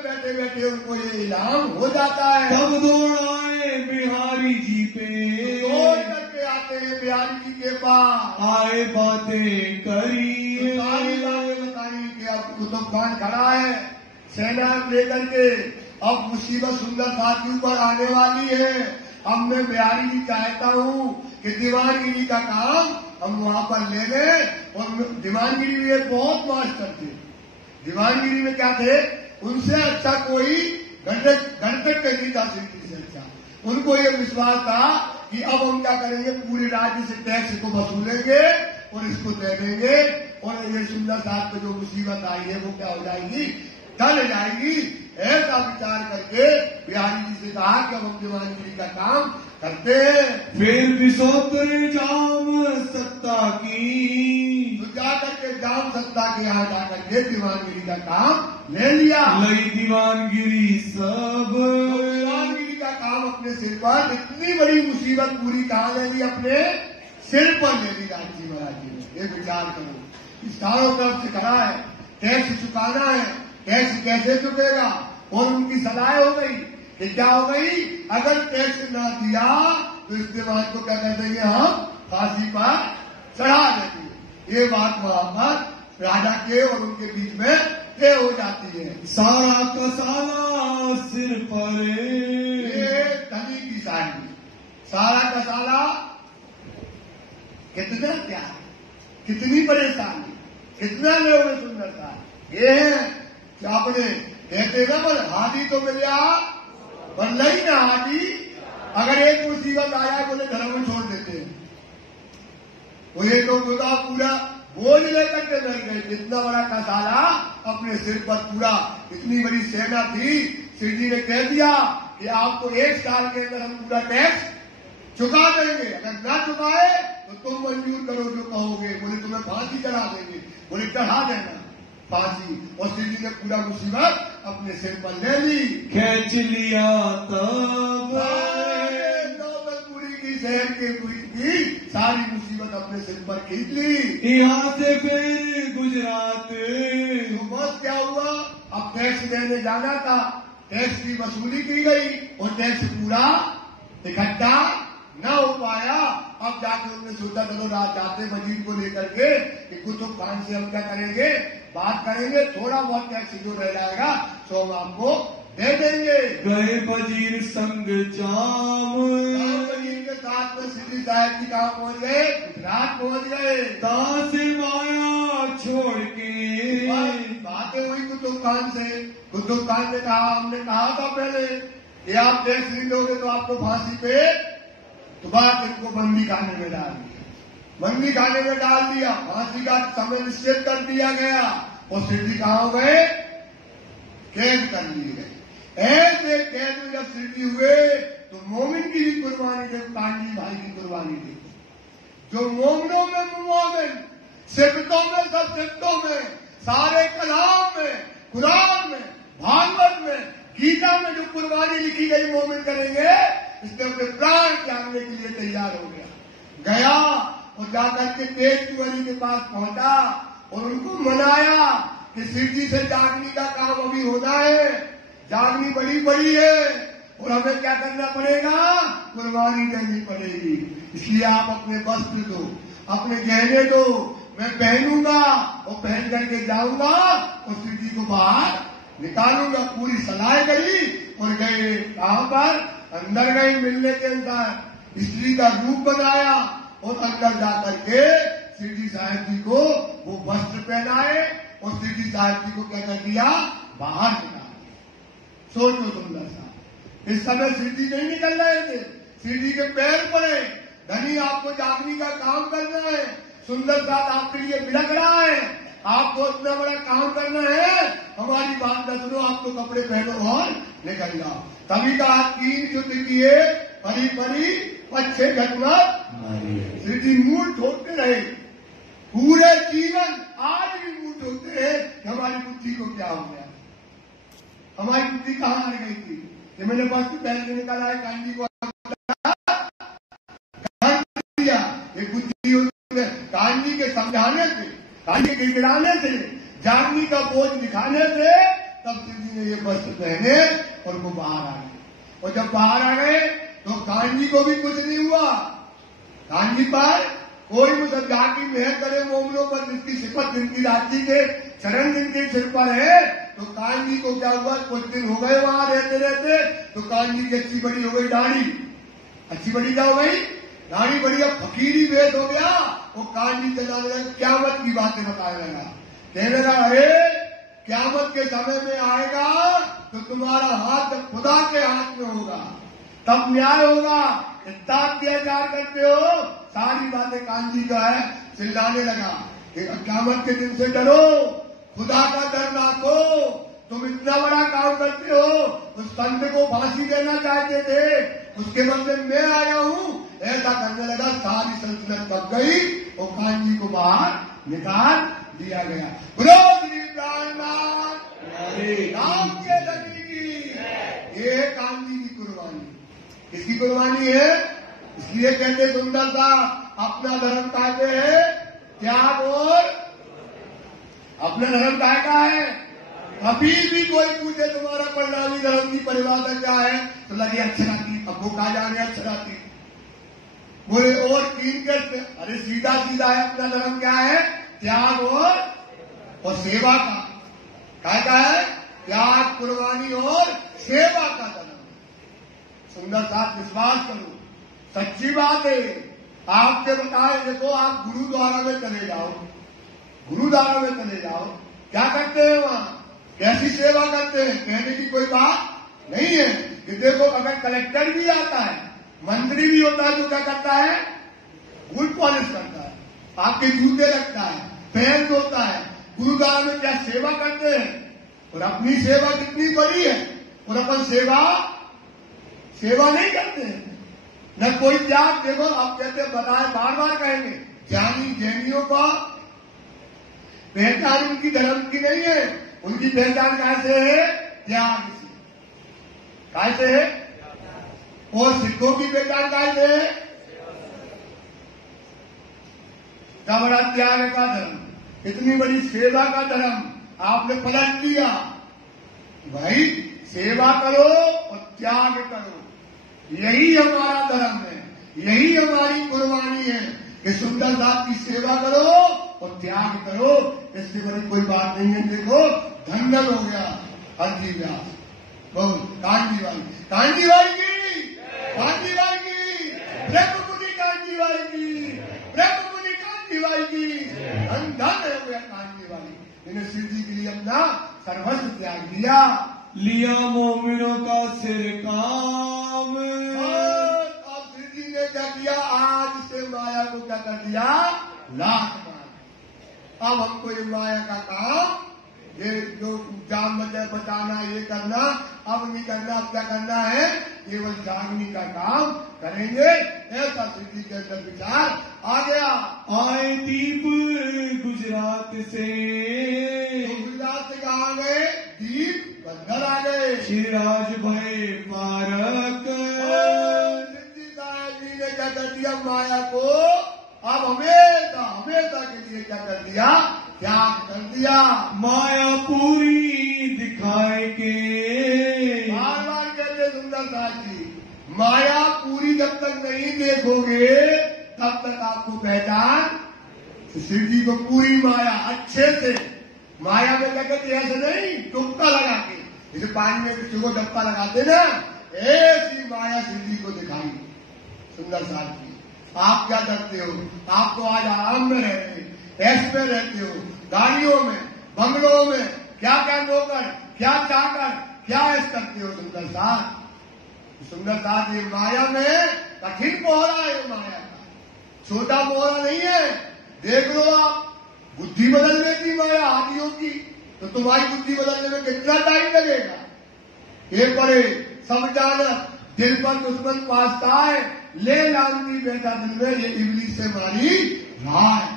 बैठे बैठे उनको ये इल्हाम हो जाता है। तब दौड़ाए बिहारी जी पे, दौड़ करके आते हैं बिहारी जी के पास, आए बातें करी, सारी बातें बताई कि अब कुतुब खान खड़ा है सेना लेकर के, अब मुसीबत सुंदर साथ के ऊपर आने वाली है। अब मैं बिहारी जी चाहता हूँ कि दीवानगिरी का काम हम वहां पर ले लें। और दीवानगिरी में बहुत मास्टर थे, दीवानगिरी में क्या थे, उनसे अच्छा कोई गणतज्ञ नहीं था सिद्धि से अच्छा। उनको ये विश्वास था कि अब हम क्या करेंगे, पूरे राज्य से टैक्स को वसूलेंगे और इसको दे देंगे और ये सुंदर साहब पे जो मुसीबत आई है वो क्या हो जाएगी, टल जाएगी। ऐसा विचार करके बिहारी जी से कहा कि अब हम दीवानगिरी का काम करते हैं। फिर विसोतरे जाम सत्ता की, तो जाकर के जाम सत्ता के यहाँ जाकर के दीवानगिरी का काम ले लिया। लई दीवानगिरी सब, दीवानगिरी का काम अपने सिर पर, इतनी बड़ी मुसीबत पूरी कहाँ ले ली, अपने सिर पर ले ली राजी महाराज जी ने। ये विचार करो, इस चारों तरफ से खड़ा है, टैक्स चुकाना है, टैक्स कैसे चुकेगा। और उनकी सलाह हो गई कि क्या हो गई, अगर टैक्स न दिया तो इस दीवान को क्या कर देंगे, हम फांसी पर चढ़ा देंगे। ये बात वहां पर राजा के और उनके बीच में तय हो जाती है। सारा कसाला सिर पर, ये धनी की शादी, सारा कसाला, कितना प्यार, कितनी परेशानी, कितना लोग में सुंदरता। ये है कि आपने कहते ना, पर हादी तो मिल गया पर नहीं ना हादी। अगर एक मुसीबत आया बोले धर्म छोड़ देते हैं, वो ये तो पूरा बोझ लेकर के मिल गए। इतना बड़ा कसाला अपने सिर पर, पूरा इतनी बड़ी सेना थी। श्री जी ने कह दिया कि आपको 1 साल के अंदर हम पूरा टैक्स चुका देंगे, अगर ना चुकाए तो तुम मंजूर करो जो कहोगे। बोले तुम्हें फांसी चढ़ा देंगे, बोले चढ़ा देना। फांसी, और शिव जी ने पूरा मुसीबत अपने सिर पर ले ली। खींच लिया तब दौलतपुरी की शहर के पूरी की सारी मुसीबत अपने सिर पर खींच ली। यहाँ से फिर गुजरात। तो बस क्या हुआ, अब टैक्स देने जाना था, टैक्स की वसूली की गई और टैक्स पूरा इकट्ठा न हो पाया। अब जाके उन्होंने सोचा चलो रात जाते वजीर को लेकर के कि कुतुब खान से हम क्या करेंगे, बात करेंगे, थोड़ा बहुत टैक्स जो रह जाएगा तो हम आपको दे देंगे। गए वजीर संग जाम। वजीर के साथ में सिद्धि साहब जी कहाँ पहुंच गए, गुजरात पहुंच गए। तां से माया छोड़ के बातें हुई कुतुब खान से। कुतुब खान ने कहा, हमने कहा था पहले कि आप टैक्स नहीं दोगे तो आपको फांसी पे, तो बात इनको बंदी खाने में डाल दिया। बंदी खाने में डाल दिया, फांसी का समय निश्चित कर दिया गया और सिद्धि कहाँ हो गए, कैद कर लिए गए। ऐसे कैद में जब सिद्धि हुए तो मोमिन की भी कुर्बानी थे, कांडी भाई की कुर्बानी थी। जो मोमिनों में मोमिन, सिद्धों में सब सिद्धों में, सारे कलाम में, कुरान में, भागवत में, गीता में जो कुर्बानी लिखी गई मोमिन करेंगे, इसने अपने प्राण त्यागने के लिए तैयार हो गया और जाकर के तेजकुंवरी के पास पहुंचा और उनको मनाया कि शिव जी से जागनी का काम अभी होना है, जागनी बड़ी बड़ी है और हमें क्या करना पड़ेगा, कुर्बानी देनी पड़ेगी। इसलिए आप अपने वस्त्र दो, अपने गहने दो, मैं पहनूंगा और पहन करके जाऊंगा और शिव जी को बाहर निकालूंगा। पूरी सलाह करी और गए कहां पर, अंदर गए मिलने के अंदर स्त्री का रूप बनाया और अंदर जाकर के शिव जी साहब जी को वो वस्त्र पहनाए और शिव जी साहब जी को क्या कर दिया, बाहर निकाल दिया। सोचो सुंदर सा, इस समय शिव जी नहीं निकल रहे थे, शिव जी के पैर पड़े, धनी आपको जागनी का काम करना है, सुंदर साथ आपके लिए बिलक रहा है, आपको इतना बड़ा काम करना है, हमारी बात न सुनो, आपको कपड़े पहनो और निकल जाओ। तभी कहा 3 युद्ध किए परी परी पच्छे घटमत, श्री जी मुंह ठोकते रहे पूरे जीवन, आज भी मुंह ठोकते रहे कि हमारी बुद्धि को क्या हो गया, हमारी बुद्धि कहाँ आ गई थी कि मैंने बस पहन के निकाला है, कांजी को दिया, ये बुद्धि कांजी के समझाने से, कांजी के गिराने से, जागनी का बोझ दिखाने से तब शिव जी ने ये वस्त्र पहने और वो बाहर आ गए। और जब बाहर आ गए तो कांजी को भी कुछ नहीं हुआ, कांजी पर कोई मुसलमान की मेहर करे मोमिनों पर, जिसकी सिफत जिनकी रात्रि के चरण जिनके सिर पर है, तो कांजी को क्या हुआ, कुछ दिन हो गए वहां रहते रहते तो कांजी की अच्छी बड़ी हो गई दाढ़ी, अच्छी बड़ी क्या हो गई, दाढ़ी बड़ी, अब फकीरी वेश हो गया। वो कांजी चलाने लगा, क्यामत की बातें बताने लगा, कहने लगा अरे क्यामत के समय में आएगा तो तुम्हारा हाथ जब खुदा के हाथ में होगा तब न्याय होगा, इतना अत्याचार करते हो, सारी बातें कांजी का है चिल्लाने लगा कि क्यामत के दिन से डरो, खुदा का डर रखो, तुम इतना बड़ा काम करते हो, उस संत को फांसी देना चाहते थे, उसके बदले मैं आया हूं, ऐसा करने लगा, सारी संसद पक गई और कांजी को बाहर निकाल दिया गया। विरोधी प्राणनाथ राम के लगी की, ये है कांजी की कुर्बानी। किसकी कुर्बानी है, इसलिए कहते सुंदर सा अपना धर्म कहते हैं त्याग, और अपना धर्म का है। अभी भी कोई पूछे तुम्हारा परिणामी धर्म की परिभाषा क्या है तो लगे अक्षराती, अब वो कहा जाने अक्षराती, बोले और 3 करते, अरे सीधा सीधा है, अपना धर्म क्या है, त्याग और सेवा का है, त्याग कुर्बानी और सेवा का धर्म। सुंदर साथ विश्वास करो, सच्ची बात है, आपके बताए, देखो आप गुरुद्वारा में चले जाओ, गुरुद्वारा में चले जाओ, क्या करते हैं वहां, कैसी सेवा करते हैं, कहने की कोई बात नहीं है कि देखो अगर कलेक्टर भी आता है, मंत्री भी होता है तो क्या करता है, वुड पॉलिश करता है, आपके जूते लगता है, पैर धोता है, गुरुद्वारा में क्या सेवा करते हैं, और अपनी सेवा कितनी बड़ी है, और अपन सेवा नहीं करते हैं, न कोई त्याग। देखो आप कहते बताए, बार बार कहेंगे, ज्ञानी जैनियों का पहचान उनकी धर्म की नहीं है, उनकी पहचान कहां से है? त्याग से। कहां से है? और सिखों की पहचान कहां से है? इतना बड़ा त्याग का धर्म, इतनी बड़ी सेवा का धर्म आपने पलट दिया। भाई सेवा करो और त्याग करो, यही हमारा धर्म है, यही हमारी कुर्बानी है कि सुंदर दास की सेवा करो और त्याग करो। इससे बड़ी कोई बात नहीं है। देखो धन्य हो गया हरजी व्यास, बहुत कांजीवाली, कांजीवाली की, कांजीवाली की, ब्रह्मपुरी कांजीवाली की, ब्रह्मपुरी कांजीवाली की, धन्य हो गया कांजीवाली। इन्हें शिव जी के लिए अपना सर्वस्व त्याग दिया। लिया मोमिनों का सिर काम। अब शिव जी ने क्या किया? आज से माया को क्या कर दिया? लात मार। अब हमको ये माया का काम, ये जो जान बचाना, ये करना अब नहीं करना। अब क्या करना है? केवल जागने का काम करेंगे। ऐसा शिव जी के अंदर विचार आ गया। आए दीप गुजरात से, गुजरात से कहा गए? दीप बंदर आ गए। शिराज भय पारक। सिद्धि साहब जी ने क्या कर दिया? माया को अब हमेशा हमेशा के लिए क्या कर दिया? त्याग कर दिया। माया पूरी दिखाएंगे। बार बार कहते सुंदर दास जी, माया पूरी जब तक नहीं देखोगे तब तक आपको पहचान। शिव जी को पूरी माया अच्छे से, माया में क्या कहते ऐसे नहीं टुक्का लगा के, जैसे पानी में किसी को डब्बा लगाते ना, ऐसी माया शिव जी को दिखाई। सुंदर साहब जी, आप क्या करते हो? आप तो आज आराम में रहते, ऐश में रहते हो, गाड़ियों में, बंगलों में, क्या क्या नौकर, क्या चाकर, क्या ऐश करते हो। सुंदर साहब, सुंदर साहब, ये माया में कठिन मोहरा है। माया का छोटा मोहरा नहीं है। देख लो आप, बुद्धि बदलने की माया हाथियों की, तो तुम्हारी बुद्धि बदलने में कितना टाइम लगेगा? ये परे सब जाना, दिल पर दुश्मन पासता है, ले लांगी बेटा दिल में, ये इबलीस से मारी राय।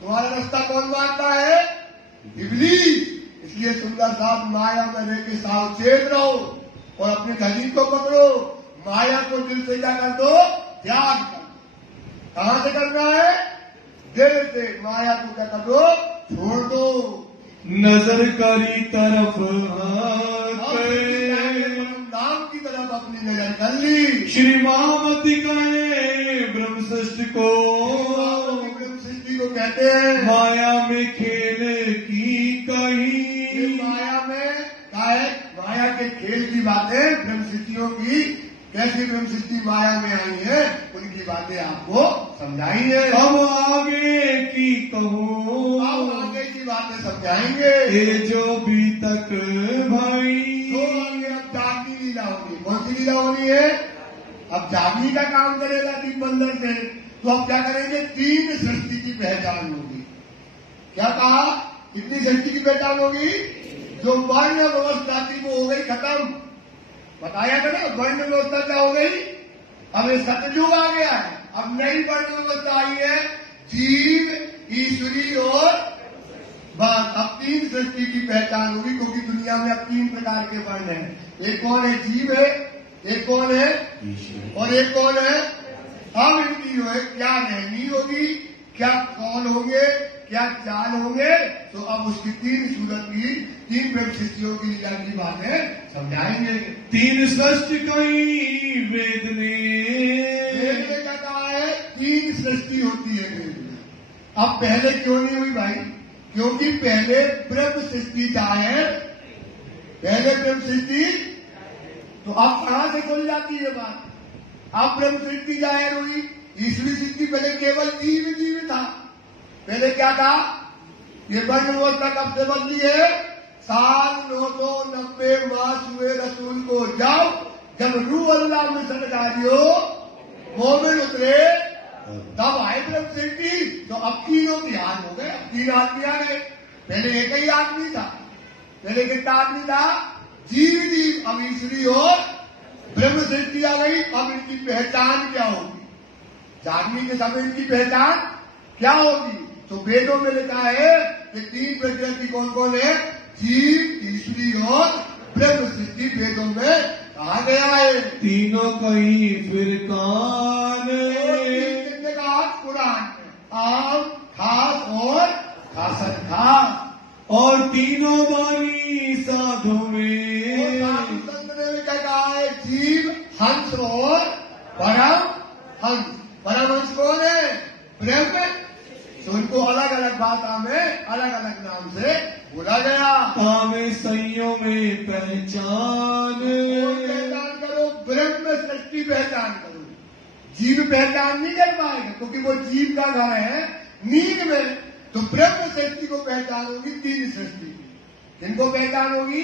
तुम्हारा रास्ता कौन मारता है? इबलीस। इसलिए सुंदर साहब, माया में रह के सावचेत रहो और अपने धनी को पकड़ो। माया को दिल से क्या कर दो? त्याग कर दो। कहां से करना है? दिल से। माया को क्या कर दो? छोड़ दो। नजर करी तरफ नाम की तरफ अपनी नजर कर ली। श्री महामती कहे ब्रह्म सृष्टि को, ब्रह्म सृष्टि को कहते हैं माया में खेल की कही। माया में क्या है? माया के खेल की बातें, ब्रह्म सृष्टियों की कैसी ब्रह्म सृष्टि माया में आई है, उनकी बातें आपको समझाएंगे। अब आगे की कहूँ, अब आगे की बातें समझाएंगे। ये जो भी तक भाई, तो आगे अब जागनी लीला होगी। कौन सी लीला होनी है? अब जागनी का काम करेगा दीप बंदर से। तो अब क्या करेंगे? 3 सृष्टि की पहचान होगी। क्या कहा? कितनी सृष्टि की पहचान होगी? जो वर्ण व्यवस्था थी वो हो गई खत्म। बताया था ना, वर्ण व्यवस्था क्या हो गई? अब ये सतयुग आ गया है। अब नई वर्ण व्यवस्था आई है, जीव, ईश्वरी और बस। अब 3 सृष्टि की पहचान होगी, क्योंकि दुनिया में अब 3 प्रकार के वर्ण हैं। एक कौन है? जीव है, एक कौन है? और एक कौन है? अब इनकी जो है क्या रहनी होगी, क्या कौन होंगे, क्या चाल होंगे, तो अब उसकी 3 सूरत की, 3 ब्रह्म सृष्टियों की लीला की बातें समझाएंगे। 3 सृष्टि कई वेद ने, वेद ने क्या कहा है? 3 सृष्टि होती है वेद में। अब पहले क्यों नहीं हुई भाई? क्योंकि पहले ब्रह्म सृष्टि जाहिर, पहले ब्रह्म सृष्टि, तो अब कहां से खुल जाती है बात? अब ब्रह्म सृष्टि जाहिर हुई। ईश्वरी सृष्टि पहले केवल जीव था। पहले क्या था? ये वर्ण व्यवस्था कब से बदली है? साल 990 मास हुए रसूल को जाओ, जब रूह अल्लाह में सरदारियो मोमिन उतरे, तब आए ब्रह्म सृष्टि। तो अब 3 की हाल हो गए। अब 3 आदमी आ गए। पहले एक ही आदमी था। पहले कितना आदमी था? जीव। अब ईश्वरी और ब्रह्म सृष्टि आ गई। अब इनकी पहचान क्या होगी? जागने के समय इनकी पहचान क्या होगी? तो वेदों में लिखा है ये तीन प्रकृति कौन कौन है? जीव, ईश्वरी और ब्रह्म सृष्टि वेदों में कहा गया है। तीनों कहीं फिर कान कितने कहा? कुरान में आम, खास और खासन खास। और तीनों वाणी साधु में साधु संत ने क्या कहा है? जीव, हंस और परम हंस। परम हंस कौन है? ब्रह्म। तो उनको अलग अलग भाषा में अलग अलग नाम से बोला गया। कामे संयो में पहचान पहचान करो, ब्रह्म सृष्टि पहचान करो। जीव पहचान नहीं कर पाएगा क्योंकि वो जीव का घर है नींद में। तो ब्रह्म सृष्टि को पहचान होगी तीन सृष्टि की। जिनको पहचान होगी?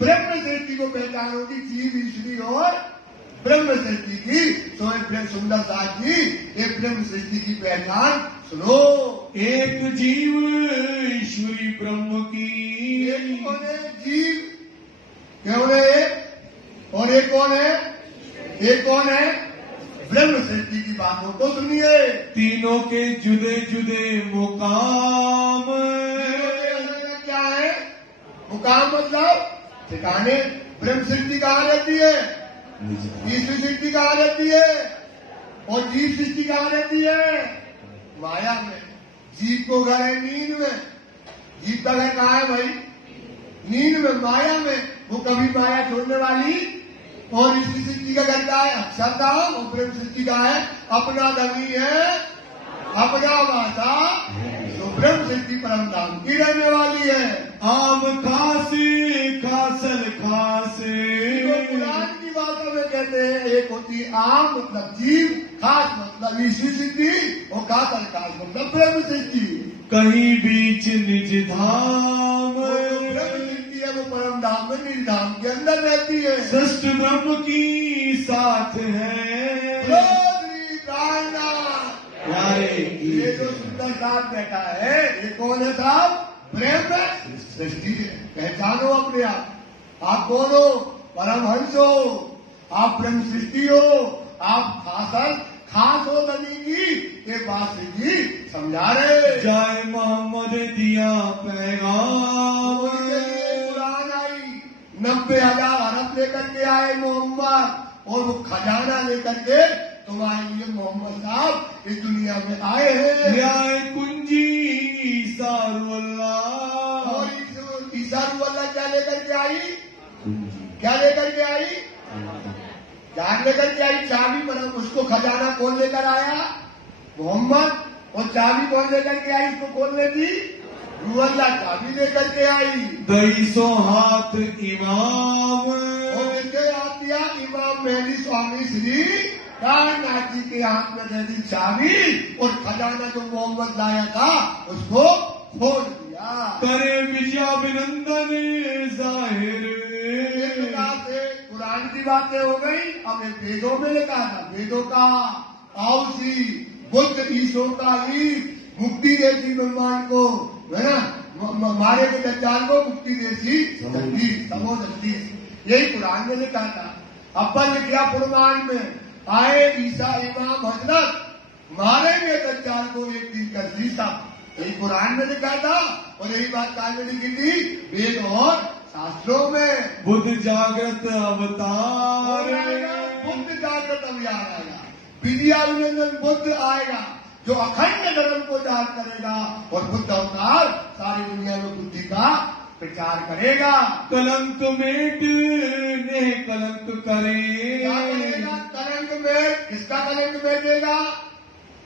ब्रह्म सृष्टि को पहचान होगी जीव, ईश्वरी और ब्रह्म सृष्टि की। तो एक सुंदर साथ जी एक ब्रह्म सृष्टि की पहचान सुनो। एक जीव ईश्वरी ब्रह्म की एक कौन है? जीव। कौन है एक? और एक कौन है? एक कौन है? ब्रह्म सृष्टि की बातों को सुनिए। तीनों के जुदे जुदे मुकाम क्या है? मुकाम मतलब ठिकाने। ब्रह्म सृष्टि कहाँ रहती है? ईश्वर सृष्टि कहाँ रहती है? और जीव सृष्टि कहाँ रहती है? माया में। जीव को घर है नींद में। जीव का घर कहाँ है भाई? नींद में, माया में। वो कभी माया छोड़ने वाली। और इसी सृष्टि का घर का है अक्षरधाम। और ब्रह्म सृष्टि का है अपना धनी है, अपना वासा। तो ब्रह्म सृष्टि परम धाम की रहने वाली है। आम खासे खासल खासे पुराण की बातों में कहते हैं एक होती है आम मतलब जीव, खास मतलब ईश्वर सिद्धि और खास मतलब ब्रह्म सिद्धि। कहीं बीच निज धाम ब्रह्म सिद्धि है वो परम धाम में निज धाम के अंदर रहती है। सृष्ट ब्रह्म की साथ है ये जो सुंदर साथ बैठा है ये कौन है साहब? ब्रह्म सृष्टि है। पहचानो अपने आप कौन हो? परमहंस हो, आप ब्रह्म सृष्टि हो, आप खास हो धनी की। ये बात जी समझा रहे। जाए मोहम्मद दिया पैगाम कुरान आई 90,000 अरब लेकर के आए मोहम्मद। और वो खजाना लेकर के तुम्हारे लिए मोहम्मद साहब इस दुनिया में आए हैं। न्याय कुंजी ईसारुल्लाह। और ईसारुल्लाह क्या लेकर के आई? क्या लेकर के आई? क्या लेकर के आई? चाबी। पर उसको खजाना कौन लेकर आया? मोहम्मद। और चाबी कौन लेकर के आई? इसको खोलने की रूहल्लाह चाबी लेकर के आई। 200 हाथ इमाम और इसे हाथ दिया इमाम मेहदी स्वामी श्री कायनाथ जी के हाथ में दे दी चाबी। और खजाना जो मोहम्मद लाया था उसको खोल दिया। करे विजयाभिनंदन जाहिर। कुरान की बातें हो गई। अब एक वेदों में लिखा था, वेदों का आवसी बुद्ध ईशो का ही मुक्ति देती ब्रह्मांड को, है ना, मारे के दज्जाल को मुक्ति देती समोदती। यही कुरान में लिखा था। अब्बल लिखा पुरमान में आए ईसा इमाम हजरत मारेंगे दज्जाल को एक दिन कर सीसा। यही कुरान में लिखा था। और यही बात कहा में लिखी थी वेद और शास्त्रों में। बुद्ध जागृत अवतार बुद्ध जागृत अभियान आएगा। विजयाभिनंदन बुद्ध आएगा जो अखंड धर्म को जाग करेगा। और बुद्ध अवतार सारी दुनिया में बुद्धि का प्रचार करेगा। कलंक मेटने कलंक करेगा। कलंक में किसका कलंक बैठेगा?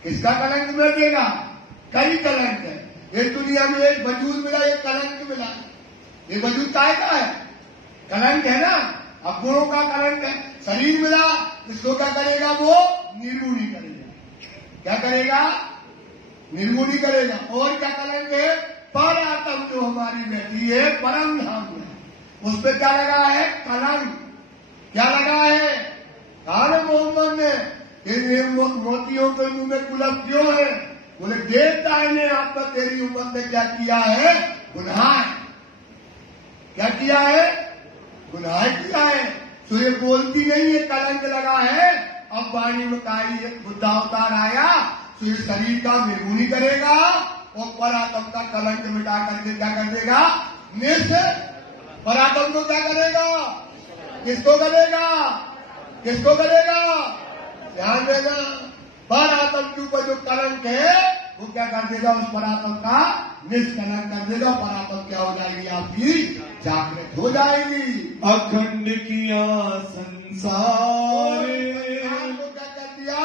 किसका कलंक बैठेगा? कई कलंक है। ये दुनिया में एक वजूद मिला, एक कलंक मिला। ये वजूद काय का है? कलंक है ना। अब गुणों का कलंक है। शरीर मिला, इसको क्या करेगा? वो निर्मूली करेगा। क्या करेगा? निर्मूली करेगा। और क्या कलंक है? पर आत्म जो हमारी बैठी है परम धाम में, उस पर क्या लगा है? कलंक। क्या लगा है? कहा मोहम्मद ने ये मोतियों के मुंह में कुलप क्यों है? बोले देवता ने आप पर तेरी उम्मत ने क्या किया है? गुनाह। क्या किया है? गुनाह किया है। तो ये बोलती नहीं है, कलंक लगा है। अब वाणी में बुद्धा अवतार आया तो ये शरीर का निर्मूली करेगा वो परात्म का कलंक मिटा करके क्या कर देगा? निश्चय परात्म को क्या करेगा? किसको करेगा? किसको करेगा? ध्यान देना, परात्म के ऊपर जो कलंक है वो क्या कर देगा? उस परात्म का निष्कलंक कर देगा। परात्म क्या हो जाएगी? आपकी जागृत हो जाएगी। अखंड किया संसार, को क्या कर दिया?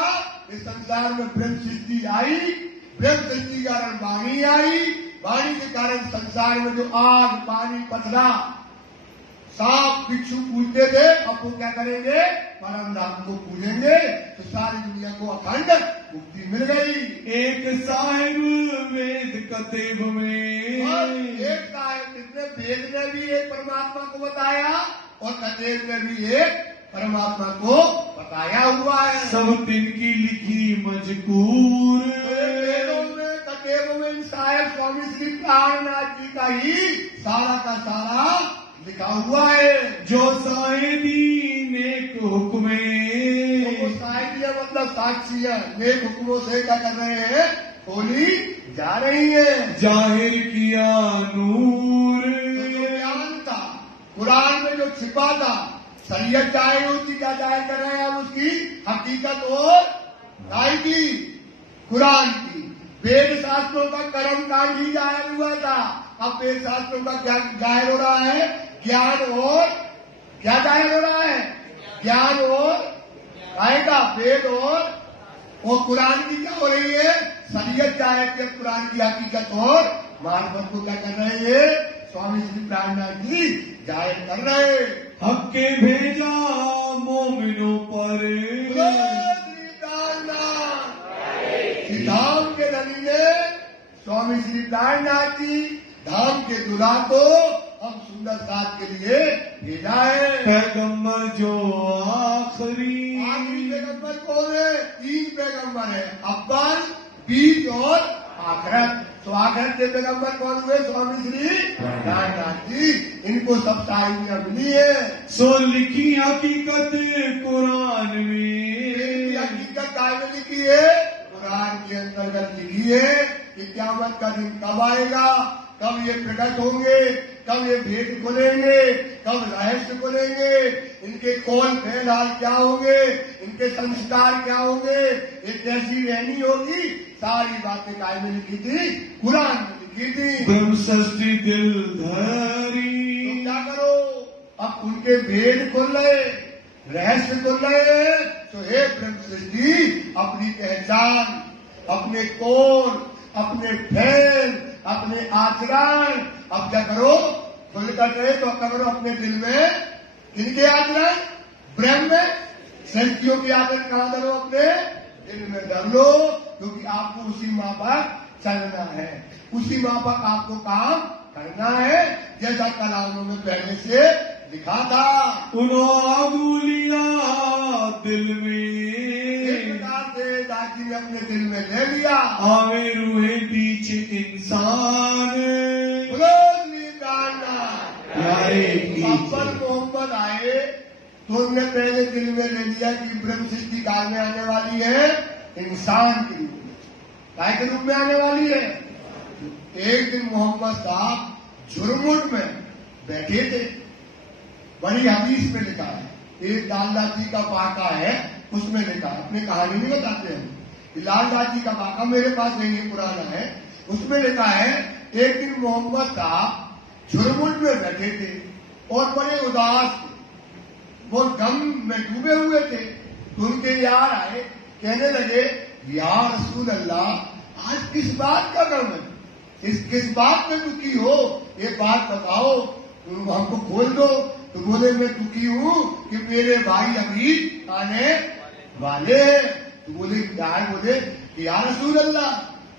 इस संसार में ब्रह्म सृष्टि आई, ब्रह्म सृष्टि के कारण वाणी आई, वाणी के कारण संसार में जो आग पानी पथरा सांप बिच्छू पूजते थे, अब वो क्या करेंगे? परम धाम को पूजेंगे तो सारी दुनिया को अखंड मुक्ति मिल गई। एक साहिब वेद कतेब में, और एक साहिब जिसने वेद में भी एक परमात्मा को बताया और कतेब में भी एक परमात्मा को बताया हुआ है। सब तिनकी लिखी मजकूर, वेदों में कतेब में साहिब स्वामी श्री प्राणनाथ जी का ही सारा का सारा लिखा हुआ है। जो साहिदी नेक हुक्मे, वो साहित्य मतलब साक्षी है, नेक हुक्मों से क्या कर रहे हैं? होली जा रही है। जाहिर किया नूर, तो जो ज्ञान था कुरान में जो छिपा था, शरीयत जाहिर होती, क्या जाहिर कर रहे हैं हम? उसकी हकीकत और राय की, कुरान की। वेद शास्त्रों का कर्म कांड ही जाहिर हुआ था, अब वेद शास्त्रों का क्या जाहिर हो रहा है? ज्ञान और क्या जाहिर हो रहा है? ज्ञान और आएगा वेद और कुरान की क्या हो रही है? शरीयत जाहिर के कुरान की हकीकत और मार्फत को क्या कर रहे हैं? स्वामी श्री प्राणनाथ जी जाहिर कर रहे हैं। हक के भेजा मोमिनों पर, श्री प्राणनाथ श्री धाम के धनी ने स्वामी श्री प्राणनाथ जी धाम के दुल्हा को हम सुंदर साथ के लिए भेजा है। पैगंबर जो आखिरी पैगंबर कौन है? 3 पैगंबर है, अव्वल, बीच और आखिरत। तो आखिरत के पैगंबर कौन हुए? स्वामी श्री प्राणनाथ जी। इनको सब साहित्य मिली है। सो लिखी हकीकत कुरान में, हकीकत काय में लिखी है? कुरान के अंतर्गत लिखी है कि क़यामत का दिन कब आएगा, कब ये प्रकट होंगे, कब ये भेद खुलेंगे, कब रहस्य खुलेंगे, इनके कौन फैलाल क्या होंगे, इनके संस्कार क्या होंगे, ये कैसी रहनी होगी, सारी बातें काय में लिखी थी? कुरान में लिखी थी। ब्रह्म सृष्टि दिल धरी, तो क्या करो? अब उनके भेद खुल रहे, रहस्य खुल रहे, तो हे ब्रह्म सृष्टि अपनी पहचान, अपने कौन, अपने फैल, अपने आचरण अब क्या करो? खुल कर रहे तो करो अपने दिल में। किनके आचरण? ब्रह्म में सृष्टियों की आदत कहाँ धरो? अपने दिल में धर लो, क्योंकि आपको उसी मापक चलना है, उसी मापक आपको काम करना है, जैसा कलामों में पहले से लिखा था। उन्होंने लिया दिल में, दादी ने अपने दिल में ले लिया। आवे रूहे बीच इंसान, अव्वल मोहम्मद आए तो उन्होंने पहले दिल में ले लिया कि ब्रह्म सृष्टि काल में आने वाली है इंसान के रूप में, काय के रूप में आने वाली है। एक दिन मोहम्मद साहब झुरमुट में बैठे थे, बड़ी हदीस में लिखा है, एक लालदास जी का पाका है, उसमें लिखा है, अपनी कहानी नहीं बताते हैं, लालदास जी का पाका मेरे पास नहीं है, पुराना है, उसमें लिखा है एक दिन मोहम्मद साहब झुरमुट में बैठे थे और बड़े उदास थे, वो गम में डूबे हुए थे। तो उनके यार आए, कहने लगे या रसूल अल्लाह, आज किस बात का गम है, किस बात में दुखी हो, ये बात बताओ, तुम हमको खोल दो। तो बोले मैं दुखी हूँ कि मेरे भाई अभी आने वाले हैं। तो बोले क्या है? बोले कि या रसूल अल्लाह,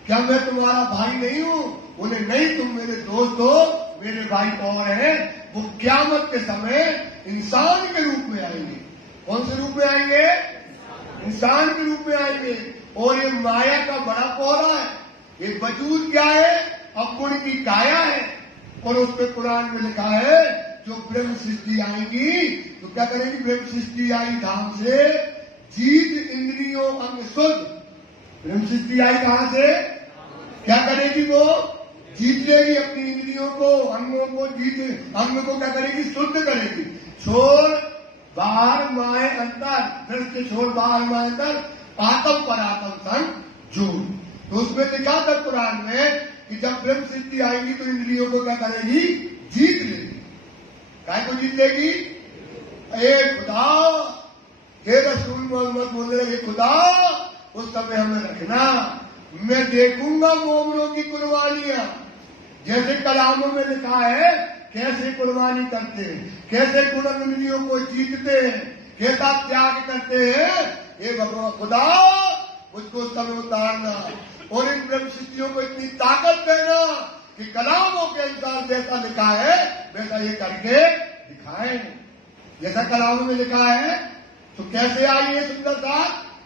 क्या मैं तुम्हारा भाई नहीं हूँ? बोले नहीं, तुम मेरे दोस्त हो, मेरे भाई और हैं, वो क़यामत के समय इंसान के रूप में आएंगे। कौन से रूप में आएंगे? इंसान के रूप में आएंगे। और ये माया का बड़ा पौधा है, ये वजूद क्या है? अवगुण की काया है। और उसमें कुरान में लिखा है जो ब्रह्म सृष्टि आएगी तो क्या करेगी? ब्रह्म सृष्टि आई धाम से, जीत इंद्रियों अंग शुद्ध। ब्रह्म सृष्टि आई कहां से? क्या करेगी वो? जीत लेगी अपनी इंद्रियों को, अंगों को अंग को क्या करेगी? शुद्ध करेगी। छोड़ बाहर माए अंतर, दृष्टि छोड़ बाहर माए अंतर, आत्म पर आत्म संग जोड़। तो उसमें लिखा था कुरान में कि जब ब्रह्म सिद्धि आएगी तो इंद्रियों को क्या करेगी? जीत लेगी। क्या को जीत लेगी? खुदा, हे रसूल मोहम्मद बोल रहे, खुदा उस समय हमें रखना, मैं देखूंगा मोमिनों की कुर्बानियां। जैसे कलामों में लिखा है कैसे कुर्बानी करते हैं, कैसे गुणनियों को जीतते हैं, कैसा त्याग करते हैं। हे भगवान खुदा मुझको उस समय उतारना और इन ब्रह्म सिद्धियों को इतनी ताकत देना कि कलामों के अनुसार जैसा लिखा है वैसा ये करके दिखाएं। जैसा कलामों में लिखा है तो कैसे आई है सुंदरता?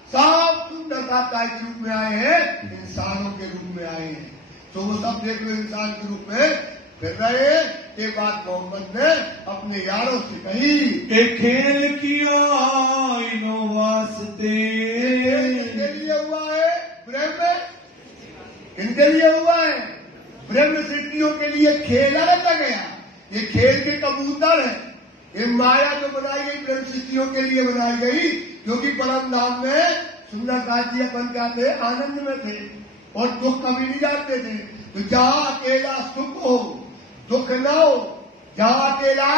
सब सुंदरता का एक रूप में आए हैं, इंसानों के रूप में आए हैं। तो वो सब देख लो इंसान के रूप में फिर रहे। ये बात मोहम्मद ने अपने यारों से कही। एक खेल किया इनो वास्ते, किनके लिए हुआ है? ब्रह्म। किनके लिए हुआ है? ब्रह्म सृष्टियों के लिए खेला रखा गया। ये खेल के कबूतर है। ये माया जो बनाई गई ब्रह्म सृष्टियों के लिए बनाई गई, क्योंकि परम धाम में सुंदरता जी अपन क्या थे? आनंद में थे और दुख कभी नहीं जानते थे। तो जहां अकेला सुख हो दुख न हो, जहां अकेला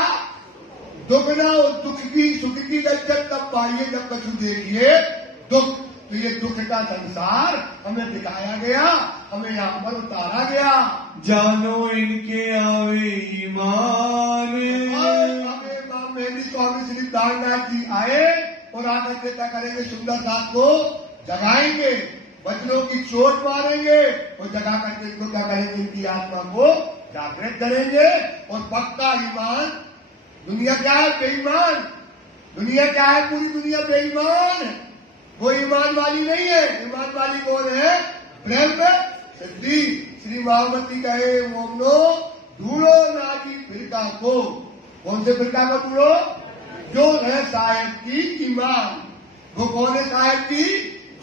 दुख न हो, सुख की लज्जत तब पाइए जब कछु देखिए दुख। तो ये दुख का संसार हमें दिखाया गया, हमें यहाँ पर उतारा गया। जानो इनके आवे ईमान, मेरी स्वामी श्री दाननाथ जी आए और आकर के क्या करेंगे? सुंदरता को जगाएंगे, बच्चों की चोट मारेंगे और जगा करके इनको क्या करेंगे? इनकी आत्मा को जागृत करेंगे। और पक्का ईमान, दुनिया क्या है? बेईमान। दुनिया क्या है? पूरी दुनिया बेईमान है। वो ईमान वाली नहीं है। ईमान वाली कौन है? ब्रह्म सिद्धि। श्री महामती कहे मोमनो ढूंढो नारी फिरका को। कौन से फिरका को ढूंढो? जो है साहेब की ईमान। वो कौन है साहेब की?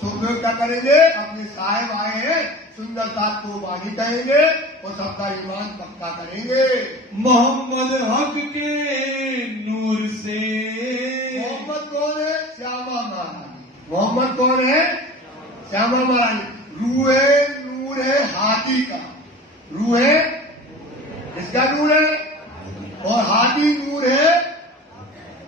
तो लोग क्या करेंगे? अपने साहेब आए हैं, सुंदरता को बानी कहेंगे और सबका ईमान पक्का करेंगे। मोहम्मद हक के नूर से। मोहम्मद कौन है? श्यामा महारानी। मोहम्मद कौन है? श्यामा महारानी। रूह है, नूर है हाथी का। रूह है, किसका नूर है? और हाथी नूर है,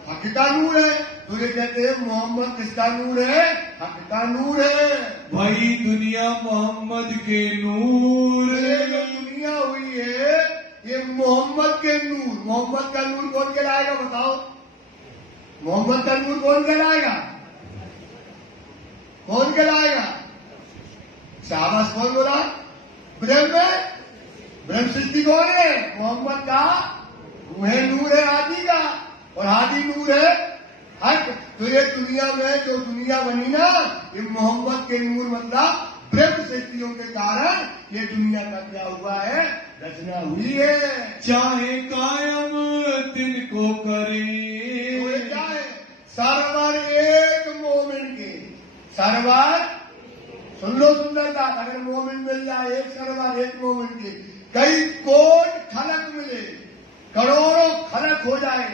हक का नूर है। तो ये कहते हैं मोहम्मद किसका नूर है? हक का नूर है। भाई दुनिया मोहम्मद के नूर। ये जो दुनिया हुई है ये मोहम्मद के नूर। मोहम्मद का नूर कौन कहलाएगा? बताओ, मोहम्मद का नूर कौन कहलाएगा? कौन कहलाएगा? शाबाश, कौन बोला? ब्रह्म सृष्टि कौन है? मोहम्मद का वह नूर है हाथी का, और हाथी नूर है हक। तो ये दुनिया में जो दुनिया बनी ना, ये मोहम्मद के नूर मतलब ब्रह्म सृष्टियों के कारण ये दुनिया का क्या हुआ है? रचना हुई है। चाहे कायम तिनको करे, तो क्या है? सरवर एक मोमिन के, सरवर सुन लो सुंदरता। अगर मोमिन मिल जाए एक सरवर एक मोमिन के, कई कोट खलक मिले, करोड़ों खलक हो जाए,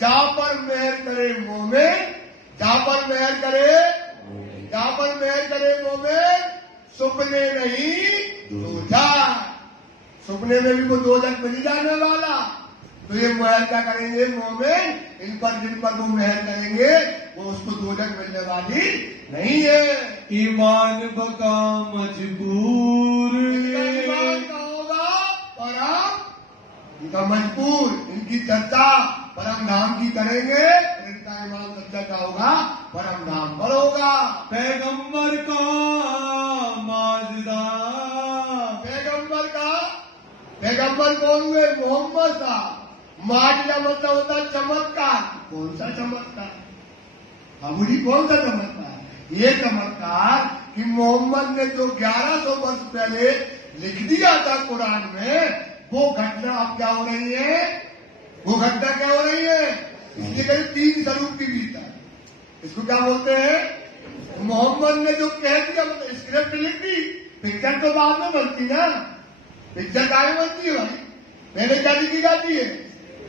जहां पर मेहर करे मोमिन, जहां पर मेहर करे, जहां पर मेहर करे मोमिन, सुपने नहीं दोजख। सुपने में भी वो दोजख मिल जाने वाला। तो ये मेहर क्या करेंगे मोमिन? इन पर जिन पर वो मेहर करेंगे वो उसको दोजख मिलने वाली नहीं है। ईमान बका मजबूर। ईमान का होगा परम, इनका मजबूर। इनकी चर्चा परम धाम की करेंगे, इनका ईमान सच्चा का होगा परम धाम पर होगा। पैगंबर का माजदा। पैगंबर कौन हुए? मोहम्मद साहब। माजदा मतलब होता चमत्कार। कौन सा चमत्कार? अबूरी कौन सा चमत्कार? ये चमत्कार कि मोहम्मद ने जो 1100 वर्ष पहले लिख दिया था कुरान में, वो घटना अब क्या हो रही है? वो घटना क्या हो रही है? इसलिए कहीं 3 स्वरूप के भीतर। इसको क्या बोलते हैं? मोहम्मद ने जो कह दिया, मतलब स्क्रिप्ट लिख दी, पिक्चर तो बाद में बनती ना, पिक्चर काहे बनती है भाई? पहले क्या लिखी जाती है?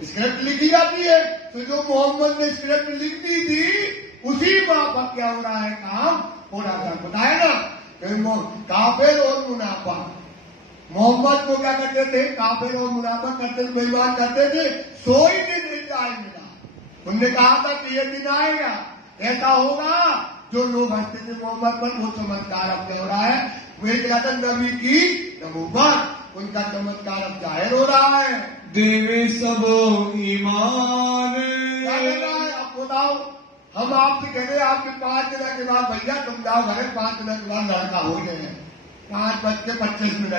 स्क्रिप्ट लिखी जाती है। तो जो मोहम्मद ने स्क्रिप्ट लिख दी थी उसी पर क्या हो रहा है, काम हो रहा है। बताया ना काफिर और मुनाफा। मोहम्मद को क्या करते थे? काफिर और मुनाफा करते थे, बेईमान करते थे। सोई दिन इंतजार मिला। उनने कहा था कि ये दिन आएगा, ऐसा होगा। जो लोग हंसते थे मोहम्मद पर, वो चमत्कार अब क्या हो रहा है? वे कहते नबी की नबूवत, उनका चमत्कार अब जाहिर हो रहा है। देवे सब ईमान। अब बताओ, हम आपसे कह रहे हैं आपके 5 दिन के बाद भैया तुम जाओ घर, 5 दिन के बाद लड़का हो जाए, 5:25 में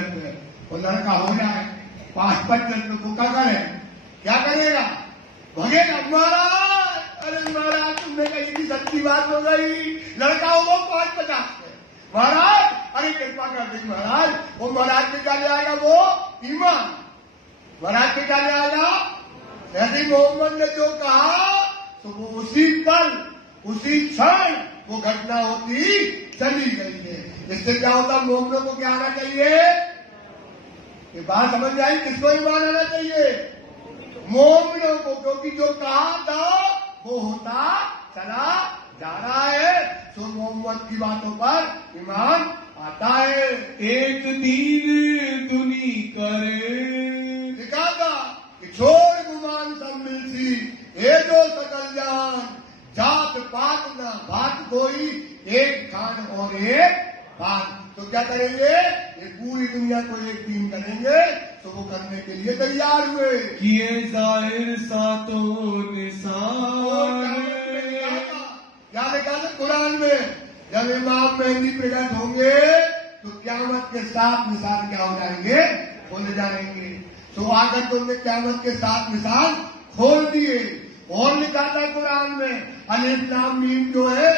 वो लड़का हो जाए, 5:25 में तो क्या करे? क्या करेगा? भगेगा महाराज। अरे महाराज तुमने कही थी, सच्ची बात हो गई, लड़का होगा 5:50 में। महाराज अरे कृपा कर दी महाराज। वो महाराज पे क्या ले आएगा? वो ईमान। महाराज पे क्या ले आएगा? ऐसे मोहम्मद ने जो कहा तो वो उसी पल, उसी क्षण वो घटना होती चली गई है। इससे क्या होता? मोहम्मदों को क्या आना चाहिए? ये बात समझ आई? किसको ईमान आना चाहिए? मोहम्मदों को, क्योंकि जो कहा था वो होता चला जा रहा है। तो मोहम्मद की बातों पर ईमान आता है। एक दीन दुनी करे। लिखा था कि छोड़ गुमान सब मिलती, ये जो सकल जान, जात पात ना बात कोई, एक खान और एक बात। तो क्या करेंगे? ये पूरी दुनिया को एक दिन करेंगे। तो वो करने के लिए तैयार हुए। किए जाहिर सातों निशान। क्या लिखा था कुरान में? जब इमाम मेहदी प्रकट होंगे तो क़यामत के 7 निशान क्या हो जाएंगे? खोले जाएंगे। तो आकर तुमने क़यामत के 7 निशान खोल दिए। और लिखा था कुरान में अलिफ लाम मीम जो है,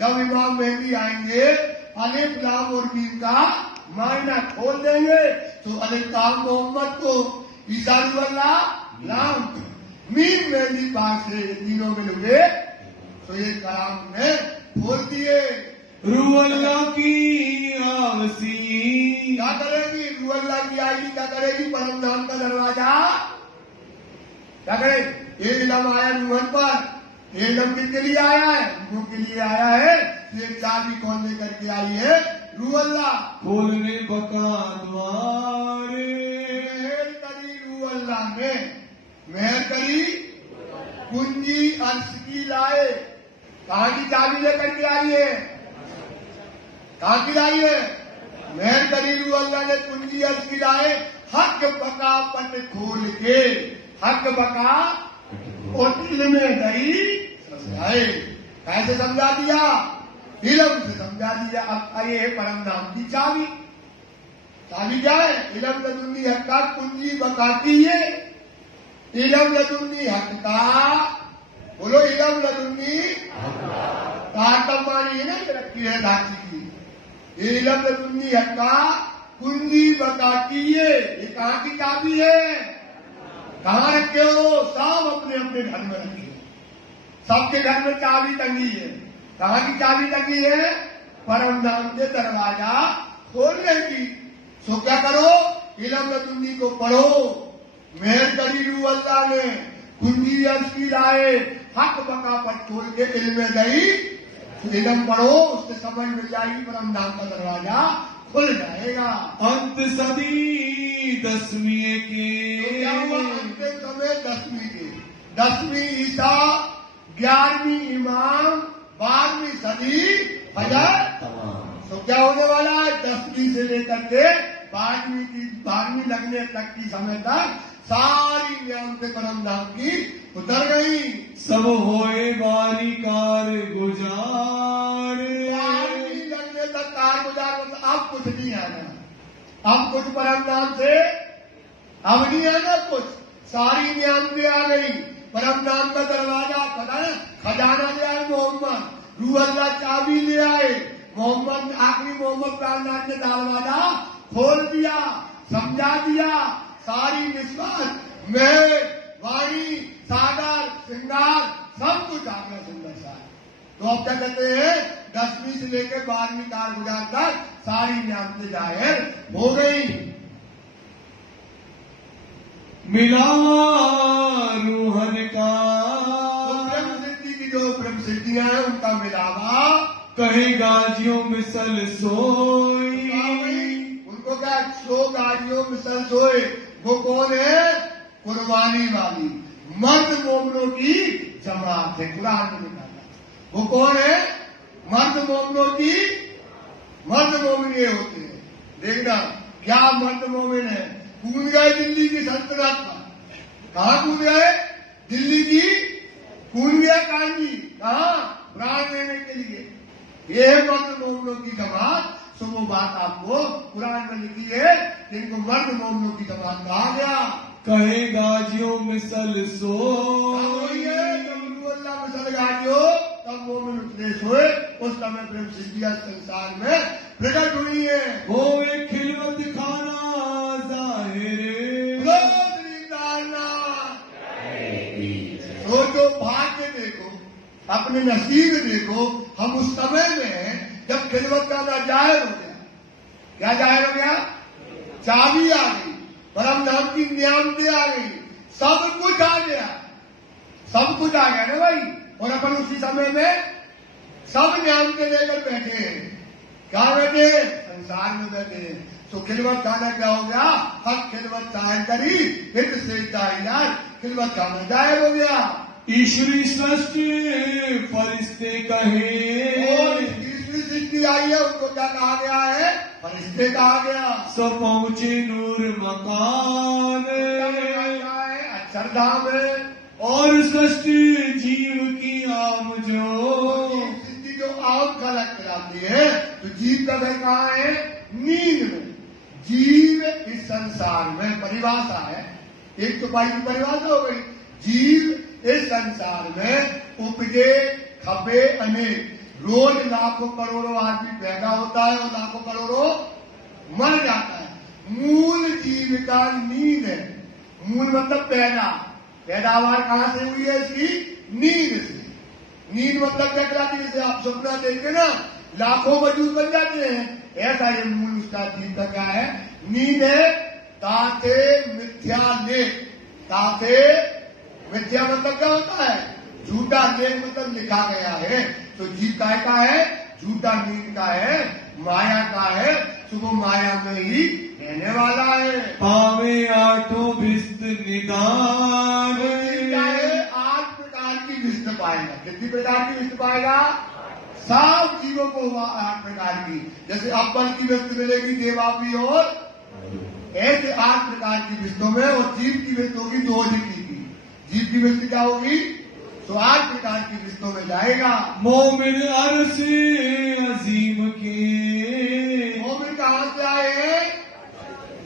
जब इमाम मेहदी आएंगे अलिफ लाम और मीम का मायना खोल देंगे। तो अलिफ लाम मोहम्मद को, ईसा लाम, मीम मेहदी पाक से तीनों में लुगे। तो ये कलाम ने खोल दिए। रूह अल्लाह की आवसी। क्या करेगी? रूह अल्लाह की आएगी। क्या करेगी? परम धाम का दरवाजा क्या करे? ये इलम आया रूहन पर। ये इलम किसके लिए आया है? रूह के लिए आया है। ये चाबी कौन लेकर के आई है? रूह अल्लाह। खोलने बका द्वारे। मेहर करी रूह अल्लाह ने, मेहर करी, कुंजी अर्श की लाए। कहाँ की चाबी लेकर के आई है? कहाँ की लाई है? मेहर करी रूह अल्लाह ने, कुंजी अर्श की लाए। हक बका पट खोल के, हक बका और दिल में गई समझाए। कैसे समझा दिया? इलम से समझा दिया। अब ये है परम नाम की चाबी। चाबी क्या है? इलम लदुन्नी हक का, कुंजी बका की है। इलम लदुन्नी हक का, बोलो इलम लदुन्नी ताकमानी है ना, रखी है धाची की। इलम लदुन्नी हक का, कुंजी बका की है। ये कहाँ की चाबी है? कहाँ रखे हो? सब अपने अपने घर में रखे। सबके घर में चाबी टंगी है। कहाँ की चाबी टंगी है? परम नाम से दरवाजा खोलने की। सो क्या करो? इलम लदुन्नी को पढ़ो। मेहर करी रूह अल्लाह ने, कुंजी अर्श की लाए। हक बका पर खोल के इल्म गई। इलम पढ़ो, उससे समझ मिल जाएगी, परम नाम का दरवाजा खुल जाएगा। अंत सदी 10वीं के। तो क्या हुआ? अंतिम समय 10वीं के। 10वीं ईसा, 11वीं इमाम, 12वीं सदी हजार। तो क्या होने वाला है? 10वीं से लेकर के 12वीं लगने तक की समय तक सारी ज्ञान पे परम धाम की उतर गई। सब होए बारी कार गुजार। 12वीं लगने तक कार गुजार। अब कुछ नहीं आना। अब कुछ परम धाम से अब नहीं आना कुछ। सारी ज्ञान पे आ गई। परम नाम का दरवाजा, पता है खजाना ले आए मोहम्मद। रूह अल्लाह चाबी ले आए मोहम्मद। आखिरी मोहम्मद प्राणनाथ ने दरवाजा खोल दिया, समझा दिया। सारी निस्बत, महल, वाणी, सागर, श्रृंगार सब कुछ आ गया सुंदर सा। तो अब क्या कहते हैं 10वीं से लेकर 12वीं कारगुजार तक सारी नियामतें जाहिर हो गई। मिलावा रूहन का तो ब्रह्म सिद्धि की जो ब्रह्म सिद्धियां हैं उनका मिलावा कहे गाजियों मिसल सोई। उनको क्या सो गाजियों मिसल सोए। वो कौन है? कुर्बानी वाली मर्द मोमनों की जमात है। कुरान में निकाला वो कौन है? मर्द मोमनों की मर्द मोमिन ये होते हैं। देखना क्या मर्द मोमिन है। कूद गए दिल्ली की सल्तनत पर। कहाँ कूद गए? दिल्ली की कूद गया कांजी। कहाँ? प्राण लेने के लिए। ये है मर्द मोमनों की जमात। सो वो बात आपको कुरान में लिखी है कि इनको मर्द मोमनों की जमात कहा गया। कहे गाजियों मिसल सोई। अल्लाह मिसल गाजियो तब मोमिन उपदेश हुए। उस समय ब्रह्म सिद्धियां संसार में प्रकट हुई है। वो एक खिलवत खाना तो जो भाग्य देखो, अपने नसीब देखो। हम उस समय में हैं जब खिलवत का जाहिर हो गया। क्या जाहिर हो गया? चाबी आ गई, परम धाम की नियामतें आ गई, सब कुछ आ गया। सब कुछ आ गया ना भाई। और अपन उसी समय में सब नियामतें लेकर बैठे हैं। क्या बैठे हैं? संसार में बैठे हैं। तो खिलवत खाना क्या हो गया? हक खिलवत जाहिर करी हित से जाहिर। खिलवत खाना जाहिर हो गया। ईश्वरी सृष्टि फरिश्ते कहे। और ईश्वरी सृष्टि आई है उनको क्या कहा गया है? फरिश्ते कहा गया। सब पहुंचे नूर मकान अक्षरधाम है। और सृष्टि जीव की आम जो सृष्टि जो आम खलक कराती है तो जीव का घर कहाँ है? नींद में। जीव इस संसार में परिभाषा है। एक तो पाई की परिभाषा हो गई। जीव इस संसार में उपजे खपे अनेक। रोज लाखों करोड़ों आदमी पैदा होता है और लाखों करोड़ों मर जाता है। मूल जीव का नींद है। मूल मतलब पैदावार कहां से हुई है इसकी? नींद से। नींद मतलब क्या कहलाती है? जैसे आप सपना देखते ना लाखों वजूद बन जाते हैं, ऐसा ये मूल उसका जीव का क्या है? नींद है। ताते मिथ्या लेख। ताते मिथ्या मतलब क्या होता है? झूठा। लेख मतलब लिखा गया है। तो जीव का है? झूठा नींद का है, माया का है। तो वो माया में ही रहने वाला है। पावे आठों भिस्त निदान। क्या है? 8 प्रकार की विष्ट पाएगा। कितनी प्रकार की विष्ट पाएगा? सब जीवों को 8 प्रकार की। जैसे अब्बल की विष्ट मिलेगी देवापी और ऐसे 8 प्रकार की विष्टों में। और जीव की विष्ट होगी 2 की। जीव की विष्ट क्या होगी? तो 8 प्रकार की विष्टों में जाएगा। मोमिन अरसे अजीम के। मोमिन कहां से आए हैं?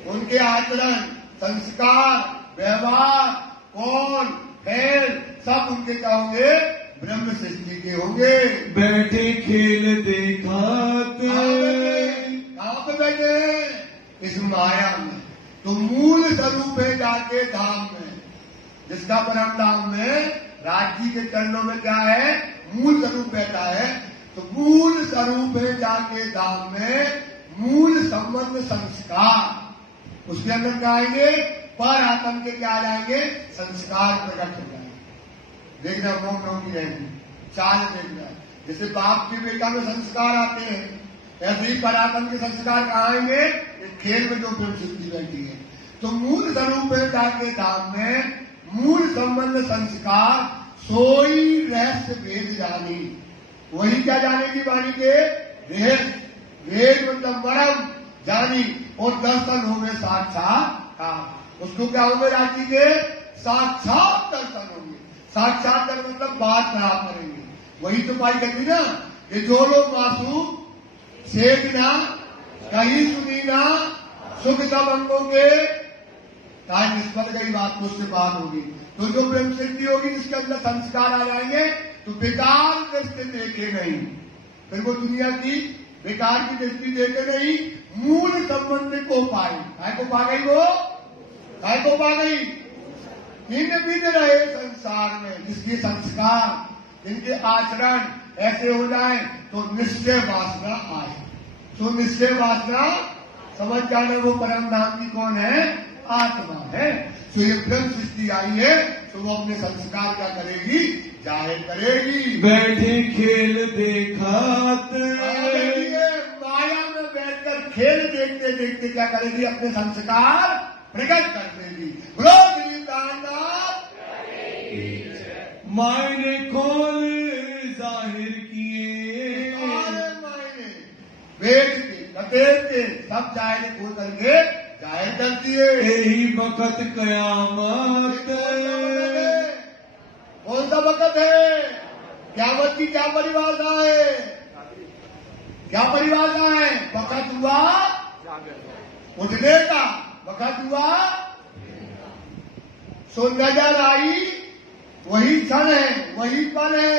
उनके आचरण, संस्कार, व्यवहार, कौन, फैल सब उनके क्या होंगे? ब्रह्म सृष्टि के होंगे। बैठे खेल देखा कहां पे बैठे हैं? इस माया में। तो मूल स्वरूप है जाके धाम में, जिसका परम धाम में राज जी के चरणों में क्या है? मूल स्वरूप बैठा है। तो मूल स्वरूप है जाके धाम में मूल संबंध संस्कार। उसके अंदर क्या आएंगे? पर आत्म के क्या आ जाएंगे? संस्कार प्रकट हो जाएंगे। देखना मोमनों की रहेंगी चाल देखना। जैसे बाप के बेटा में संस्कार आते हैं ऐसे ही परात्म के संस्कार कहाँ आएंगे? इस खेल में जो ब्रह्म सिद्धि बैठी है। तो मूल स्वरूप है जाके धाम में मूल संबंध संस्कार सोई रहस्य भेद जानी। वही क्या जाने की वाणी के? भेद। भेद मतलब मरम जानी। और दर्शन होंगे साक्षात। उसको क्या होंगे? राजी के साक्षात दर्शन होंगे। साक्षात दर्शन मतलब बात कहा करेंगे। वही तो पाई करती ना कि जो लोग मासूम सेठ ना कहीं सुनी ना सुख सब अंगों के कहा निष्फल गई बात को उससे बात होगी। तो जो ब्रह्म सिद्धि होगी जिसके अंदर संस्कार आ जाएंगे तो बेकार दृष्टि देखे नहीं। फिर वो दुनिया की बेकार की दृष्टि देखे नहीं, मूल संबंध को पाए। काय को पा गई? वो काय को पा गई? इन बिन रहे संसार में जिसके संस्कार जिनके आचरण ऐसे हो जाए तो निश्चय वासना आए। तो निश्चय वासना समझ जाना वो परम धाम की कौन है? आत्मा है। तो ये ब्रह्म सृष्टि आई है तो वो अपने संस्कार क्या करेगी? जाहिर करेगी। बैठे खेल देखत, माया में बैठकर खेल देखते देखते क्या करेगी? अपने संस्कार प्रकट कर देगी। मायने खोल जाहिर किए, मायने वेद के कतेर के सब जाहिर खोल करके जाहिर कर दिए। यही वक्त कयामत, कौन सा वक्त है? क़यामत की क्या परिभाषा है? क्या परिभाषा है? वक्त हुआ उठने का, वक्त हुआ सो नजर आई वही क्षण है, वही पल है।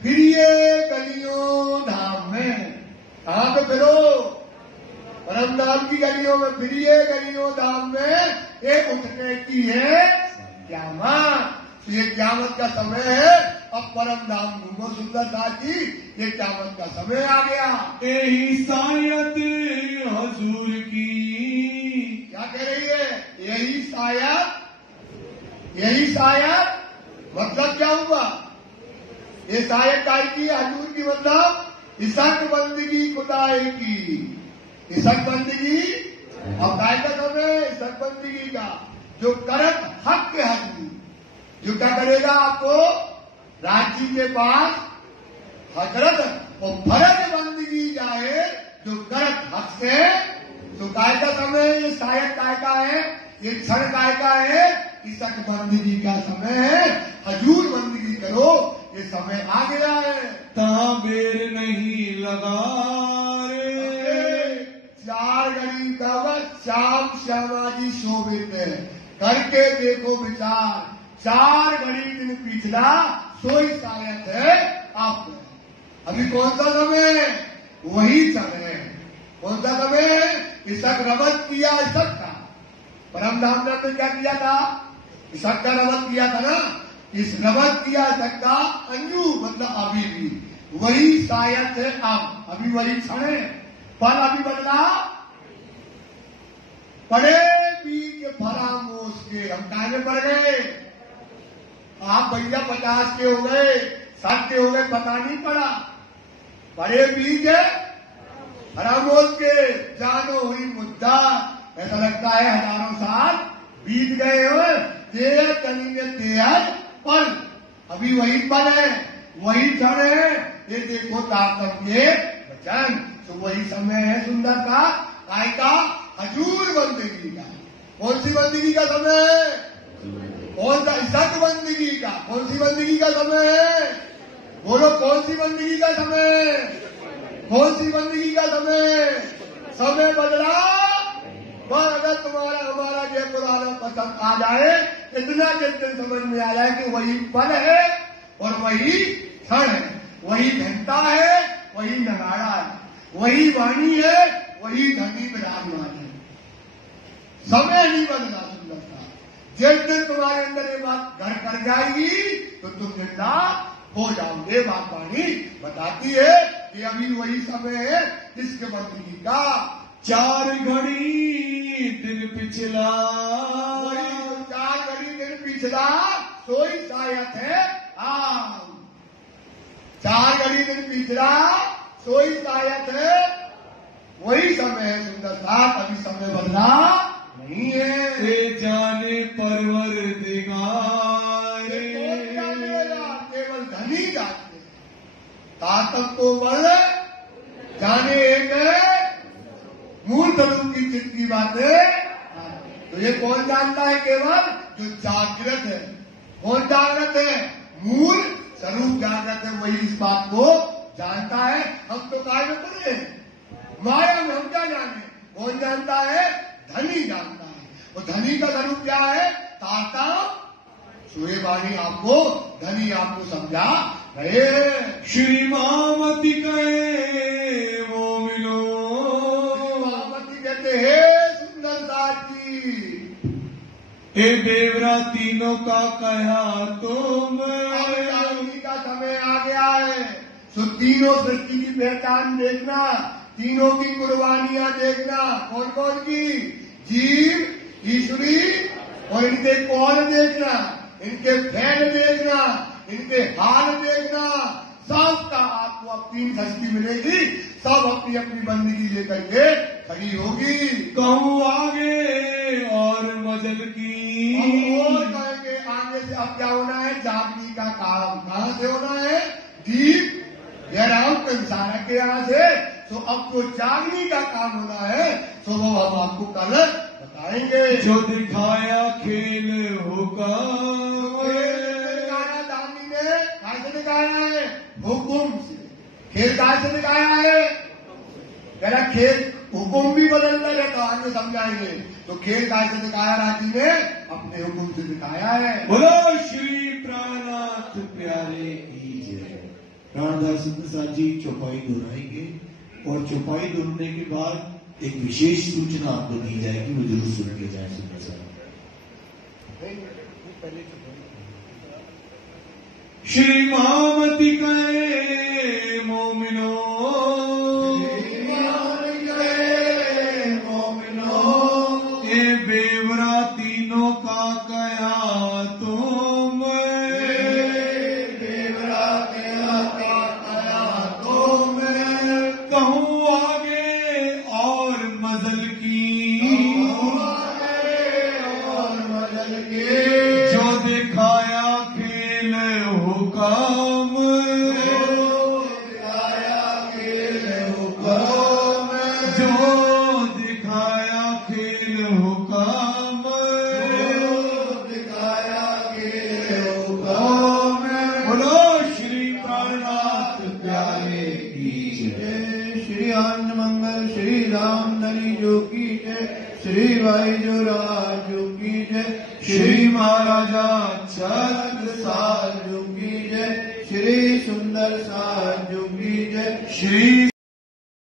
फिर ये गलियों धाम में कहां पे फिरो? परम धाम की गलियों में। फिर ये गलियों धाम में एक उठने की है क़यामत। ये क़यामत का समय है। अब परम धाम घूमो सुंदरता जी, ये क़यामत का समय आ गया। यही शायद हजूर की, क्या कह रही है? यही शायद, यही शायद मतलब क्या हुआ? ये शायद काय की? हजूर की मतलब इसक बंदगी खुदाई की। इसक बंदगी और काय का समय? इसक बंदगी का। जो करत हक के हजूर, जो क्या करेगा? आपको राज्य के पास हजरत और फर्ज बंदगी जाए जो करत हक से। तो काय का समय? ये शायद काय का है? ये क्षण काय का है? इसक बंदगी का समय है। हजूर बंदगी करो, ये समय आ गया है। ताबेर नहीं लगा रे, चार घड़ी कवच श्याम श्यामाजी शोभित है। करके देखो विचार, चार घड़ी दिन पिछला सोई शायद है आप। अभी कौन सा समय? वही समय है। कौन सा समय? इसक रवत किया इसक का। परम धाम ने क्या किया था? इसक का रवत किया था ना। इस रवत किया इसक का अंजू मतलब अभी भी वही शायद है अब। अभी वही क्षण है। पल अभी बदला पड़े बीज फरामोश के। हम काहे पड़ गए? आप भैया 50 के हो गए, 60 के हो गए, पता नहीं पड़ा। बड़े बीज फरामोश के जानो हुई मुद्दा। ऐसा लगता है हजारों साल बीत गए हो। तेरह कली ने 13 पल, अभी वही पल है, वही क्षण है। ये देखो तारतम्य वचन, तो वही समय है सुंदरता काय का? हजूर बंदगी का। कौन सी बंदगी का समय है? कौन सा? इसक बंदगी का। कौन सी बंदगी का समय है? बोलो कौन सी बंदगी का समय? कौन सी बंदगी का समय? समय बदला पर अगर तुम्हारा हमारा जय पुराना पसंद आ जाए, इतना जितने समझ में आ जाए कि वही पल है और वही क्षण है, वही घंटा है, वही नगाड़ा है, वही वाणी है, वही धनी विराजमान है। समय नहीं बदला सुंदरता। जिस दिन तुम्हारे अंदर ये बात घर कर जाएगी तो तुम जिंदा हो जाओगे। बात वाणी बताती है कि अभी वही समय है इसके बंदगी का। चार घड़ी दिन पिछला, वही 4 घड़ी दिन पिछला सोई शायद है आज। 4 घड़ी दिन पिछला सोई शायद है, वही समय है सुंदरता। कभी समय बदला नहीं है। ये जाने परवर दिगार, केवल धनी जानते। ताकत को बल जाने एक मूल स्वरूप की चित्त की बात है। तो ये कौन जानता है? केवल जो जागृत है। कौन जागृत है? मूल स्वरूप जागृत है, वही इस बात को जानता है। हम तो काय में पड़े माया में, हम क्या जाने? कौन जानता है? धनी जानता है। और धनी का स्वरूप क्या है? ताता सूर्यवाणी आपको धनी आपको समझा रहे। श्री मामती कहे वो मिलो, मामती कहते हे सुंदरता जी, हे देवरा तीनों का कहा तुम। का समय आ गया है। तो तीनों सृष्टि की पहचान देखना, तीनों की कुर्बानियां देखना। कौन कौन की? जीव, ईश्वरी और इनके कौन देखना, इनके फैल देखना, इनके हाल देखना। सबका आपको अब 3 हस्ती मिलेगी, सब अपनी अपनी बंदगी लेकर के खड़ी होगी। कहूँ आगे और मजल की, और कहेंगे आगे से अब क्या होना है? जागने का काम। कहां से होना है? दीप जयराम कंसारा के यहाँ से। तो अब जो जागने का काम होना है तो वो हम आपको कल बताएंगे। जो दिखाया खेल होगा, दिखाया दानी ने कैसे दिखाया है? हुकुम से। खेल कैसे दिखाया है? मेरा खेल हुकुम भी बदलता रहता, आगे समझाएंगे। तो खेल कैसे दिखाया राजी ने? अपने हुकुम से दिखाया है। बोलो श्री प्राणनाथ प्यारे की जय। प्राणदास प्रसाद जी चौपाई दोहराएंगे और चौपाई दोहराने के बाद एक विशेष सूचना आपको दी जाएगी, वो जरूर सुन के जाए। सुनना चाहिए। श्री महामती कहे मोमिनो, ये बेवरा तीनों का कया तुम, बेवरा तेरा का कया तुम। कहूँ आगे और मजल की, और मदद के जो दिखाया खेल हुकाम, दिखाया खेल हुकुम, जो दिखाया खेल हुकाम। दिखाया खेल हुकुम। बोलो श्री प्राणनाथ प्यारे की जय। श्री आनंद मंगल श्री राम धनी जो की जय, श्री भाई जो राज जो की जय, श्री महाराजा छत्रसाल जो की जय, श्री सुंदर साज जो की जय, श्री